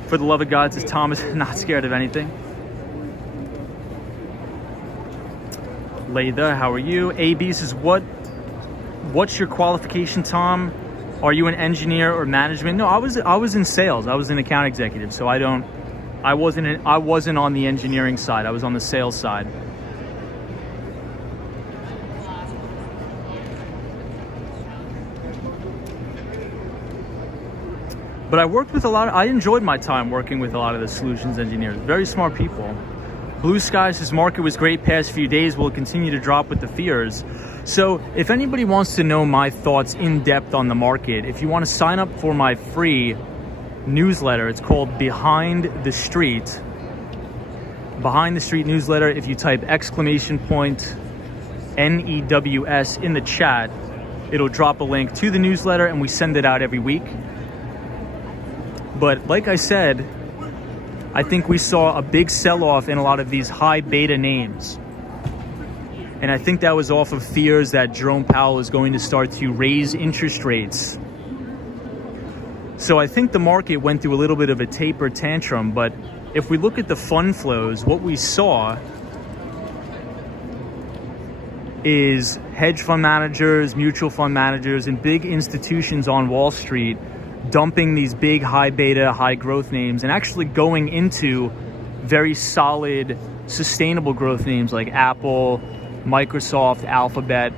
For the love of God, says Tom is not scared of anything. Layda, how are you? AB says, what's your qualification, Tom? Are you an engineer or management? No, I was in sales. I was an account executive, so I wasn't on the engineering side. I was on the sales side. But I worked with I enjoyed my time working with a lot of the solutions engineers. Very smart people. Blue Sky says, market was great past few days. Will continue to drop with the fears. So if anybody wants to know my thoughts in depth on the market, if you want to sign up for my free newsletter, it's called Behind the Street. Behind the Street newsletter. If you type !NEWS in the chat, it'll drop a link to the newsletter and we send it out every week. But like I said, I think we saw a big sell-off in a lot of these high beta names. And I think that was off of fears that Jerome Powell is going to start to raise interest rates. So I think the market went through a little bit of a taper tantrum, but if we look at the fund flows, what we saw is hedge fund managers, mutual fund managers, and big institutions on Wall Street dumping these big high beta, high growth names and actually going into very solid, sustainable growth names like Apple, Microsoft, Alphabet.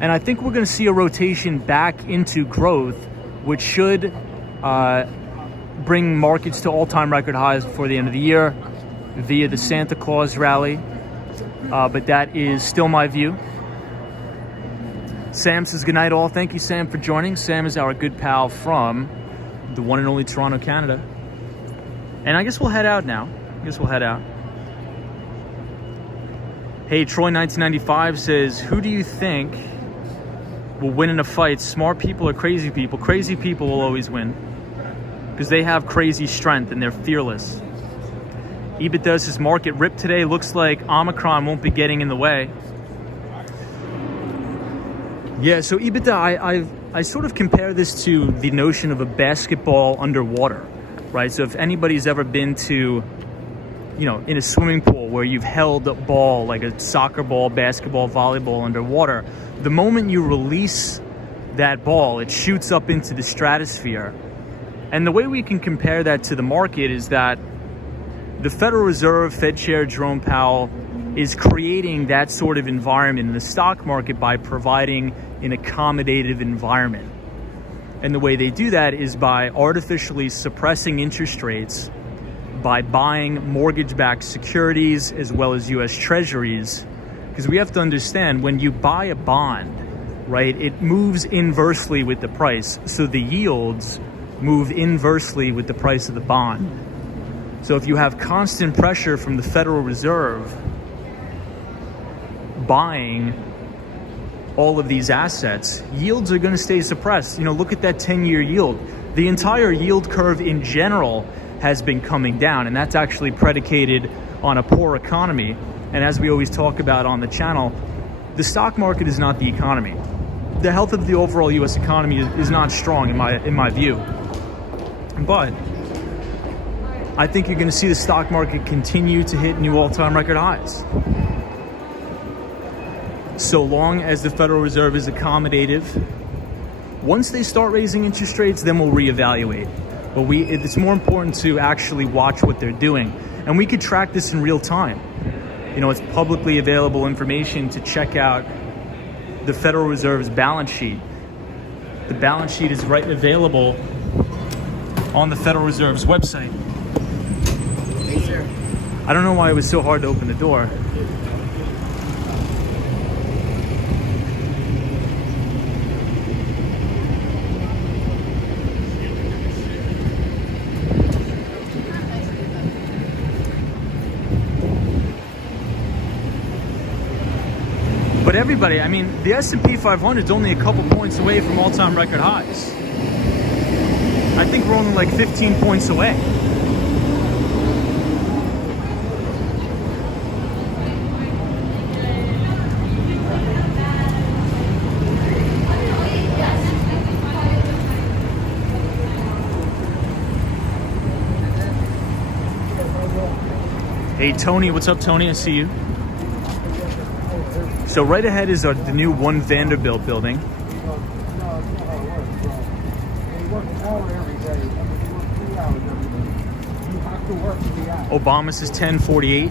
And I think we're going to see a rotation back into growth, which should bring markets to all-time record highs before the end of the year via the Santa Claus rally. But that is still my view. Sam says, good night all. Thank you, Sam, for joining. Sam is our good pal from the one and only Toronto, Canada. And I guess we'll head out now. Hey, Troy1995 says, who do you think will win in a fight? Smart people or crazy people? Crazy people will always win because they have crazy strength and they're fearless. EBITDA says, market rip today. Looks like Omicron won't be getting in the way. Yeah, so EBITDA, I sort of compare this to the notion of a basketball underwater, right? So if anybody's ever been to, in a swimming pool where you've held a ball, like a soccer ball, basketball, volleyball underwater, the moment you release that ball, it shoots up into the stratosphere. And the way we can compare that to the market is that the Federal Reserve, Fed Chair Jerome Powell, is creating that sort of environment in the stock market by providing an accommodative environment. And the way they do that is by artificially suppressing interest rates, by buying mortgage-backed securities as well as US Treasuries. Because we have to understand, when you buy a bond, right, it moves inversely with the price. So the yields move inversely with the price of the bond. So if you have constant pressure from the Federal Reserve buying all of these assets, yields are going to stay suppressed. You know, look at that 10-year yield. The entire yield curve in general has been coming down, and that's actually predicated on a poor economy. And as we always talk about on the channel, the stock market is not the economy. The health of the overall US economy is not strong in my view. But I think you're going to see the stock market continue to hit new all-time record highs. So long as the Federal Reserve is accommodative. Once they start raising interest rates, then we'll reevaluate. But it's more important to actually watch what they're doing. And we could track this in real time. You know, it's publicly available information to check out the Federal Reserve's balance sheet. The balance sheet is right available on the Federal Reserve's website. Thanks, sir. I don't know why it was so hard to open the door. But everybody, I mean, the S&P 500 is only a couple points away from all-time record highs. I think we're only like 15 points away. Hey, Tony, what's up, Tony? I see you. So right ahead is the new One Vanderbilt building. Obama says 1048.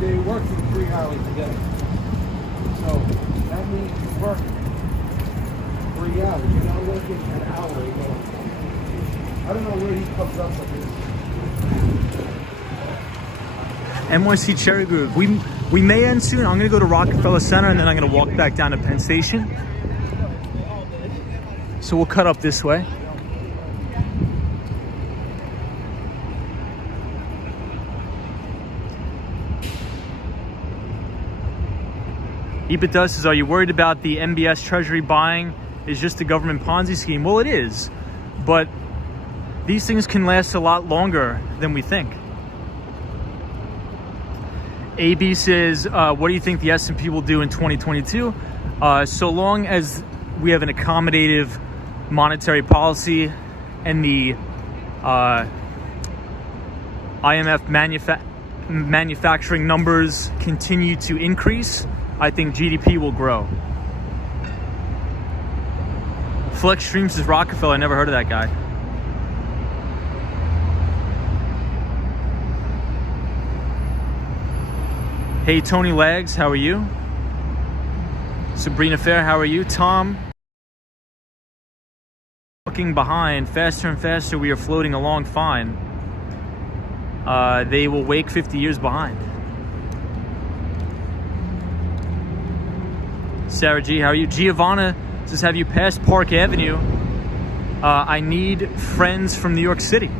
They work in 3 hours a day. So that means you work 3 hours. You're not working an hour a day. I don't know where he comes up with this. NYC Cherry Group. We may end soon. I'm going to go to Rockefeller Center and then I'm going to walk back down to Penn Station. So we'll cut up this way. EBITDA says, are you worried about the MBS Treasury buying is just a government Ponzi scheme? Well, it is. But these things can last a lot longer than we think. AB says, what do you think the S&P will do in 2022? So long as we have an accommodative monetary policy and the IMF manufacturing numbers continue to increase, I think GDP will grow. Flex Stream says Rockefeller. I never heard of that guy. Hey, Tony Lags, how are you? Sabrina Fair, how are you? Tom, looking behind, faster and faster, we are floating along fine. They will wake 50 years behind. Sarah G, how are you? Giovanna says, have you passed Park Avenue? I need friends from New York City.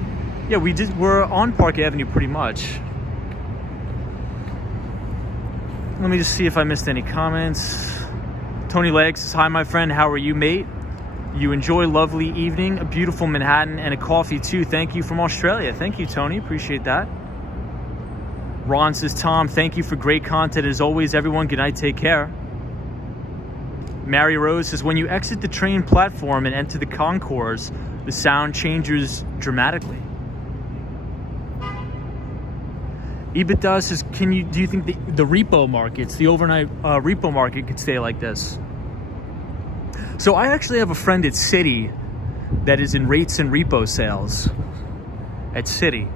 Yeah, we're on Park Avenue pretty much. Let me just see if I missed any comments. Tony Legg says, hi, my friend. How are you, mate? You enjoy lovely evening, a beautiful Manhattan, and a coffee, too. Thank you from Australia. Thank you, Tony. Appreciate that. Ron says, Tom, thank you for great content. As always, everyone, good night. Take care. Mary Rose says, when you exit the train platform and enter the concourse, the sound changes dramatically. EBITDA says, do you think the repo markets, the overnight repo market could stay like this? So I actually have a friend at Citi that is in rates and repo sales at Citi.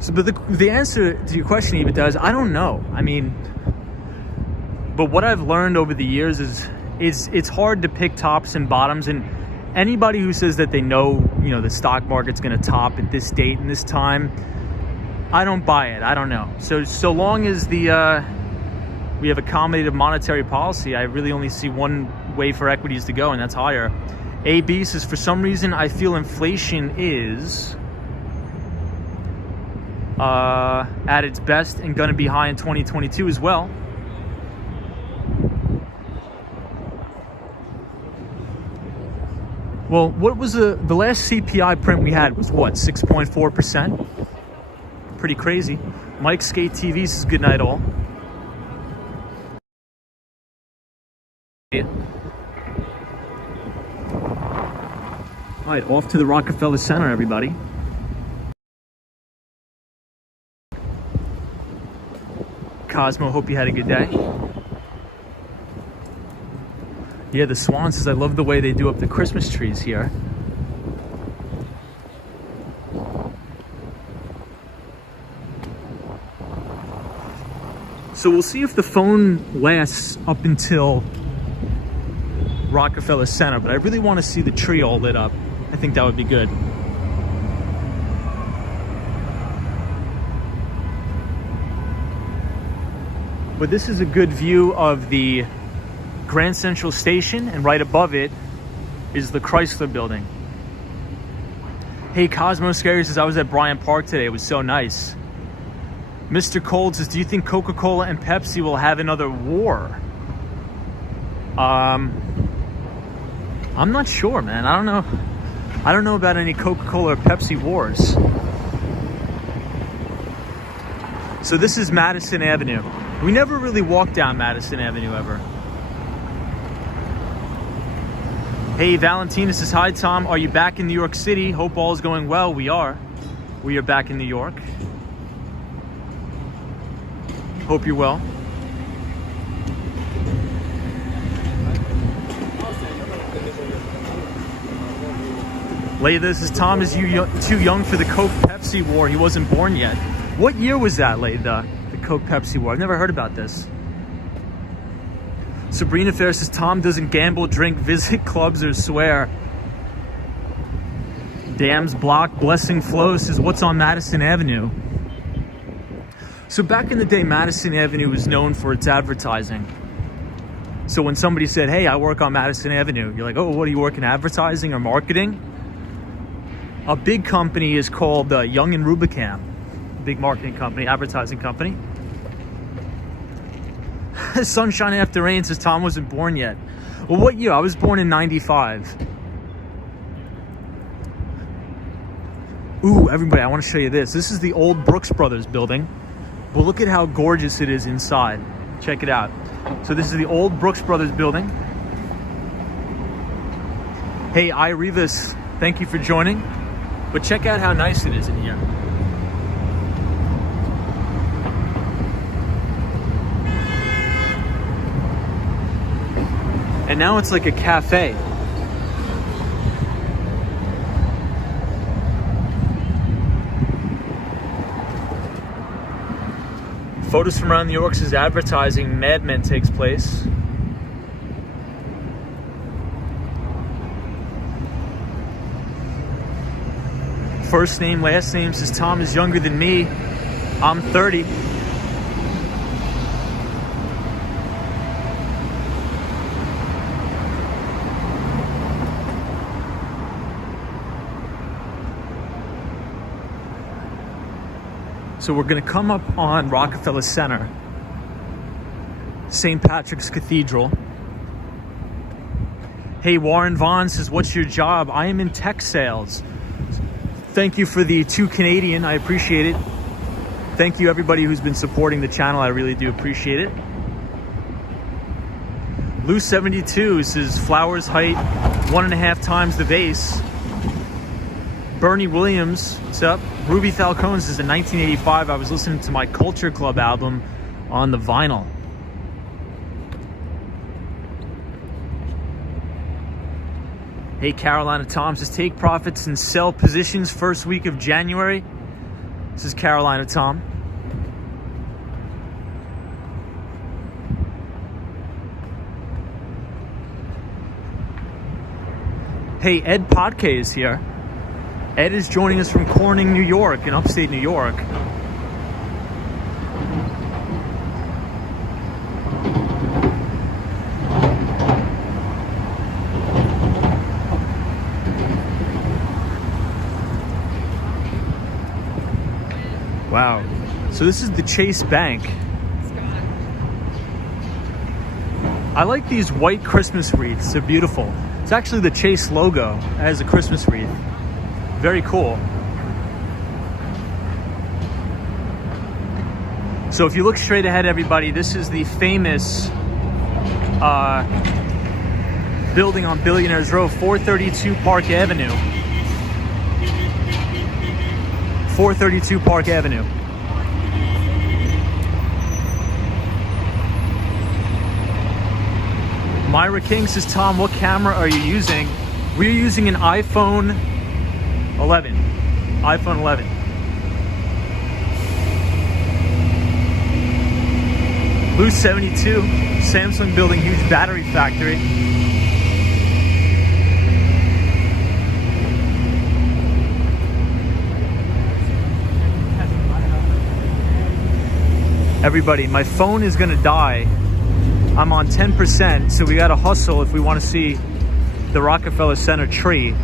So, but the answer to your question, Eva, is I don't know. I mean, but what I've learned over the years is it's hard to pick tops and bottoms, and anybody who says that they know, you know, the stock market's going to top at this date and this time, I don't buy it. I don't know. So long as we have accommodative monetary policy, I really only see one way for equities to go, and that's higher. AB says, for some reason, I feel inflation is at its best and going to be high in 2022 as well. Well, what was the last CPI print we had was what, 6.4%? Pretty crazy. Mike Skate TV says good night all. All right, off to the Rockefeller Center, everybody. Cosmo, hope you had a good day. Yeah, the Swan says, I love the way they do up the Christmas trees here. So we'll see if the phone lasts up until Rockefeller Center, but I really want to see the tree all lit up. I think that would be good. But this is a good view of the Grand Central Station, and right above it is the Chrysler Building. Hey, Cosmo Scary says, I was at Bryant Park today. It was so nice. Mr. Cold says, do you think Coca-Cola and Pepsi will have another war? I'm not sure, man. I don't know. I don't know about any Coca-Cola or Pepsi wars. So this is Madison Avenue. We never really walked down Madison Avenue ever. Hey, Valentina says, hi, Tom. Are you back in New York City? Hope all is going well. We are. We are back in New York. Hope you're well. Layla says, Tom, is you too young for the Coke-Pepsi war? He wasn't born yet. What year was that, Layla? The Coke-Pepsi war? I've never heard about this. Sabrina Fair says, Tom doesn't gamble, drink, visit clubs, or swear. Dams block, blessing flow says, what's on Madison Avenue? So back in the day, Madison Avenue was known for its advertising. So when somebody said, hey, I work on Madison Avenue, you're like, oh, what, do you work in advertising or marketing? A big company is called Young and Rubicam. Big marketing company, advertising company. Sunshine After Rain says, Tom wasn't born yet. Well, what year? I was born in 95. Ooh, everybody, I want to show you this. This is the old Brooks Brothers building. Well, look at how gorgeous it is inside. Check it out. So this is the old Brooks Brothers building. Hey, Irivas, thank you for joining. But check out how nice it is in here. And now it's like a cafe. Photos from around New York says advertising Mad Men takes place. First name, last name says Tom is younger than me. I'm 30. So we're going to come up on Rockefeller Center, St. Patrick's Cathedral. Hey, Warren Vaughn says, what's your job? I am in tech sales. Thank you for the 2 Canadian. I appreciate it. Thank you, everybody who's been supporting the channel. I really do appreciate it. Lou72 says, flowers height 1.5 times the vase. Bernie Williams, what's up? Ruby Falcone says, in 1985, I was listening to my Culture Club album on the vinyl. Hey, Carolina Tom says, take profits and sell positions first week of January. This is Carolina Tom. Hey, Ed Podke is here. Ed is joining us from Corning, New York, in upstate New York. Wow. So this is the Chase Bank. I like these white Christmas wreaths. They're beautiful. It's actually the Chase logo as a Christmas wreath. Very cool. So if you look straight ahead, everybody, this is the famous building on Billionaires Row, 432 Park Avenue. 432 Park Avenue. Myra King says, Tom, what camera are you using? We're using an iPhone 11. iPhone 11. Blue 72, Samsung building huge battery factory. Everybody, my phone is gonna die. I'm on 10%, so we gotta hustle if we wanna see the Rockefeller Center tree.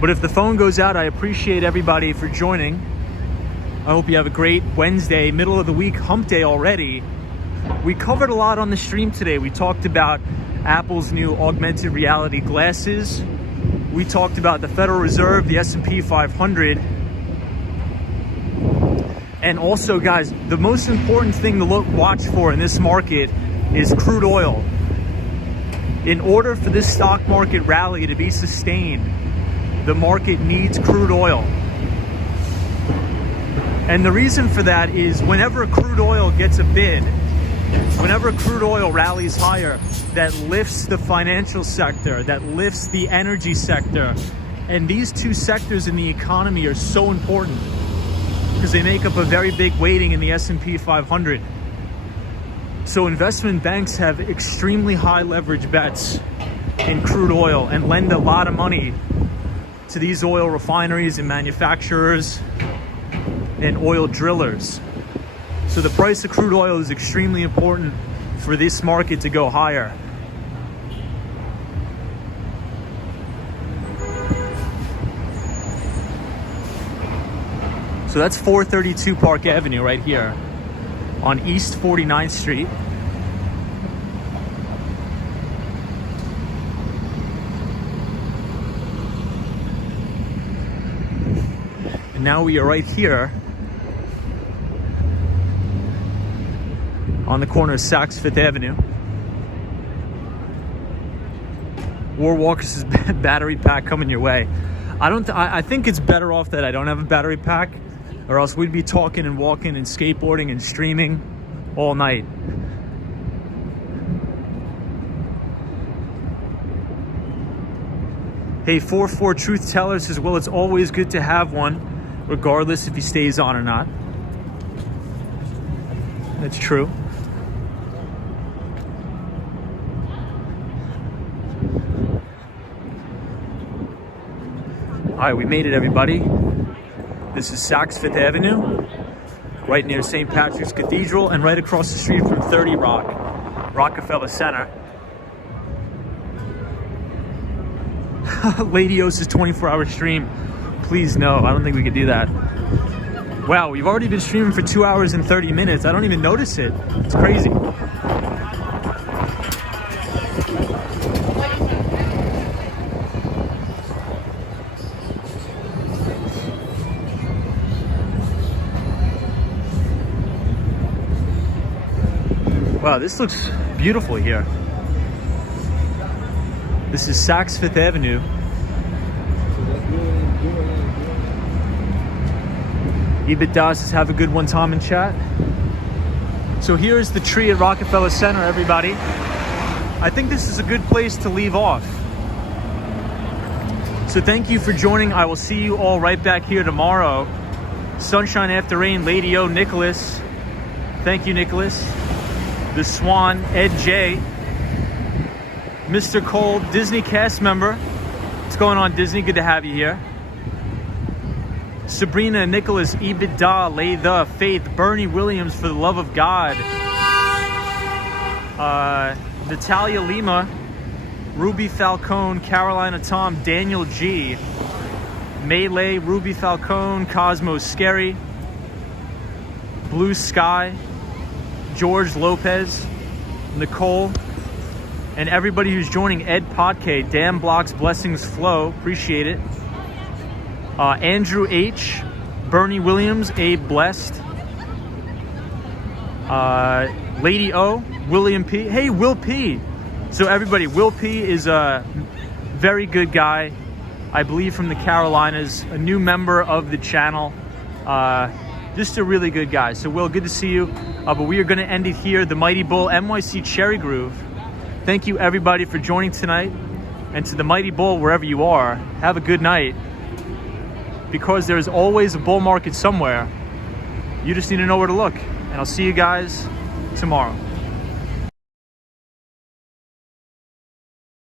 But if the phone goes out, I appreciate everybody for joining. I hope you have a great Wednesday, middle of the week, hump day already. We covered a lot on the stream today. We talked about Apple's new augmented reality glasses. We talked about the Federal Reserve, the S&P 500. And also, guys, the most important thing to watch for in this market is crude oil. In order for this stock market rally to be sustained, the market needs crude oil. And the reason for that is whenever crude oil gets a bid, whenever crude oil rallies higher, that lifts the financial sector, that lifts the energy sector. And these two sectors in the economy are so important because they make up a very big weighting in the S&P 500. So investment banks have extremely high leverage bets in crude oil and lend a lot of money to these oil refineries and manufacturers and oil drillers. So the price of crude oil is extremely important for this market to go higher. So that's 432 Park Avenue right here on East 49th Street. And now we are right here on the corner of Saks Fifth Avenue. Warwalker's battery pack coming your way. I think it's better off that I don't have a battery pack, or else we'd be talking and walking and skateboarding and streaming all night. Hey, 4-4 Truth Teller says, well, it's always good to have one, regardless if he stays on or not. That's true. All right, we made it, everybody. This is Saks Fifth Avenue, right near St. Patrick's Cathedral, and right across the street from 30 Rock, Rockefeller Center. Lady O's 24-hour stream. Please, no, I don't think we could do that. Wow, we've already been streaming for 2 hours and 30 minutes. I don't even notice it. It's crazy. Wow, this looks beautiful here. This is Saks Fifth Avenue. EBITDA says, have a good one, Tom, in chat. So here's the tree at Rockefeller Center, everybody. I think this is a good place to leave off. So thank you for joining. I will see you all right back here tomorrow Sunshine After Rain, Lady O, Nicholas. Thank you, Nicholas. The Swan, Ed J. Mr. Cole, Disney cast member. What's going on, Disney? Good to have you here. Sabrina, Nicholas, Ibida, Laytha, Faith, Bernie Williams, For the Love of God. Natalia Lima, Ruby Falcone, Carolina Tom, Daniel G. Melee, Ruby Falcone, Cosmos Scary, Blue Sky, George Lopez, Nicole, and everybody who's joining. Ed Podke, Damn Blocks, Blessings Flow, appreciate it. Andrew H, Bernie Williams, Abe Blessed, Lady O, William P. Hey, Will P. So everybody, Will P is a very good guy, I believe from the Carolinas, a new member of the channel. Just a really good guy. So Will, good to see you. But we are going to end it here. The Mighty Bull NYC Cherry Groove. Thank you everybody for joining tonight. And to the Mighty Bull, wherever you are, have a good night. Because there is always a bull market somewhere. You just need to know where to look. And I'll see you guys tomorrow.